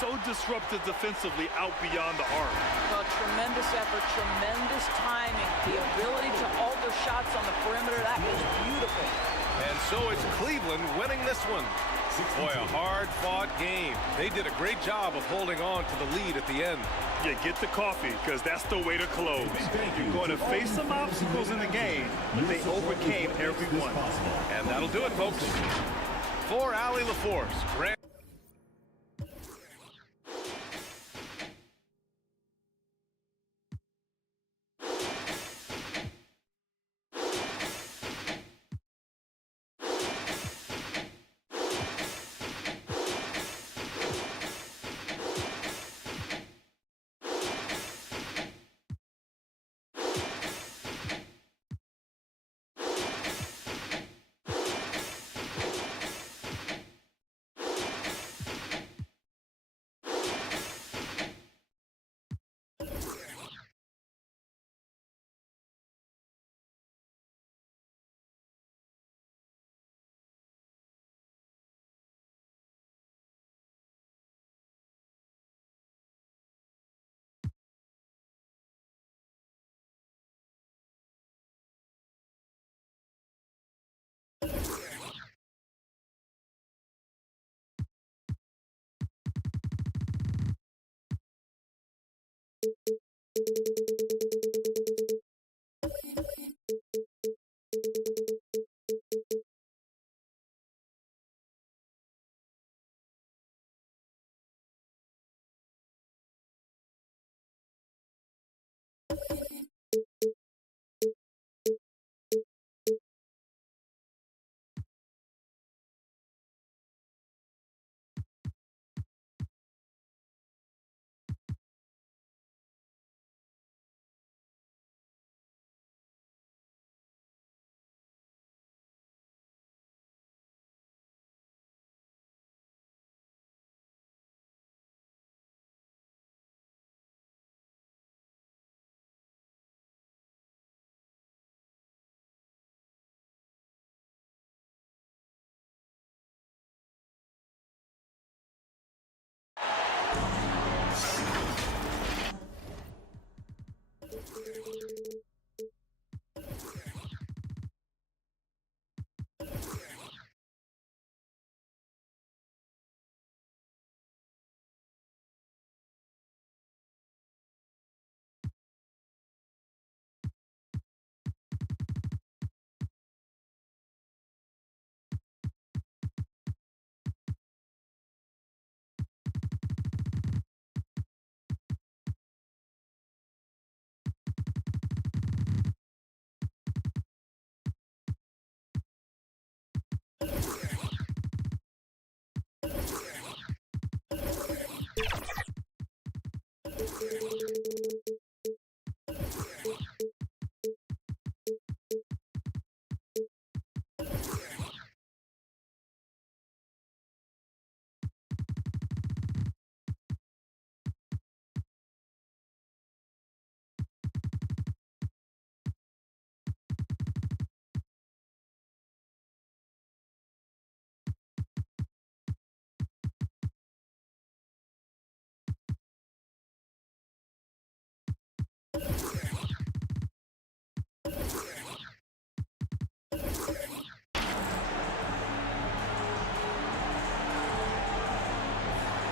So disruptive defensively out beyond the arc. Well, tremendous effort, tremendous timing. The ability to alter shots on the perimeter, that was beautiful. And so it's Cleveland winning this one. Boy, a hard-fought game. They did a great job of holding on to the lead at the end. Yeah, get the coffee, because that's the way to close. You're going to face some obstacles in the game, but they overcame every one. And that'll do it, folks. For Allie LaForce.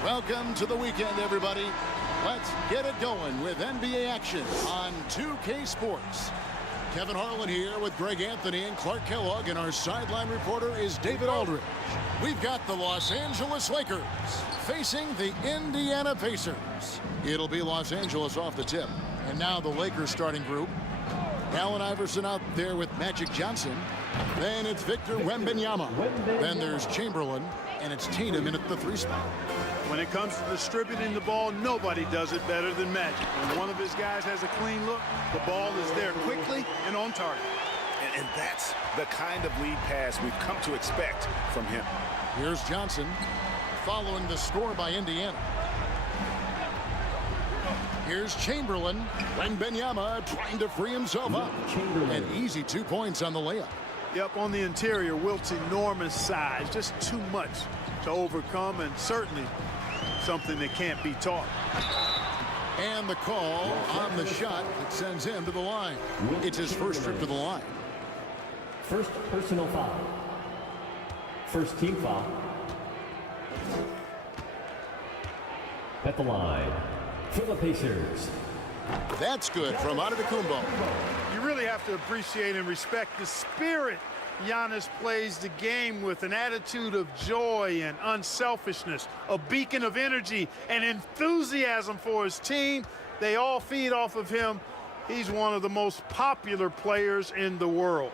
Welcome to the weekend, everybody. Let's get it going with NBA action on 2K Sports. Kevin Harlan here with Greg Anthony and Clark Kellogg, and our sideline reporter is David Aldridge. We've got the Los Angeles Lakers facing the Indiana Pacers. It'll be Los Angeles off the tip. And now the Lakers starting group. Allen Iverson out there with Magic Johnson. Then it's Victor Wembanyama. Then there's Chamberlain, and it's Tatum in at the 3 spot. When it comes to distributing the ball, nobody does it better than Magic. When one of his guys has a clean look, the ball is there quickly and on target. And that's the kind of lead pass we've come to expect from him. Here's Johnson following the score by Indiana. Here's Chamberlain. Wembanyama trying to free himself up. An easy 2 points on the layup. Yep, on the interior, Wilt's enormous size, just too much to overcome, and certainly something that can't be taught. And the call on the shot that sends him to the line. It's his first trip to the line. First personal foul. First team foul. At the line for the Pacers. That's good from Antetokounmpo. You really have to appreciate and respect the spirit Giannis plays the game with, an attitude of joy and unselfishness, a beacon of energy and enthusiasm for his team. They all feed off of him. He's one of the most popular players in the world.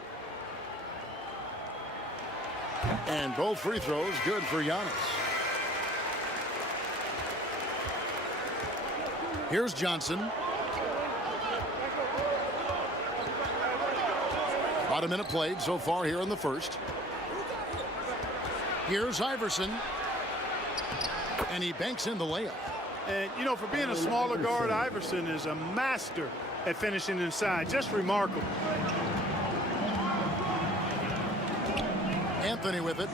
And both free throws good for Giannis. Here's Johnson. About a minute played so far here in the first. Here's Iverson. And he banks in the layup. And, you know, for being a smaller guard, Iverson is a master at finishing inside. Just remarkable. Anthony with it.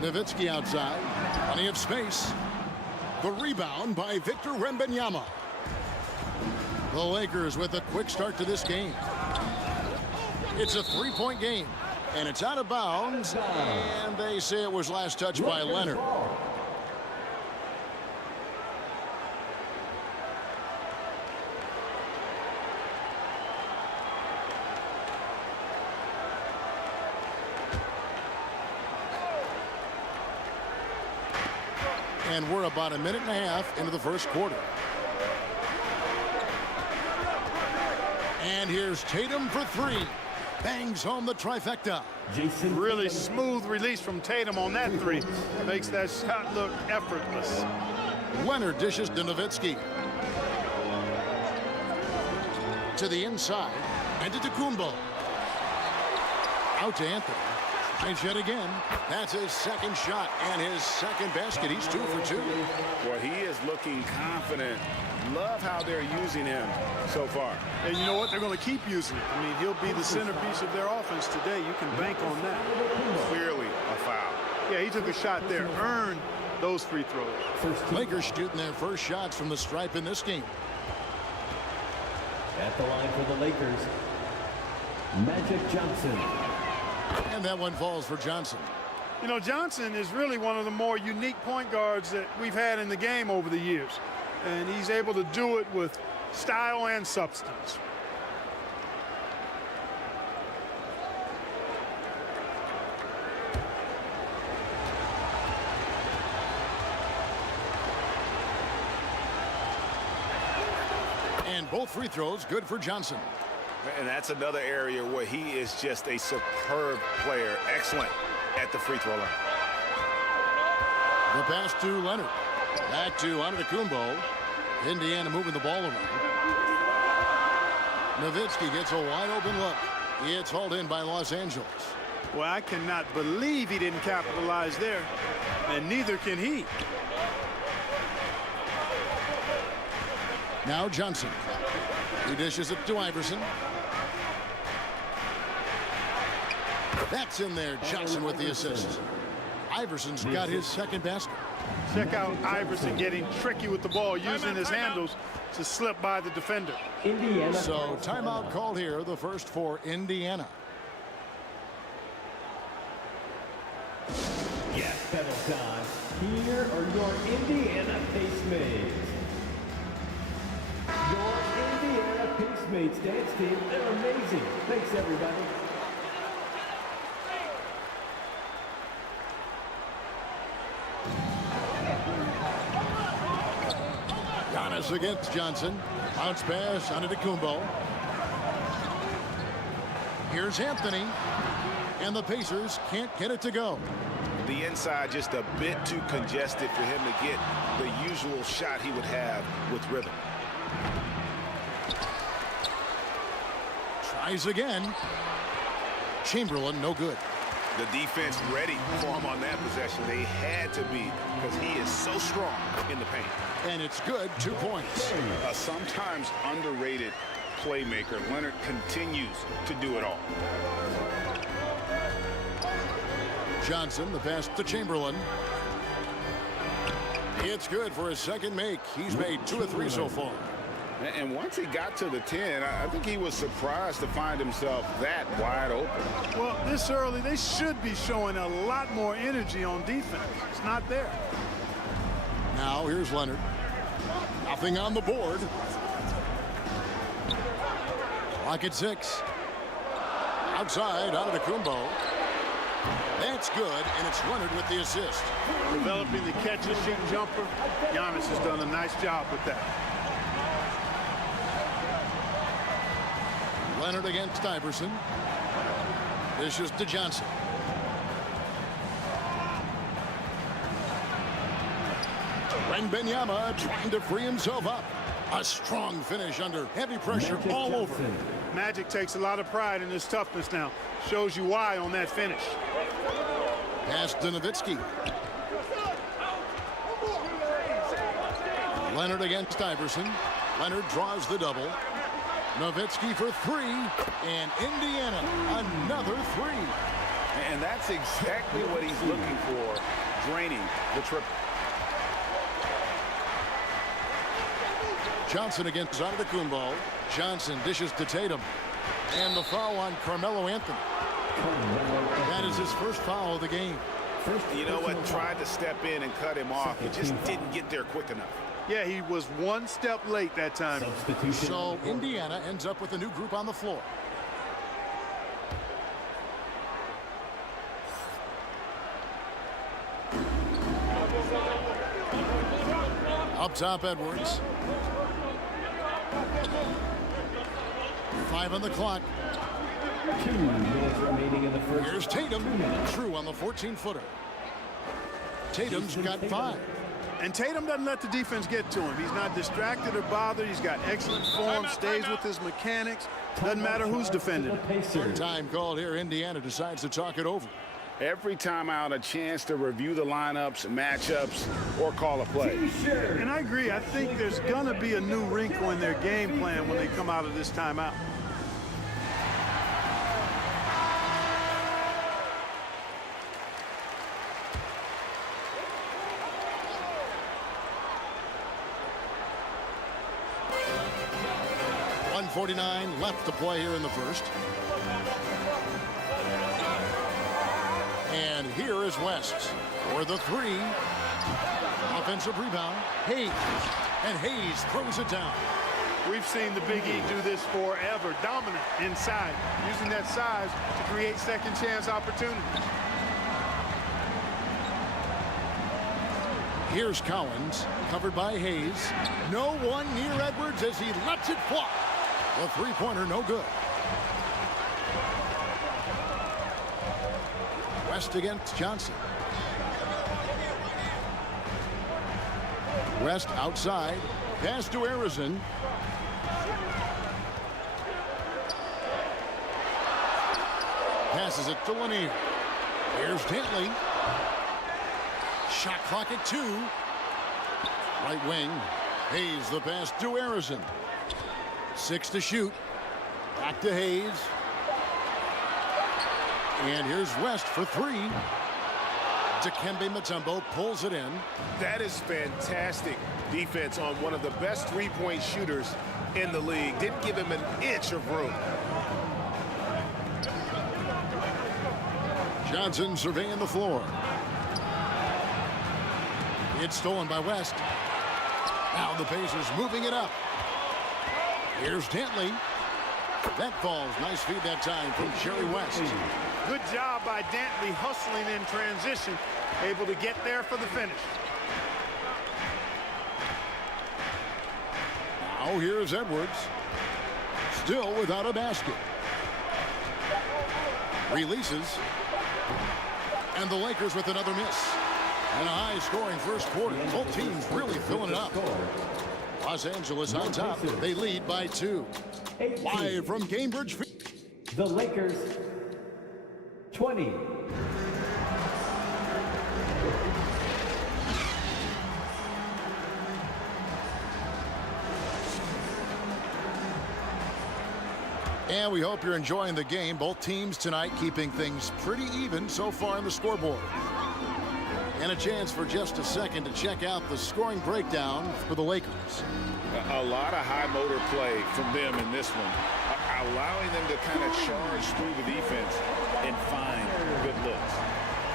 Nowitzki outside. Plenty of space. The rebound by Victor Wembanyama. The Lakers with a quick start to this game. It's a 3-point game, and it's out of bounds, and they say it was last touched by Leonard. And we're about a minute and a half into the first quarter. And here's Tatum for 3. Bangs home the trifecta. Really smooth release from Tatum on that 3. Makes that shot look effortless. Leonard dishes to Nowitzki. To the inside. And to Antetokounmpo. Out to Anthony. Tries yet again. That's his second shot and his second basket. He's 2 for 2. Well, he is looking confident. Love how they're using him so far. And you know what? They're going to keep using him. I mean, he'll be the centerpiece of their offense today. You can bank on that. Clearly a foul. Yeah, he took a shot there. Earned those free throws. Lakers shooting their first shots from the stripe in this game. At the line for the Lakers, Magic Johnson. And that one falls for Johnson. You know, Johnson is really one of the more unique point guards that we've had in the game over the years. And he's able to do it with style and substance. And both free throws good for Johnson. And that's another area where he is just a superb player. Excellent at the free throw line. The pass to Leonard. Back to Antetokounmpo. Indiana moving the ball around. Nowitzki gets a wide open look. It's hauled in by Los Angeles. Well, I cannot believe he didn't capitalize there, and neither can he. Now Johnson. He dishes it to Iverson. That's in there. Johnson with the assist. Iverson's got his second basket. Check out Iverson getting tricky with the ball, using his handles to slip by the defender. Indiana. So timeout called here, the first for Indiana. Yes, pedal time. Here are your Indiana Pacemates. Your Indiana Pacemates dance team, they're amazing. Thanks, everybody. Giannis against Johnson. Bounce pass on Antetokounmpo. Here's Anthony. And the Pacers can't get it to go. The inside just a bit too congested for him to get the usual shot he would have with rhythm. Tries again. Chamberlain, no good. The defense ready for him on that possession. They had to be, because he is so strong in the paint. And it's good, 2 points. A sometimes underrated playmaker. Leonard continues to do it all. Johnson, the pass to Chamberlain. It's good for his second make. He's made 2 of 3 so far. And once he got to the 10, I think he was surprised to find himself that wide open. Well, this early, they should be showing a lot more energy on defense. It's not there. Now here's Leonard. Nothing on the board. Clock at 6. Outside, Antetokounmpo. That's good, and it's Leonard with the assist. Developing the catch-and-shoot jumper. Giannis has done a nice job with that. Leonard against Iverson. This is to Johnson. Wembanyama trying to free himself up. A strong finish under heavy pressure all over. Magic takes a lot of pride in his toughness now. Shows you why on that finish. Pass to Nowitzki. Leonard against Iverson. Leonard draws the double. Nowitzki for 3, and Indiana another 3. And that's exactly what he's looking for, draining the triple. Johnson against Antetokounmpo. Johnson dishes to Tatum. And the foul on Carmelo Anthony. That is his first foul of the game. You know what? Tried to step in and cut him off. He just didn't get there quick enough. Yeah, he was 1 step late that time. So Indiana ends up with a new group on the floor. Up top, Edwards. 5 on the clock. 2 minutes remaining in the first. Here's Tatum. Through on the 14-footer. Tatum's got 5. And Tatum doesn't let the defense get to him. He's not distracted or bothered. He's got excellent form, stays with his mechanics. Doesn't matter who's defending him. Time called here. Indiana decides to talk it over. Every time out, a chance to review the lineups, matchups, or call a play. And I agree. I think there's going to be a new wrinkle in their game plan when they come out of this timeout. .49 left to play here in the first. And here is West for the 3. Offensive rebound. Hayes. And Hayes throws it down. We've seen the Big E do this forever. Dominant inside, using that size to create second chance opportunities. Here's Collins, covered by Hayes. No one near Edwards as he lets it fly. The 3-pointer no good. West against Johnson. West outside. Pass to Arizin. Passes it to Lanier. Here's Dantley. Shot clock at 2. Right wing. Hayes the pass to Arizin. 6 to shoot. Back to Hayes. And here's West for 3. Dikembe Mutombo pulls it in. That is fantastic defense on one of the best three-point shooters in the league. Didn't give him an inch of room. Johnson surveying the floor. It's stolen by West. Now the Pacers moving it up. Here's Dantley. That falls. Nice feed that time from Jerry West. Good job by Dantley hustling in transition, able to get there for the finish. Now here's Edwards. Still without a basket. Releases. And the Lakers with another miss. And a high-scoring first quarter. Both teams really filling it up. Los Angeles on top. They lead by 2. Live from Cambridge. The Lakers 20. And we hope you're enjoying the game. Both teams tonight keeping things pretty even so far on the scoreboard. And a chance for just a second to check out the scoring breakdown for the Lakers. A lot of high motor play from them in this one, allowing them to kind of charge through the defense and find good looks.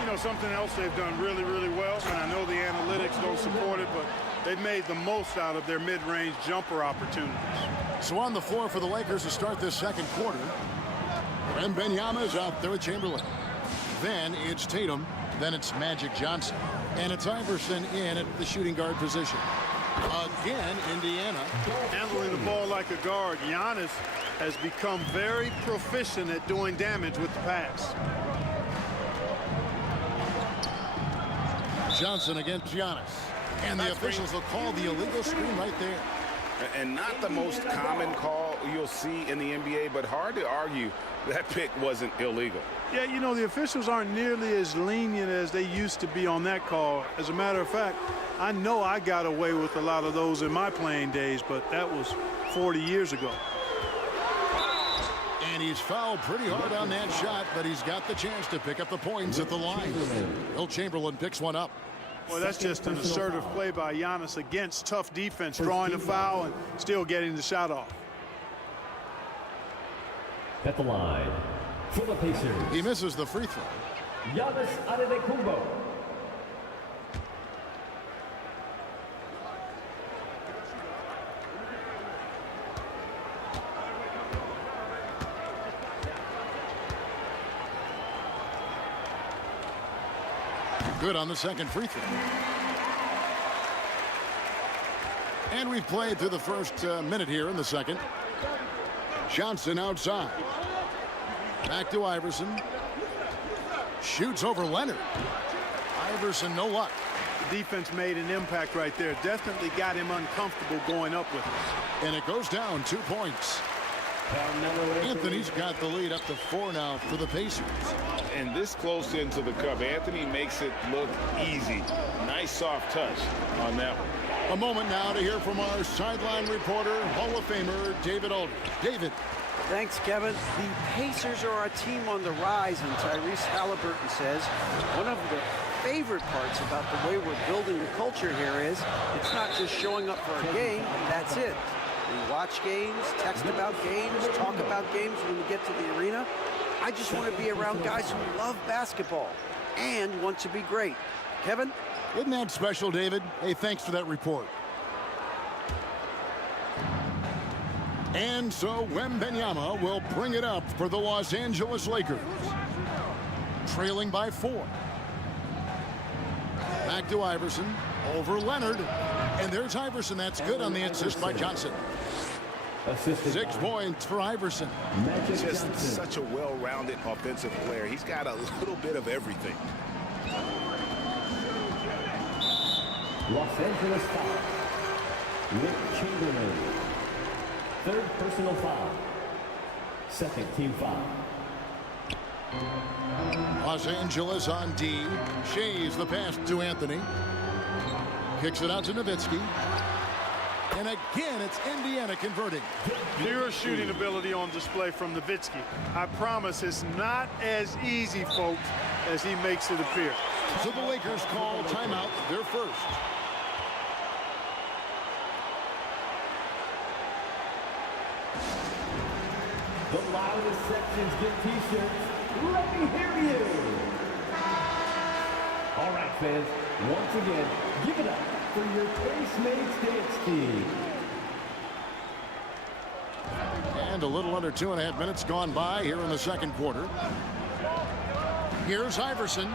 You know, something else they've done really, really well, and I know the analytics don't support it, but they've made the most out of their mid-range jumper opportunities. So on the floor for the Lakers to start this second quarter. Wembanyama is out there with Chamberlain. Then it's Tatum. Then it's Magic Johnson. And it's Iverson in at the shooting guard position. Again, Indiana. Handling the ball like a guard. Giannis has become very proficient at doing damage with the pass. Johnson against Giannis. And the officials will call the illegal screen right there. And not the most common call you'll see in the NBA, but hard to argue that pick wasn't illegal. Yeah, you know, the officials aren't nearly as lenient as they used to be on that call. As a matter of fact, I know I got away with a lot of those in my playing days, but that was 40 years ago. And he's fouled pretty hard on that shot, but he's got the chance to pick up the points at the line. Will Chamberlain picks one up. Well, that's just an assertive play by Giannis against tough defense, drawing a foul and still getting the shot off. At the line for the Pacers. He misses the free throw. Giannis Antetokounmpo. Good on the second free throw. And we've played through the first minute here in the second. Johnson outside. Back to Iverson. Shoots over Leonard. Iverson, no luck. The defense made an impact right there. Definitely got him uncomfortable going up with it. And it goes down 2 points. Anthony's got the lead up to 4 now for the Pacers. And this close into the cup, Anthony makes it look easy. Nice soft touch on that one. A moment now to hear from our sideline reporter, Hall of Famer David Aldridge. David. Thanks, Kevin. The Pacers are a team on the rise, and Tyrese Halliburton says one of the favorite parts about the way we're building the culture here is it's not just showing up for a game, that's it. We watch games, text about games, talk about games when we get to the arena. I just want to be around guys who love basketball and want to be great. Kevin? Isn't that special, David? Hey, thanks for that report. And so Wembanyama will bring it up for the Los Angeles Lakers. Trailing by 4. Back to Iverson. Over Leonard. And there's Iverson. That's good on the assist by Johnson. 6 points for Iverson. Just such a well-rounded offensive player. He's got a little bit of everything. Los Angeles foul. Nick Chamberlain. Third personal foul. Second team foul. Los Angeles on D. Shays the pass to Anthony. Kicks it out to Nowitzki. And again, it's Indiana converting. Pure shooting ability on display from Nowitzki. I promise it's not as easy, folks, as he makes it appear. So the Lakers call timeout, their first. The loudest sections get t-shirts. Let me hear you. All right, fans. Once again, give it up for your Pacemates dance team. And a little under 2.5 minutes gone by here in the second quarter. Here's Iverson.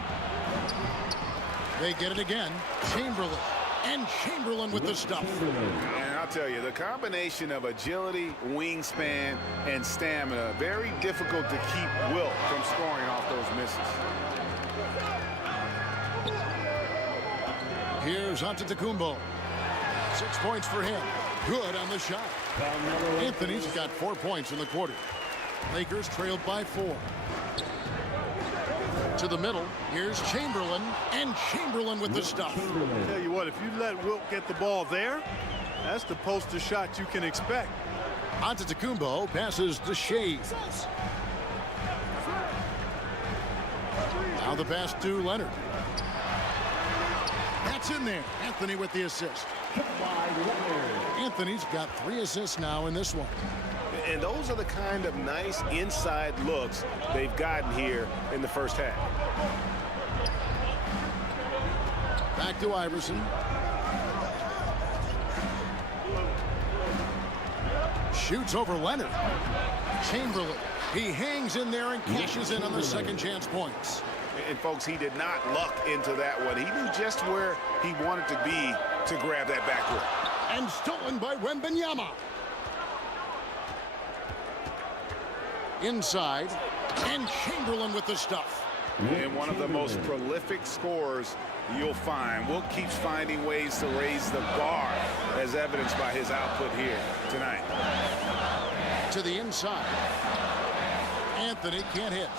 They get it again. Chamberlain. And Chamberlain with the stuff. And I'll tell you, the combination of agility, wingspan, and stamina, very difficult to keep Wilt from scoring off those misses. Here's Antetokounmpo. 6 points for him. Good on the shot. Anthony's got 4 points in the quarter. Lakers trailed by 4. To the middle. Here's Chamberlain. And Chamberlain with the stuff. Tell you what, if you let Wilt get the ball there, that's the poster shot you can expect. Antetokounmpo passes to Shays. Now the pass to Leonard. That's in there. Anthony with the assist. Anthony's got 3 assists now in this one. And those are the kind of nice inside looks they've gotten here in the first half. Back to Iverson. Shoots over Leonard. Chamberlain. He hangs in there and cashes in on the second chance points. And folks, he did not luck into that one. He knew just where he wanted to be to grab that backcourt. And stolen by Wembanyama. Inside. And Chamberlain with the stuff. And one of the most prolific scorers you'll find. Wilt keeps finding ways to raise the bar, as evidenced by his output here tonight. To the inside. Anthony can't hit.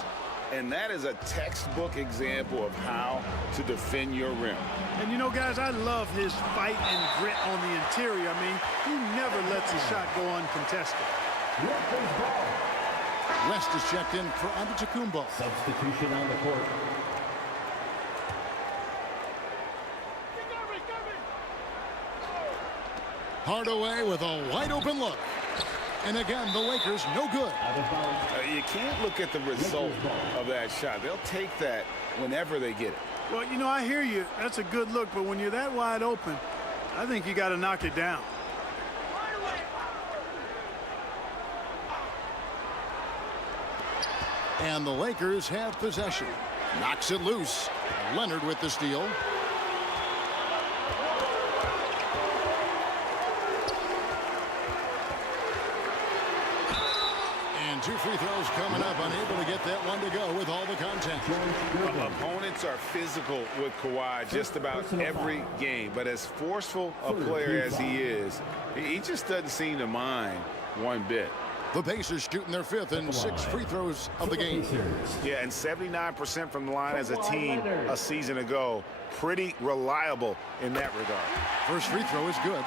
And that is a textbook example of how to defend your rim. And you know, guys, I love his fight and grit on the interior. I mean, he never lets a shot go uncontested. West is checked in for Antetokounmpo. Substitution on the court. Hardaway with a wide open look. And again, the Lakers no good. You can't look at the result of that shot. They'll take that whenever they get it. Well, you know, I hear you. That's a good look, but when you're that wide open, I think you got to knock it down. And the Lakers have possession. Knocks it loose. Leonard with the steal. And 2 free throws coming up. Unable to get that one to go with all the contact. Opponents are physical with Kawhi just about every game. But as forceful a player as he is, he just doesn't seem to mind one bit. The Pacers shooting their 5th and 6 free throws of the game. Yeah, and 79% from the line as a team a season ago. Pretty reliable in that regard. First free throw is good.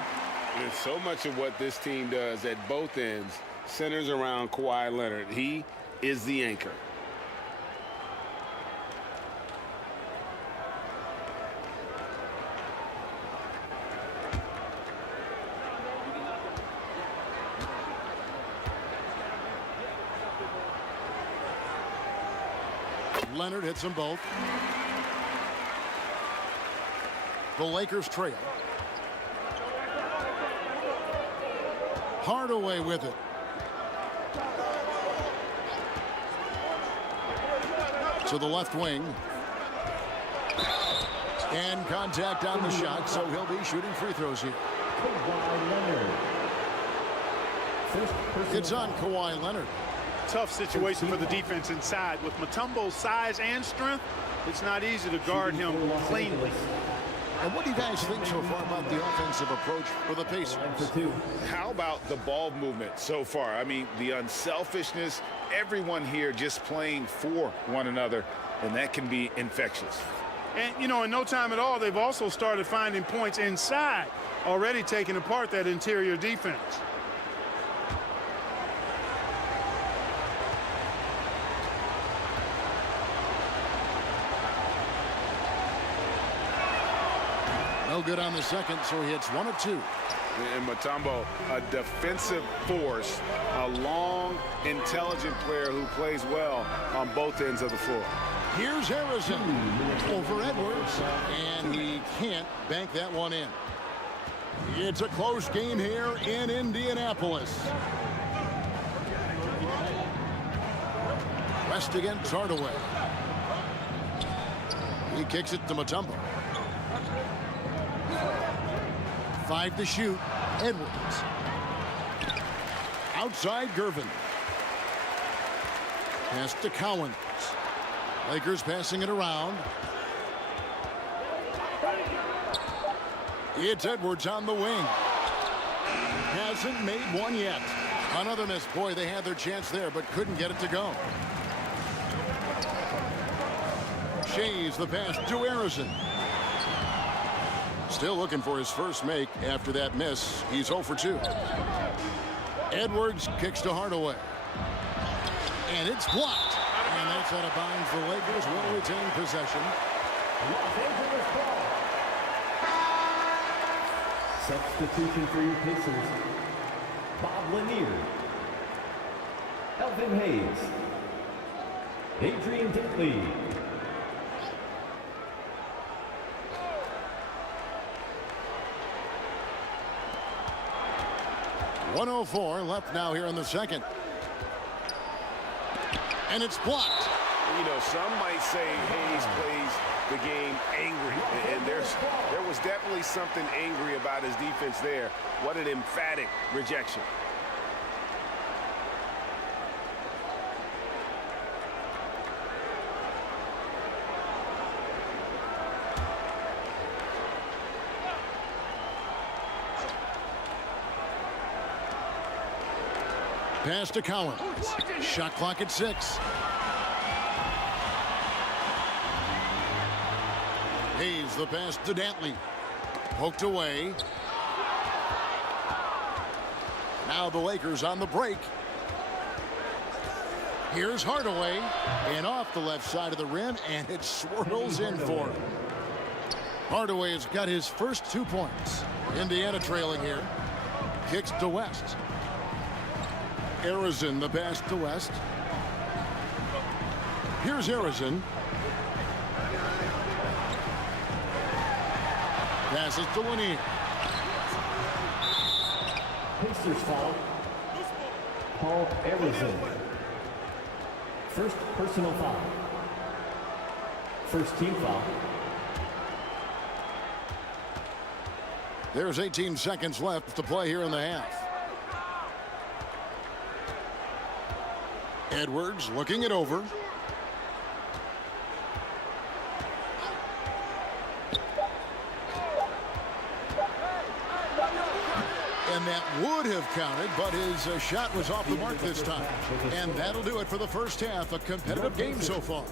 And so much of what this team does at both ends centers around Kawhi Leonard. He is the anchor. Leonard hits them both. The Lakers trail. Hardaway with it. To the left wing. And contact on the shot, so he'll be shooting free throws here. It's on Kawhi Leonard. Tough situation for the defense inside. With Mutombo's size and strength, it's not easy to guard him cleanly. And what do you guys think so far about the offensive approach for the Pacers? How about the ball movement so far? I mean, the unselfishness, everyone here just playing for one another, and that can be infectious. And, you know, in no time at all, they've also started finding points inside, already taking apart that interior defense. No good on the second, so he hits 1 of 2. And Mutombo, a defensive force, a long, intelligent player who plays well on both ends of the floor. Here's Harrison over Edwards, and he can't bank that one in. It's a close game here in Indianapolis. West against Hardaway. He kicks it to Mutombo. 5 to shoot. Edwards. Outside Gervin. Pass to Cowens. Lakers passing it around. It's Edwards on the wing. Hasn't made one yet. Another miss. Boy, they had their chance there, but couldn't get it to go. Shays the pass to Harrison. Still looking for his first make after that miss. He's 0 for 2. Edwards kicks to Hardaway. And it's blocked. And that's out of bounds. The Lakers will retain possession. Los Angeles ball. Substitution for your Pacers. Bob Lanier. Elvin Hayes. Adrian Dintley. .104 left now here in the second. And it's blocked. You know, some might say Hayes plays the game angry. And there was definitely something angry about his defense there. What an emphatic rejection. Pass to Cowens. Shot clock at 6. Hayes the pass to Dantley. Poked away. Now the Lakers on the break. Here's Hardaway. And off the left side of the rim, and it swirls in for him. Hardaway has got his first 2 points. Indiana trailing here. Kicks to West. Harrison the pass to West. Here's Harrison. Passes to Lanier. Pacers foul. Paul Harrison. First personal foul. First team foul. There's 18 seconds left to play here in the half. Edwards looking it over. And that would have counted, but his shot was off the mark this time. And that'll do it for the first half. A competitive game so far.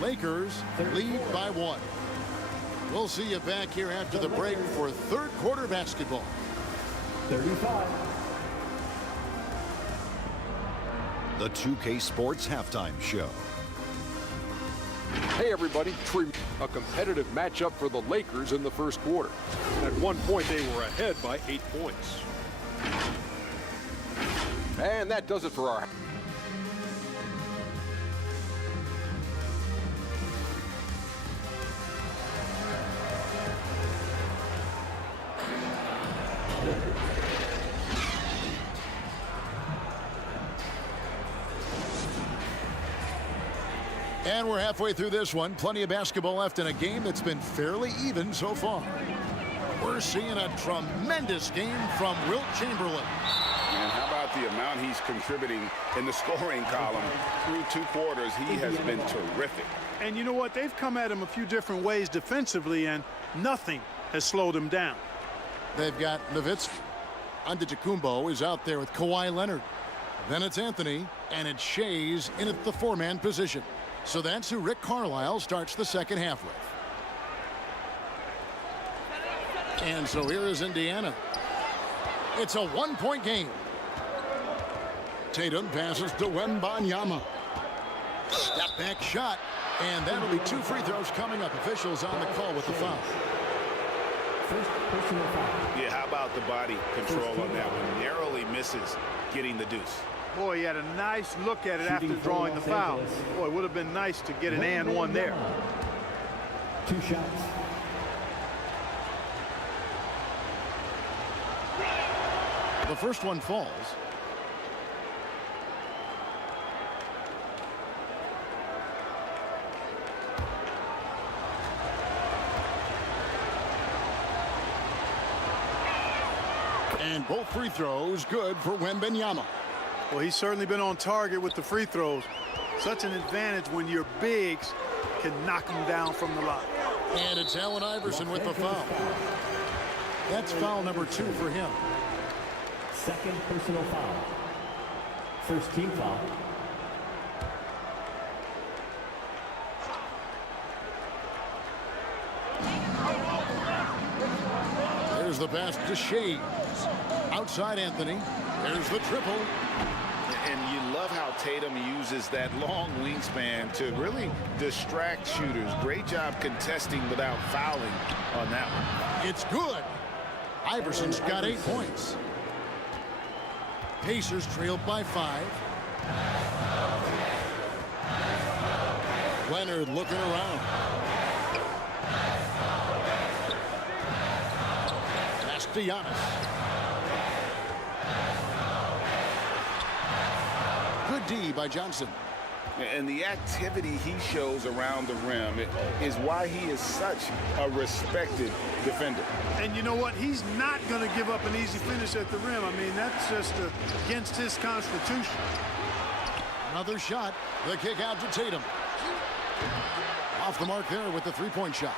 Lakers lead by 1. We'll see you back here after the break for third quarter basketball. 35. The 2K Sports Halftime Show. Hey everybody, a competitive matchup for the Lakers in the first quarter. At one point they were ahead by 8 points. And that does it for our... And we're halfway through this one. Plenty of basketball left in a game that's been fairly even so far. We're seeing a tremendous game from Wilt Chamberlain. And how about the amount he's contributing in the scoring column through 2 quarters? He has been terrific. And you know what? They've come at him a few different ways defensively, and nothing has slowed him down. They've got Nowitzki. Antetokounmpo is out there with Kawhi Leonard. Then it's Anthony, and it's Shays in at the 4-man position. So that's who Rick Carlisle starts the second half with. And so here is Indiana. It's a 1-point game. Tatum passes to Wembanyama. Step back shot. And that'll be 2 free throws coming up. Officials on the call with the foul. Yeah, how about the body control on that one? Narrowly misses getting the deuce. Boy, he had a nice look at it after drawing the foul. Boy, it would have been nice to get an and one there. 2 shots. The first one falls. And both free throws good for Wembanyama. Well, he's certainly been on target with the free throws. Such an advantage when your bigs can knock him down from the line. And it's Allen Iverson with the foul. That's foul number 2 for him. Second personal foul. First team foul. There's the pass to Shays. Outside Anthony. There's the triple. And you love how Tatum uses that long wingspan to really distract shooters. Great job contesting without fouling on that one. It's good. Iverson's got 8 points. Pacers trailed by 5. Leonard looking around. Pass to Giannis. Good D by Johnson. And the activity he shows around the rim is why he is such a respected defender. And you know what? He's not going to give up an easy finish at the rim. I mean, that's just against his constitution. Another shot. The kick out to Tatum. Off the mark there with the 3-point shot.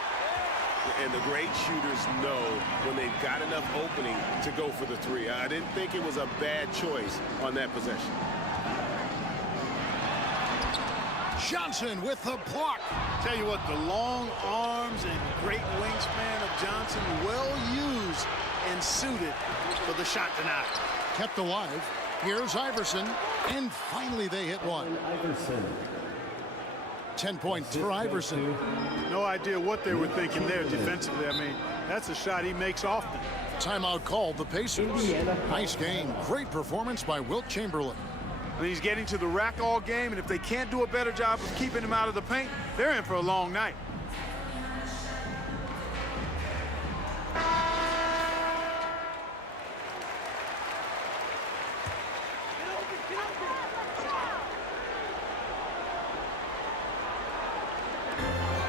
And the great shooters know when they've got enough opening to go for the 3. I didn't think it was a bad choice on that possession. Johnson with the block. Tell you what, the long arms and great wingspan of Johnson, well used and suited for the shot tonight. Kept alive. Here's Iverson. And finally they hit one. Iverson. 10 points for Iverson. No idea what they were thinking there defensively. I mean, that's a shot he makes often. Timeout called the Pacers. Nice game. Great performance by Wilt Chamberlain. I mean, he's getting to the rack all game, and if they can't do a better job of keeping him out of the paint, they're in for a long night.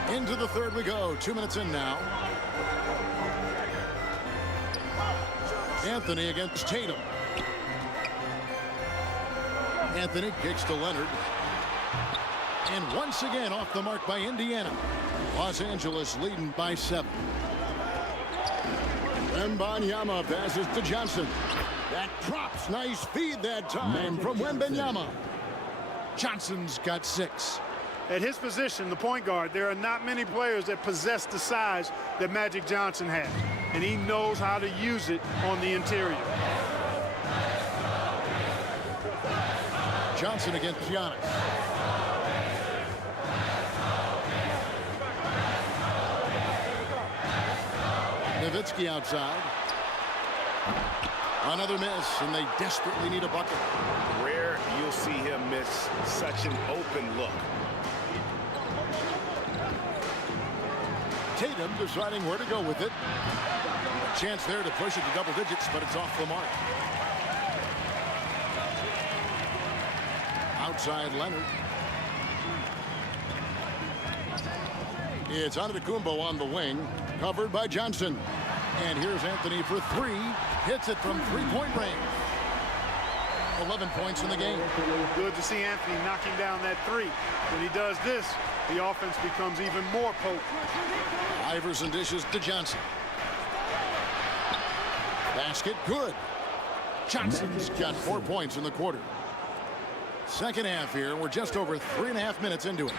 Into the third we go. 2 minutes in now. Anthony against Tatum. Anthony kicks to Leonard. And once again off the mark by Indiana. Los Angeles leading by 7. Wembanyama passes to Johnson. That drops. Nice feed that time from Wembanyama. Johnson's got 6. At his position, the point guard, there are not many players that possess the size that Magic Johnson has. And he knows how to use it on the interior. Johnson against Giannis. Nowitzki outside. Another miss, and they desperately need a bucket. Rare you'll see him miss such an open look. Tatum deciding where to go with it. A chance there to push it to double digits, but it's off the mark. Outside Leonard. It's Antetokounmpo on the wing, covered by Johnson. And here's Anthony for 3. Hits it from 3-point range. 11 points in the game. Good to see Anthony knocking down that three. When he does this, the offense becomes even more potent. Iverson dishes to Johnson. Basket good. Johnson's got 4 points in the quarter. Second half here. We're just over 3.5 minutes into it.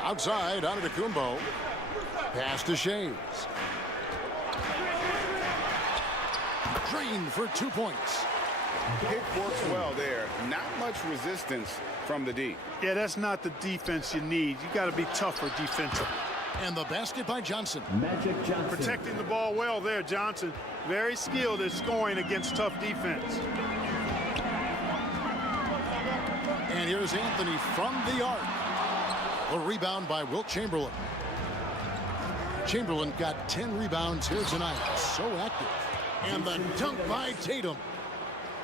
Outside, Antetokounmpo. Pass to Shays. Green for 2 points. Pick works well there. Not much resistance from the D. Yeah, that's not the defense you need. You got to be tougher defensively. And the basket by Johnson. Magic Johnson. Protecting the ball well there, Johnson. Very skilled at scoring against tough defense. And here's Anthony from the arc. A rebound by Wilt Chamberlain. Chamberlain got 10 rebounds here tonight. So active. And the dunk by Tatum.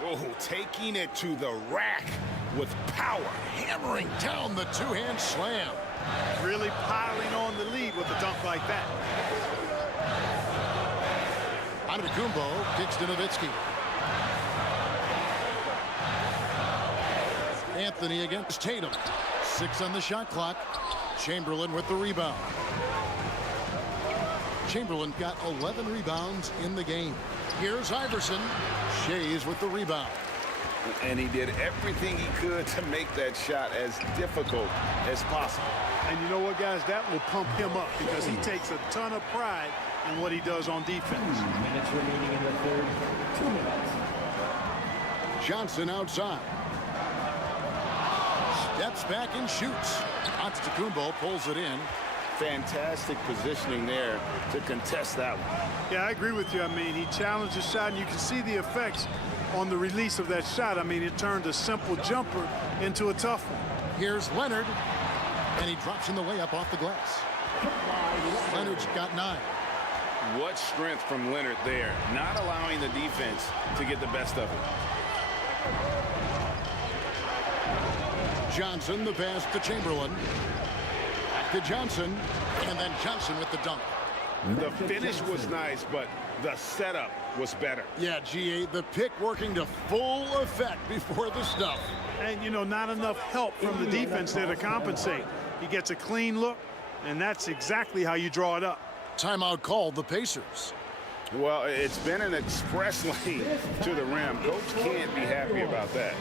Oh, taking it to the rack with power. Hammering down the two-hand slam. Really piling on the lead with a dunk like that. Antetokounmpo kicks to Nowitzki. Anthony against Tatum. 6 on the shot clock. Chamberlain with the rebound. Chamberlain got 11 rebounds in the game. Here's Iverson. Shays with the rebound. And he did everything he could to make that shot as difficult as possible. And you know what, guys? That will pump him up because he takes a ton of pride in what he does on defense. 2 minutes remaining in the third. 2 minutes. Johnson outside. Steps back and shoots. Antetokounmpo pulls it in. Fantastic positioning there to contest that one. Yeah, I agree with you. I mean, he challenged the shot, and you can see the effects on the release of that shot. I mean, it turned a simple jumper into a tough one. Here's Leonard, and he drops in the layup off the glass. Leonard's got 9. What strength from Leonard there, not allowing the defense to get the best of it. Johnson, the pass to Chamberlain. Back to Johnson, and then Johnson with the dunk. The finish was nice, but the setup was better. Yeah, GA, the pick working to full effect before the stuff. And, you know, not enough help from the defense there to compensate. He gets a clean look, and that's exactly how you draw it up. Timeout called the Pacers. Well, it's been an express lane to the rim. Coach can't be happy about that.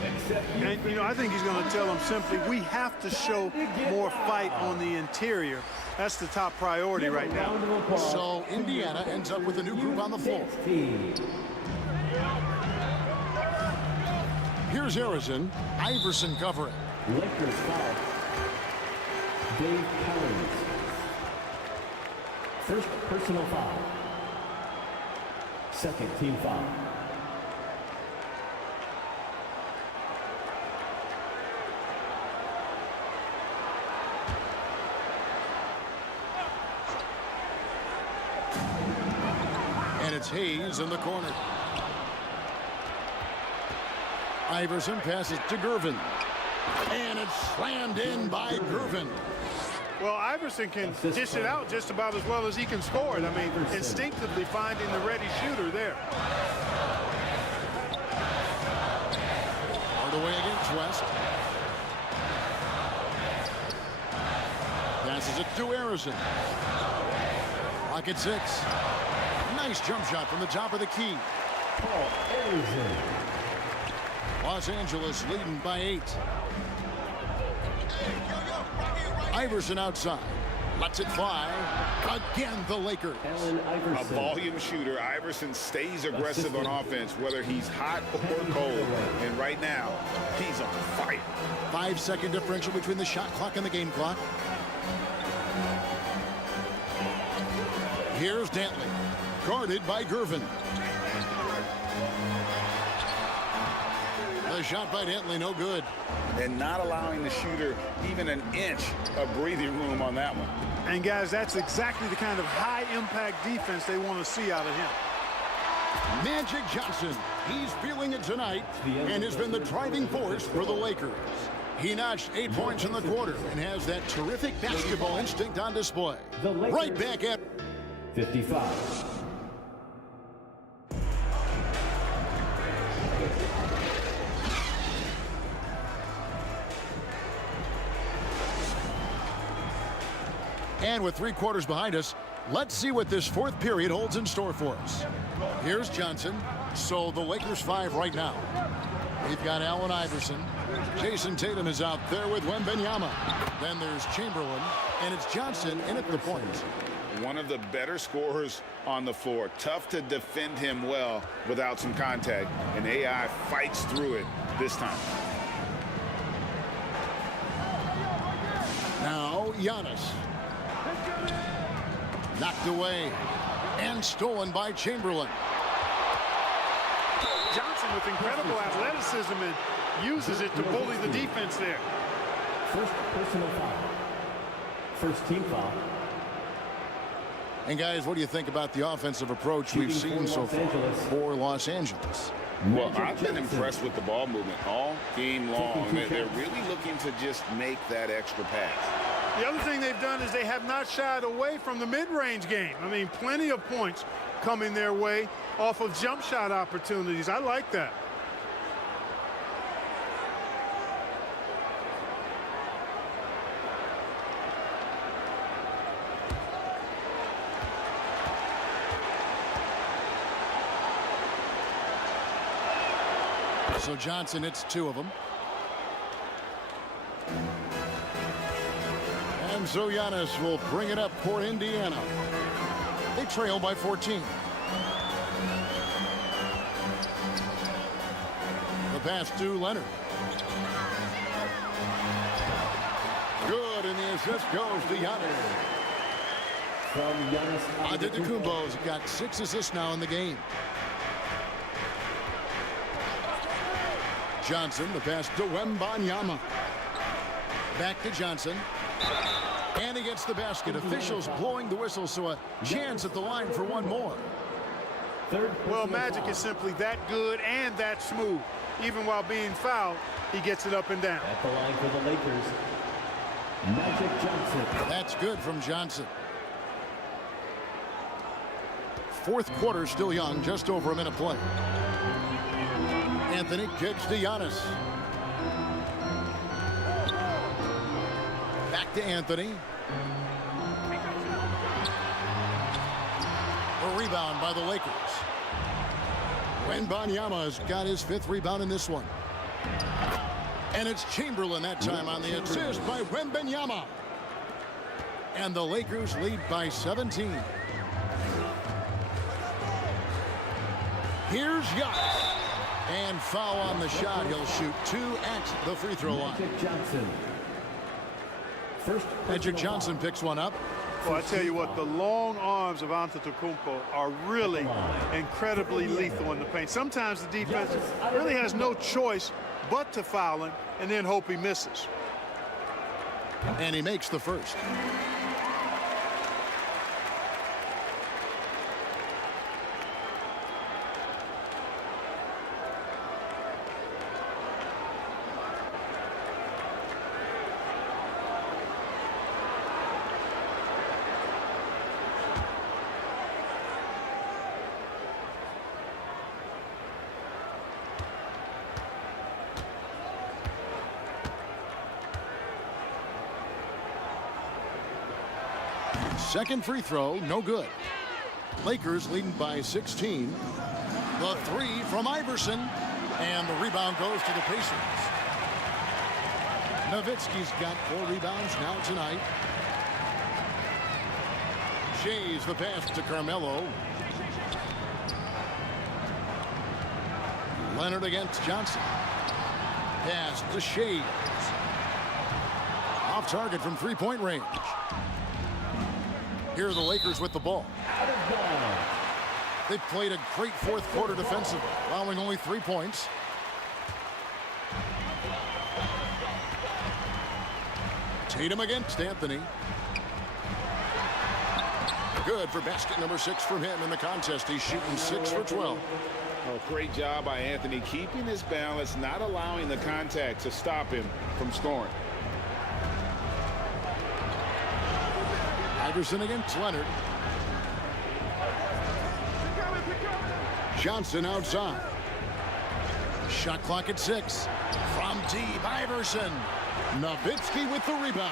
And, you know, I think he's going to tell them simply, we have to show more fight on the interior. That's the top priority right now. So Indiana ends up with a new group on the floor. Here's Harrison. Iverson covering. Lakers foul. Dave Cowens. First personal foul. Second team foul. And it's Hayes in the corner. Iverson passes to Gervin. And it's slammed in by Gervin. Well, Iverson can dish it out just about as well as he can score it. I mean, instinctively finding the ready shooter there. All the way against West. Passes it to Harrison. Clock at 6. Nice jump shot from the top of the key. Paul Harrison. Los Angeles leading by 8. Iverson outside. Lets it fly. Again, the Lakers. A volume shooter. Iverson stays aggressive on offense, whether he's hot or cold. And right now, he's on fire. 5-second differential between the shot clock and the game clock. Here's Dantley. Guarded by Gervin. The shot by Dantley, no good. And not allowing the shooter even an inch of breathing room on that one. And, guys, that's exactly the kind of high-impact defense they want to see out of him. Magic Johnson, he's feeling it tonight and has been the driving force for the Lakers. He notched 8 points in the quarter and has that terrific basketball instinct on display. Right back at 55. And with 3 quarters behind us, let's see what this 4th period holds in store for us. Here's Johnson. So the Lakers 5 right now. We've got Allen Iverson. Jason Tatum is out there with Wembanyama. Then there's Chamberlain, and it's Johnson in at the point. One of the better scorers on the floor. Tough to defend him well without some contact, and AI fights through it this time. Now Giannis. Knocked away and stolen by Chamberlain. Johnson with incredible athleticism and uses it to bully the defense there. First personal foul. First team foul. And guys, what do you think about the offensive approach we've seen so far for Los Angeles? Well, I've been impressed with the ball movement all game long. They're really looking to just make that extra pass. The other thing they've done is they have not shied away from the mid-range game. I mean, plenty of points coming their way off of jump shot opportunities. I like that. So Johnson, it's 2 of them. And so Giannis will bring it up for Indiana. They trail by 14. The pass to Leonard. Good, and the assist goes to Giannis. From Giannis Antetokounmpo's got 6 assists now in the game. Johnson, the pass to Wembanyama. Back to Johnson. And he gets the basket. Officials blowing the whistle, so a chance at the line for one more. Well, Magic is simply that good and that smooth. Even while being fouled, he gets it up and down. At the line for the Lakers, Magic Johnson. That's good from Johnson. 4th quarter still young, just over a minute play. Anthony kicks to Giannis. Back to Anthony. A rebound by the Lakers. Wembanyama has got his 5th rebound in this one. And it's Chamberlain that time on the assist by Wembanyama. And the Lakers lead by 17. Here's Giannis. And foul on the shot. He'll shoot 2 at the free throw line. Magic Johnson picks one up. Well, I tell you what, the long arms of Antetokounmpo are really incredibly lethal in the paint. Sometimes the defense really has no choice but to foul him and then hope he misses. And he makes the first. Second free throw, no good. Lakers leading by 16. The 3 from Iverson. And the rebound goes to the Pacers. Nowitzki's got 4 rebounds now tonight. Shays the pass to Carmelo. Leonard against Johnson. Pass to Shays. Off target from 3-point range. Here are the Lakers with the ball. They've played a great 4th quarter defensively, allowing only 3 points. Tatum against Anthony. Good for basket number 6 from him in the contest. He's shooting 6 for 12. Oh, great job by Anthony, keeping his balance, not allowing the contact to stop him from scoring. Iverson against Leonard. Johnson outside. Shot clock at 6. From deep, Iverson. Nowitzki with the rebound.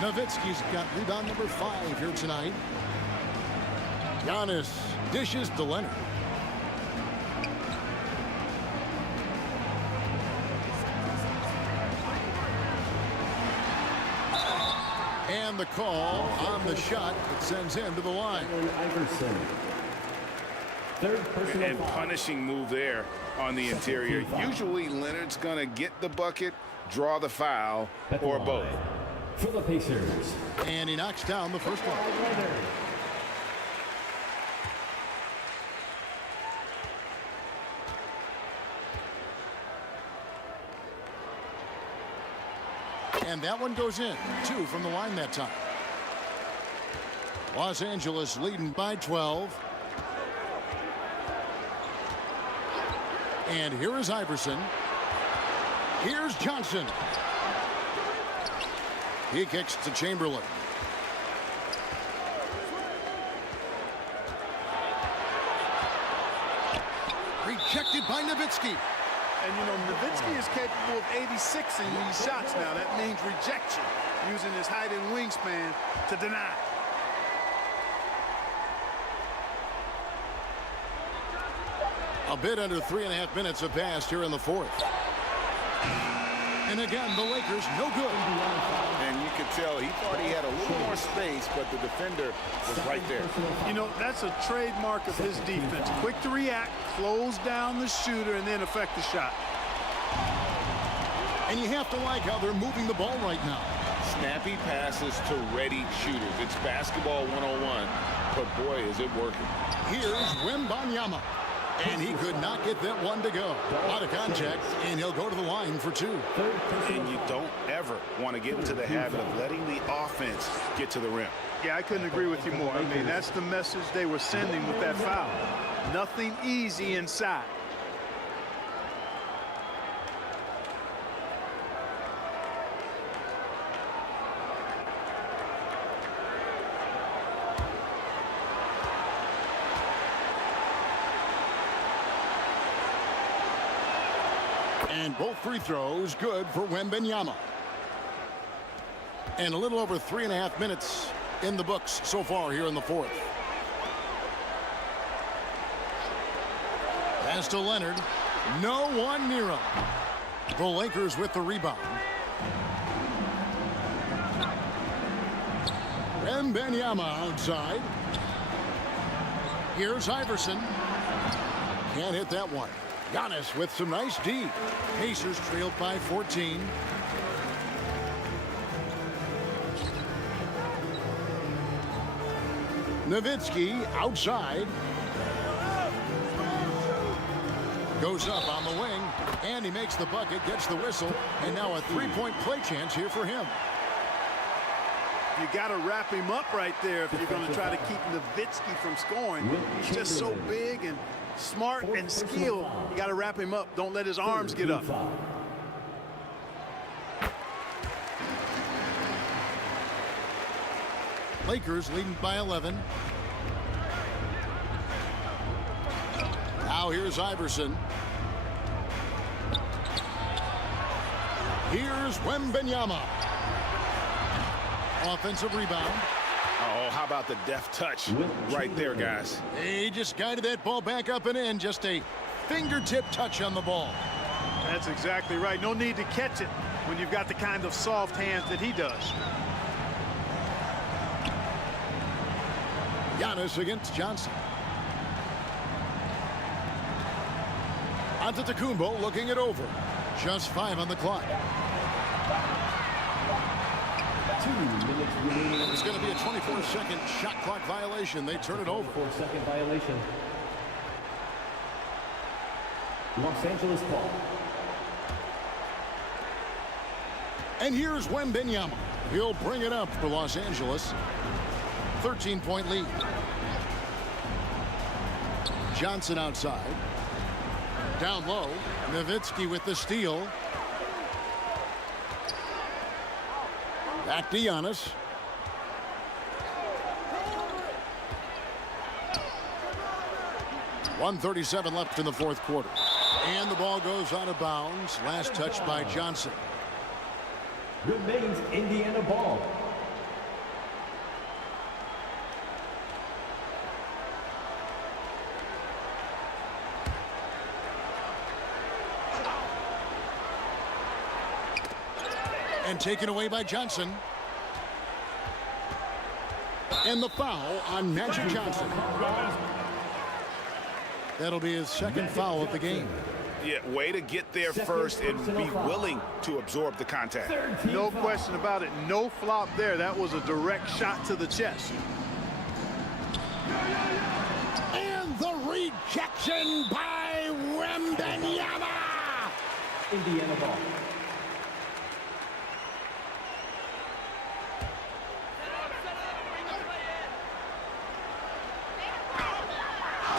Nowitzki's got rebound number 5 here tonight. Giannis dishes to Leonard. And the call on the shot that sends him to the line. And punishing move there on the interior. Usually Leonard's going to get the bucket, draw the foul, or both. For the Pacers. And he knocks down the first one. And that one goes in. 2 from the line that time. Los Angeles leading by 12. And here is Iverson. Here's Johnson. He kicks to Chamberlain. Rejected by Nowitzki. And, you know, Nowitzki is capable of 86 in these shots now. That means rejection, using his height and wingspan to deny. A bit under 3.5 minutes have passed here in the fourth. And again, the Lakers no good. And you could tell he thought he had a little more space, but the defender was right there. You know, that's a trademark of his defense. Quick to react, close down the shooter, and then affect the shot. And you have to like how they're moving the ball right now. Snappy passes to ready shooters. It's basketball 101, but boy, is it working. Here's Wembanyama. And he could not get that one to go. Out of contact, and he'll go to the line for 2. And you don't ever want to get into the habit of letting the offense get to the rim. Yeah, I couldn't agree with you more. I mean, that's the message they were sending with that foul. Nothing easy inside. And both free throws good for Wembanyama. And a little over 3.5 minutes in the books so far here in the fourth. Pass to Leonard. No one near him. The Lakers with the rebound. Wembanyama outside. Here's Iverson. Can't hit that one. Giannis with some nice D. Pacers trailed by 14. Nowitzki outside. Goes up on the wing, and he makes the bucket, gets the whistle, and now a 3-point play chance here for him. You got to wrap him up right there if you're going to try to keep Nowitzki from scoring. He's just so big and smart and skilled. You got to wrap him up. Don't let his arms get up. Lakers leading by 11. Now here's Iverson. Here's Wembanyama. Offensive rebound. Oh, how about the deft touch right there, guys? He just guided that ball back up and in. Just a fingertip touch on the ball. That's exactly right. No need to catch it when you've got the kind of soft hands that he does. Giannis against Johnson. Antetokounmpo looking it over. Just 5 on the clock. 2 minutes remaining. It's going to be a 24-second shot clock violation. They turn it over. 4-second violation. Los Angeles ball. And here's Wembanyama. He'll bring it up for Los Angeles. 13-point lead. Johnson outside. Down low. Nowitzki with the steal. Back to Giannis. .137 left in the fourth quarter. And the ball goes out of bounds. Last touch by Johnson. Remains Indiana ball. And taken away by Johnson. And the foul on Magic Johnson. That'll be his second foul of the game. Yeah, way to get there first and be willing to absorb the contact. No question about it. No flop there. That was a direct shot to the chest. And the rejection by Wembanyama. Indiana ball.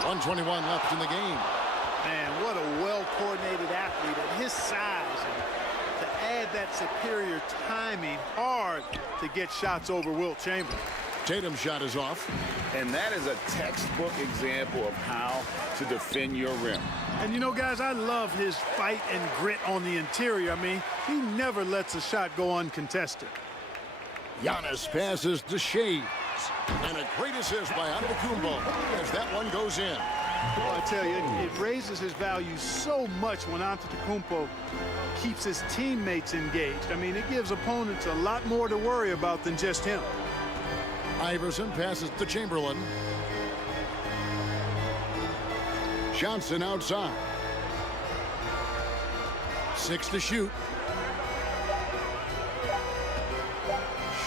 .121 left in the game. Man, what a well-coordinated athlete at his size. And to add that superior timing, hard to get shots over Wilt Chamberlain. Tatum's shot is off. And that is a textbook example of how to defend your rim. And you know, guys, I love his fight and grit on the interior. I mean, he never lets a shot go uncontested. Giannis passes to Shades. And a great assist by Antetokounmpo as that one goes in. Well, I tell you, it raises his value so much when Antetokounmpo keeps his teammates engaged. I mean, it gives opponents a lot more to worry about than just him. Iverson passes to Chamberlain. Johnson outside. 6 to shoot.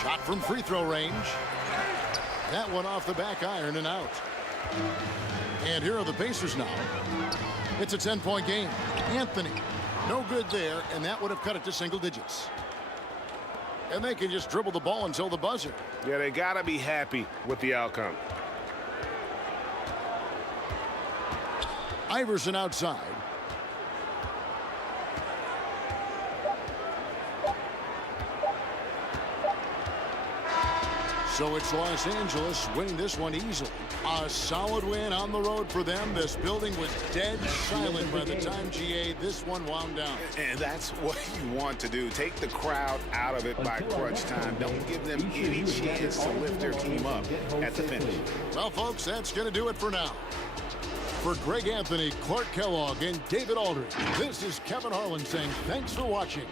Shot from free throw range. That one off the back iron and out. And here are the Pacers now. It's a 10-point game. Anthony, no good there, and that would have cut it to single digits. And they can just dribble the ball until the buzzer. Yeah, they got to be happy with the outcome. Iverson outside. So it's Los Angeles winning this one easily. A solid win on the road for them. This building was dead silent by the time, GA, this one wound down. And that's what you want to do. Take the crowd out of it by crunch time. Don't give them any chance to lift their team up at the finish. Well, folks, that's going to do it for now. For Greg Anthony, Clark Kellogg, and David Aldridge, this is Kevin Harlan saying thanks for watching.